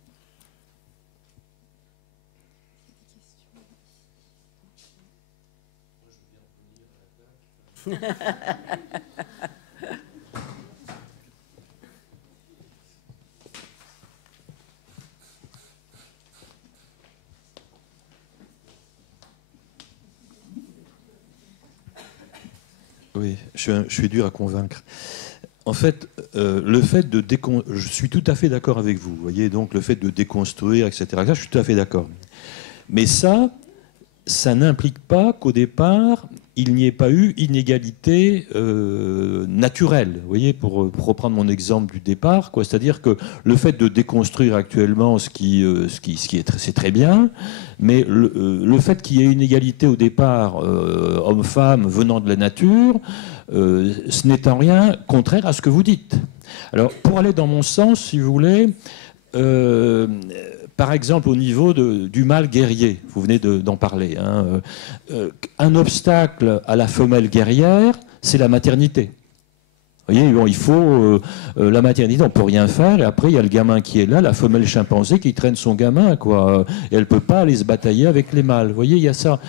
Oui, je suis dur à convaincre. En fait, je suis tout à fait d'accord avec vous. Vous voyez, donc le fait de déconstruire, etc. Je suis tout à fait d'accord. Mais ça n'implique pas qu'au départ, il n'y ait pas eu inégalité naturelle. Vous voyez, pour reprendre mon exemple du départ, quoi. C'est-à-dire que le fait de déconstruire actuellement c'est très bien, mais le fait qu'il y ait une égalité au départ homme-femme venant de la nature, ce n'est en rien contraire à ce que vous dites. Alors, pour aller dans mon sens, si vous voulez, par exemple, au niveau du mâle guerrier, vous venez d'en parler, hein, un obstacle à la femelle guerrière, c'est la maternité. Vous voyez, bon, il faut la maternité, on ne peut rien faire, et après, il y a le gamin qui est là, la femelle chimpanzé qui traîne son gamin, quoi, et elle ne peut pas aller se batailler avec les mâles. Vous voyez, il y a ça.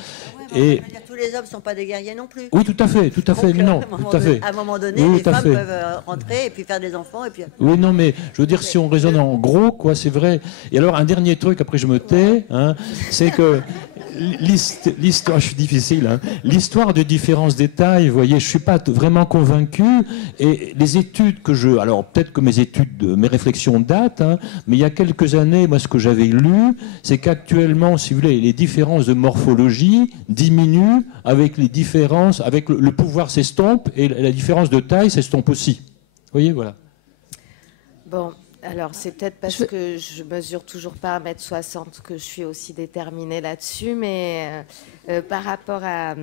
Et tous les hommes ne sont pas des guerriers non plus. Oui, tout à fait, mais non, tout à fait. À un moment donné, les femmes peuvent rentrer et puis faire des enfants. Et puis... Oui, non, mais je veux dire, si on raisonne en gros, quoi, c'est vrai. Et alors, un dernier truc, après je me tais, hein, c'est que l'histoire, je suis difficile, hein, l'histoire de différences des tailles, vous voyez, je ne suis pas vraiment convaincu. Et les études alors peut-être que mes réflexions datent, hein, mais il y a quelques années, moi, ce que j'avais lu, c'est qu'actuellement, si vous voulez, les différences de morphologie diminuent avec les différences, avec le pouvoir s'estompe et la différence de taille s'estompe aussi. Vous voyez, voilà. Bon, alors c'est peut-être parce que je mesure toujours pas 1m60 que je suis aussi déterminée là-dessus, mais par rapport à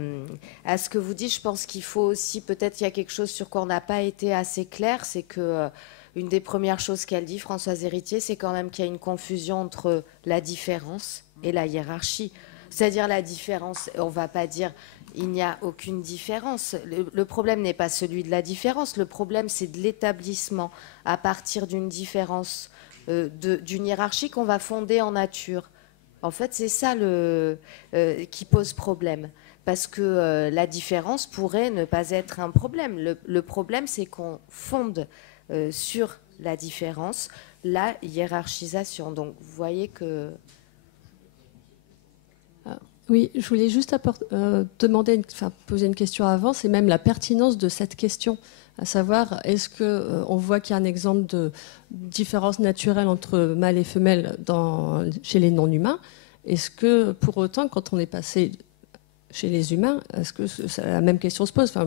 ce que vous dites, je pense qu'il faut aussi, peut-être il y a quelque chose sur quoi on n'a pas été assez clair, c'est que une des premières choses qu'elle dit, Françoise Héritier, c'est quand même qu'il y a une confusion entre la différence et la hiérarchie. C'est-à-dire la différence, on ne va pas dire il n'y a aucune différence. Le problème n'est pas celui de la différence, le problème c'est de l'établissement à partir d'une différence, d'une hiérarchie qu'on va fonder en nature. En fait, c'est ça qui pose problème. Parce que la différence pourrait ne pas être un problème. Le problème, c'est qu'on fonde sur la différence la hiérarchisation. Donc, vous voyez que... Oui, je voulais juste poser une question avant, c'est même la pertinence de cette question, à savoir, est-ce qu'on voit qu'il y a un exemple de différence naturelle entre mâle et femelle chez les non-humains? Est-ce que, pour autant, quand on est passé chez les humains, est-ce que la même question se pose? Enfin,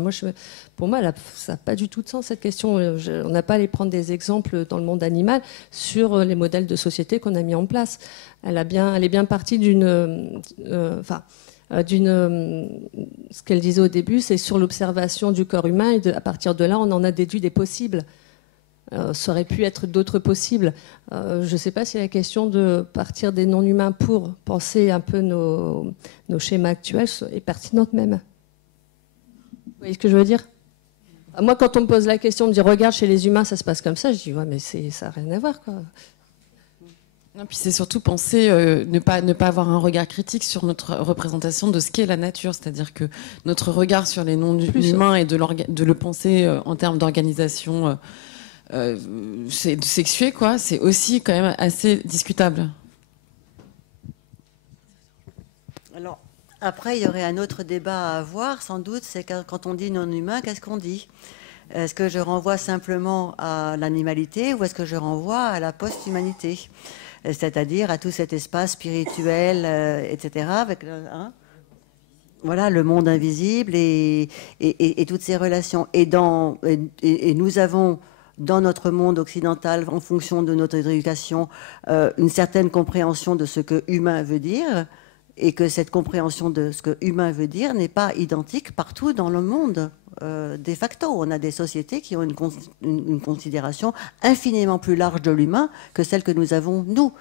pour moi, ça n'a pas du tout de sens, cette question. On n'a pas à aller prendre des exemples dans le monde animal sur les modèles de société qu'on a mis en place. Elle est bien partie ce qu'elle disait au début, c'est sur l'observation du corps humain, et à partir de là, on en a déduit des possibles. Ça aurait pu être d'autres possibles. Je ne sais pas si la question de partir des non-humains pour penser un peu nos schémas actuels est pertinente même. Vous voyez ce que je veux dire? Moi, quand on me pose la question, on me dit « Regarde, chez les humains, ça se passe comme ça », je dis « Ouais, mais ça n'a rien à voir, quoi. » Non, puis c'est surtout penser, ne pas avoir un regard critique sur notre représentation de ce qu'est la nature. C'est-à-dire que notre regard sur les non-humains et de le penser en termes d'organisation sexuée, quoi, c'est aussi quand même assez discutable. Alors, après, il y aurait un autre débat à avoir, sans doute, c'est quand on dit non-humain, qu'est-ce qu'on dit? Est-ce que je renvoie simplement à l'animalité ou est-ce que je renvoie à la post-humanité? C'est-à-dire à tout cet espace spirituel, etc., avec voilà, le monde invisible et toutes ces relations. Et nous avons, dans notre monde occidental, en fonction de notre éducation, une certaine compréhension de ce que humain veut dire. et que cette compréhension de ce que humain veut dire n'est pas identique partout dans le monde. De facto, on a des sociétés qui ont une considération infiniment plus large de l'humain que celle que nous avons, nous.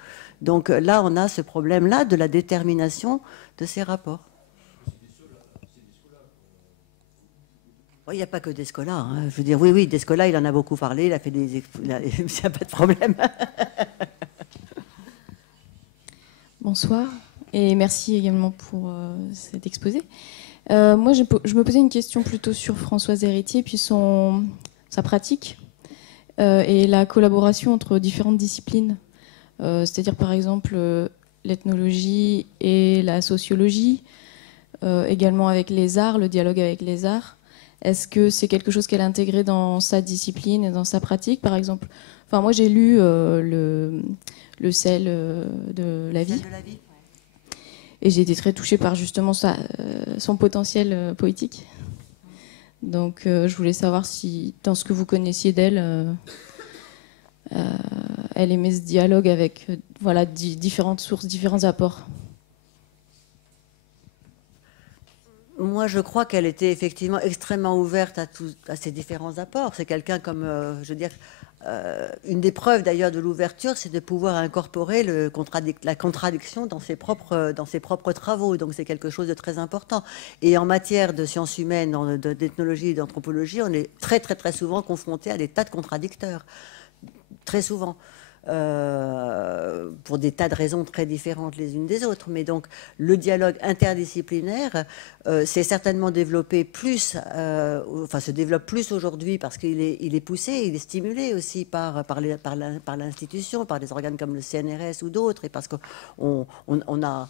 Donc là, on a ce problème-là de la détermination de ces rapports. Il n'y a pas que Descola. Hein. Je veux dire, oui, Descola, il en a beaucoup parlé, il a fait des... Il n'y a pas de problème. Bonsoir, et merci également pour cet exposé. Moi, je me posais une question plutôt sur Françoise Héritier, puis sa pratique et la collaboration entre différentes disciplines. C'est-à-dire, par exemple, l'ethnologie et la sociologie, également avec les arts, le dialogue avec les arts. Est-ce que c'est quelque chose qu'elle a intégré dans sa discipline et dans sa pratique, par exemple? Enfin, moi, j'ai lu le sel de la vie. Et j'ai été très touchée par justement son potentiel poétique. Donc je voulais savoir si, dans ce que vous connaissiez d'elle, elle aimait ce dialogue avec voilà, différentes sources, différents apports. Moi, je crois qu'elle était effectivement extrêmement ouverte à ces différents apports. C'est quelqu'un comme, je veux dire, une des preuves d'ailleurs de l'ouverture, c'est de pouvoir incorporer la contradiction dans ses propres travaux. Donc c'est quelque chose de très important. Et en matière de sciences humaines, d'ethnologie et d'anthropologie, on est très très très souvent confronté à des tas de contradicteurs. Très souvent. Pour des tas de raisons très différentes les unes des autres. Mais donc, le dialogue interdisciplinaire s'est certainement développé plus, enfin se développe plus aujourd'hui parce qu'il est poussé, il est stimulé aussi par l'institution, par des organes comme le CNRS ou d'autres, et parce qu'on a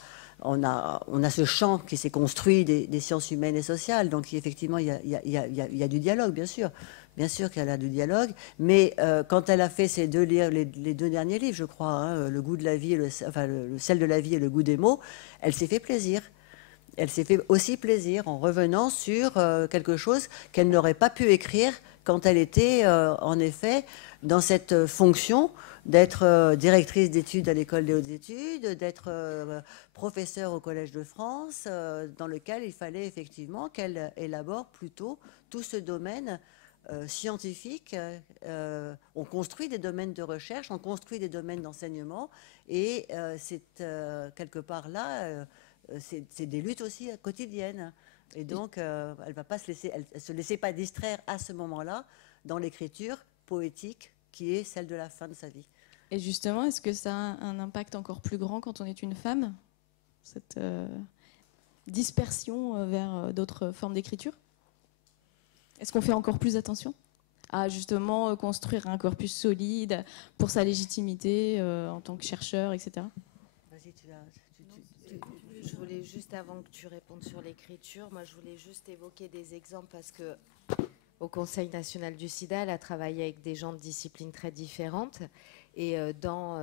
ce champ qui s'est construit des sciences humaines et sociales. Donc, effectivement, il y a du dialogue, bien sûr. Bien sûr qu'elle a du dialogue, mais quand elle a fait ces les deux derniers livres, je crois, hein, le goût de la vie, le sel de la vie et le goût des mots, elle s'est fait plaisir. Elle s'est fait aussi plaisir en revenant sur quelque chose qu'elle n'aurait pas pu écrire quand elle était, en effet, dans cette fonction d'être directrice d'études à l'École des hautes études, d'être professeure au Collège de France, dans lequel il fallait effectivement qu'elle élabore plutôt tout ce domaine scientifique. On construit des domaines de recherche, on construit des domaines d'enseignement, et c'est quelque part là, c'est des luttes aussi quotidiennes. Et donc, elle va pas se laissait pas distraire à ce moment-là dans l'écriture poétique qui est celle de la fin de sa vie. Et justement, est-ce que ça a un impact encore plus grand quand on est une femme, cette dispersion vers d'autres formes d'écriture? Est-ce qu'on fait encore plus attention à justement construire un corpus solide pour sa légitimité en tant que chercheur, etc. Vas-y, je voulais juste, avant que tu répondes sur l'écriture, moi je voulais juste évoquer des exemples parce que au Conseil national du sida, elle a travaillé avec des gens de disciplines très différentes. Et dans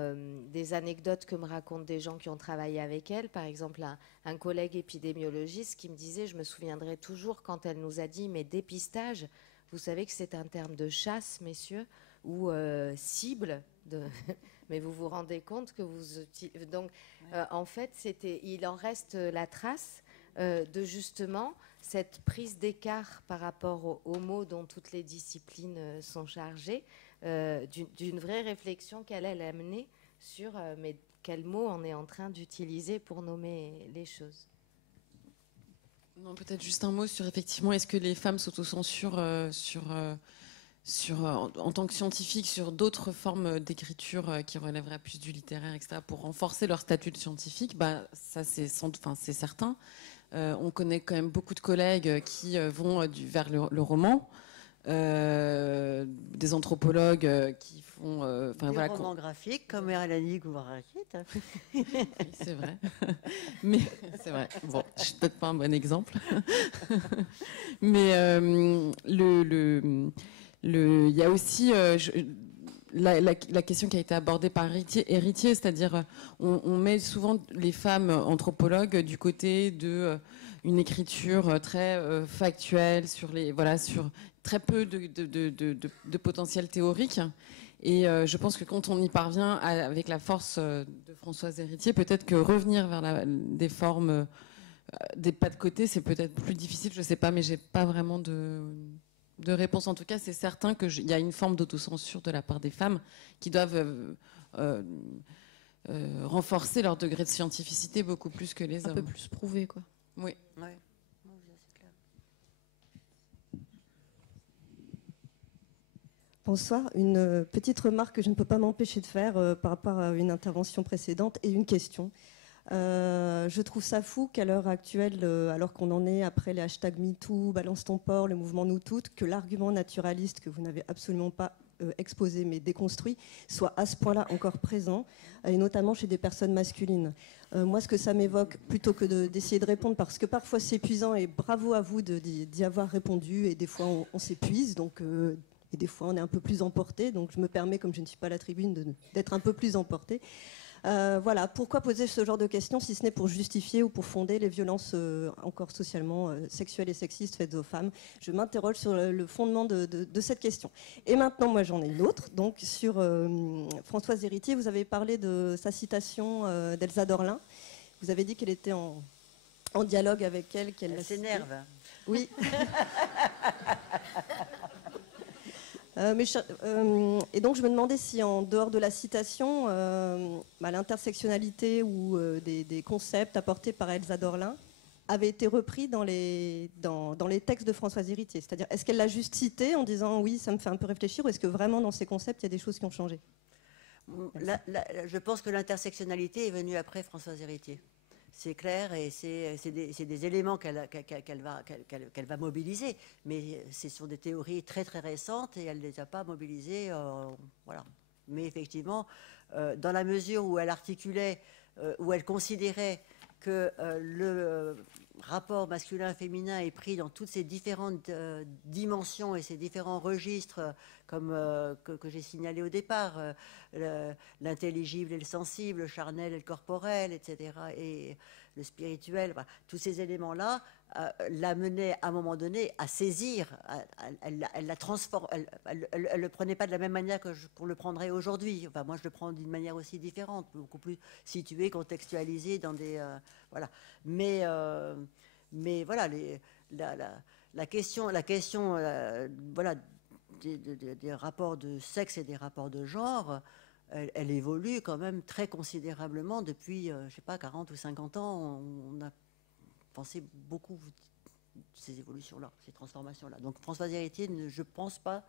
des anecdotes que me racontent des gens qui ont travaillé avec elle, par exemple un collègue épidémiologiste qui me disait, je me souviendrai toujours quand elle nous a dit, mais dépistage, vous savez que c'est un terme de chasse, messieurs, ou cible, mais vous vous rendez compte que vous... Donc, en fait, il en reste la trace de justement cette prise d'écart par rapport aux mots dont toutes les disciplines sont chargées, d'une vraie réflexion qu'elle a menée sur mais quel mot on est en train d'utiliser pour nommer les choses. Non, peut-être juste un mot sur effectivement, est-ce que les femmes s'autocensurent en tant que scientifiques sur d'autres formes d'écriture qui relèveraient plus du littéraire, etc., pour renforcer leur statut de scientifique? Ça, c'est certain. On connaît quand même beaucoup de collègues qui vont vers le roman. Des anthropologues qui font romans graphiques comme Erlani Gouvarakit. Oui, c'est vrai. Mais c'est vrai. Bon, je suis peut-être pas un bon exemple. Mais il y a aussi la question qui a été abordée par Héritier, c'est-à-dire on met souvent les femmes anthropologues du côté de une écriture très factuelle sur très peu de potentiel théorique. Et je pense que quand on y parvient avec la force de Françoise Héritier, peut-être que revenir vers des formes, des pas de côté, c'est peut-être plus difficile, je ne sais pas, mais j'ai pas vraiment de réponse. En tout cas, c'est certain qu'il y a une forme d'autocensure de la part des femmes qui doivent renforcer leur degré de scientificité beaucoup plus que les hommes. Un peu plus prouvé, quoi. Oui. Ouais. Bonsoir. Une petite remarque que je ne peux pas m'empêcher de faire par rapport à une intervention précédente et une question. Je trouve ça fou qu'à l'heure actuelle, alors qu'on en est après les hashtags MeToo, Balance ton porc, le mouvement Nous Toutes, que l'argument naturaliste que vous n'avez absolument pas exposé mais déconstruit soit à ce point-là encore présent, et notamment chez des personnes masculines. Moi, ce que ça m'évoque, plutôt que d'essayer de répondre, parce que parfois c'est épuisant, et bravo à vous d'y avoir répondu, et des fois on s'épuise, donc... et des fois on est un peu plus emporté, donc je me permets, comme je ne suis pas à la tribune, d'être un peu plus emporté. Voilà, pourquoi poser ce genre de questions si ce n'est pour justifier ou pour fonder les violences encore socialement sexuelles et sexistes faites aux femmes? Je m'interroge sur le fondement de cette question. Et maintenant, moi j'en ai une autre, donc sur Françoise Héritier. Vous avez parlé de sa citation d'Elsa Dorlin. Vous avez dit qu'elle était en dialogue avec elle, qu'elle s'énerve. Oui. Et donc je me demandais si en dehors de la citation, l'intersectionnalité ou des concepts apportés par Elsa Dorlin avaient été repris dans les textes de Françoise Héritier. C'est-à-dire, est-ce qu'elle l'a juste cité en disant oui, ça me fait un peu réfléchir, ou est-ce que vraiment dans ces concepts, il y a des choses qui ont changé? Je pense que l'intersectionnalité est venue après Françoise Héritier. C'est clair, et c'est des éléments qu'elle va mobiliser, mais ce sont des théories très très récentes et elle ne les a pas mobilisées. Voilà. Mais effectivement, dans la mesure où elle articulait, où elle considérait que le rapport masculin-féminin est pris dans toutes ces différentes dimensions et ces différents registres, comme que j'ai signalé au départ, l'intelligible et le sensible, le charnel et le corporel, etc., et le spirituel, voilà. Tous ces éléments-là l'amenaient à un moment donné à saisir, elle la transforme, elle le prenait pas de la même manière qu'on le prendrait aujourd'hui. Enfin, moi, je le prends d'une manière aussi différente, beaucoup plus située, contextualisée dans des... voilà. Mais voilà, la question voilà, des rapports de sexe et des rapports de genre, elle évolue quand même très considérablement depuis, je sais pas, 40 ou 50 ans. On a pensé beaucoup ces évolutions-là, ces transformations-là. Donc Françoise Héritier, je pense pas,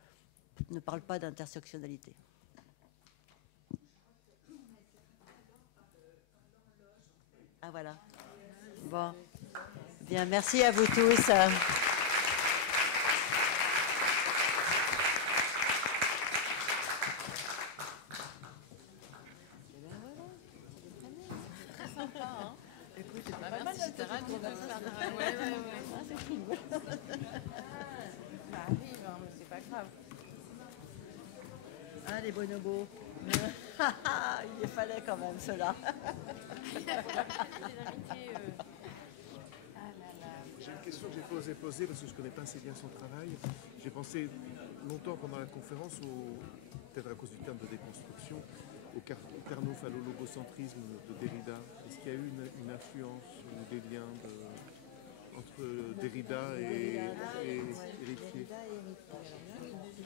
ne parle pas d'intersectionnalité. Ah voilà. Bon. Bien, merci à vous tous. Écoute, c'est pas mal, c'est très cool. Ça arrive, mais c'est pas grave. Ah, les bonobos. Il fallait quand même cela. J'ai une question que j'ai pas osé poser parce que je ne connais pas assez bien son travail. J'ai pensé longtemps pendant la conférence, peut-être à cause du terme de déconstruction, au carnophalo-logocentrisme de Derrida. Est-ce qu'il y a eu une influence ou des liens entre Derrida et Héritier?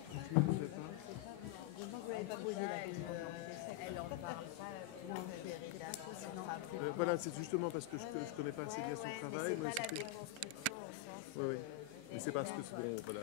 Je ne sais pas. Je pense que vous n'avez pas posé la question. Elle n'en parle pas. Non, Derrida. Voilà, c'est justement parce que je ne connais pas assez bien son travail. Mais c'est pas la déconstruction au sens... Oui, oui. Mais c'est parce que c'est bon, voilà.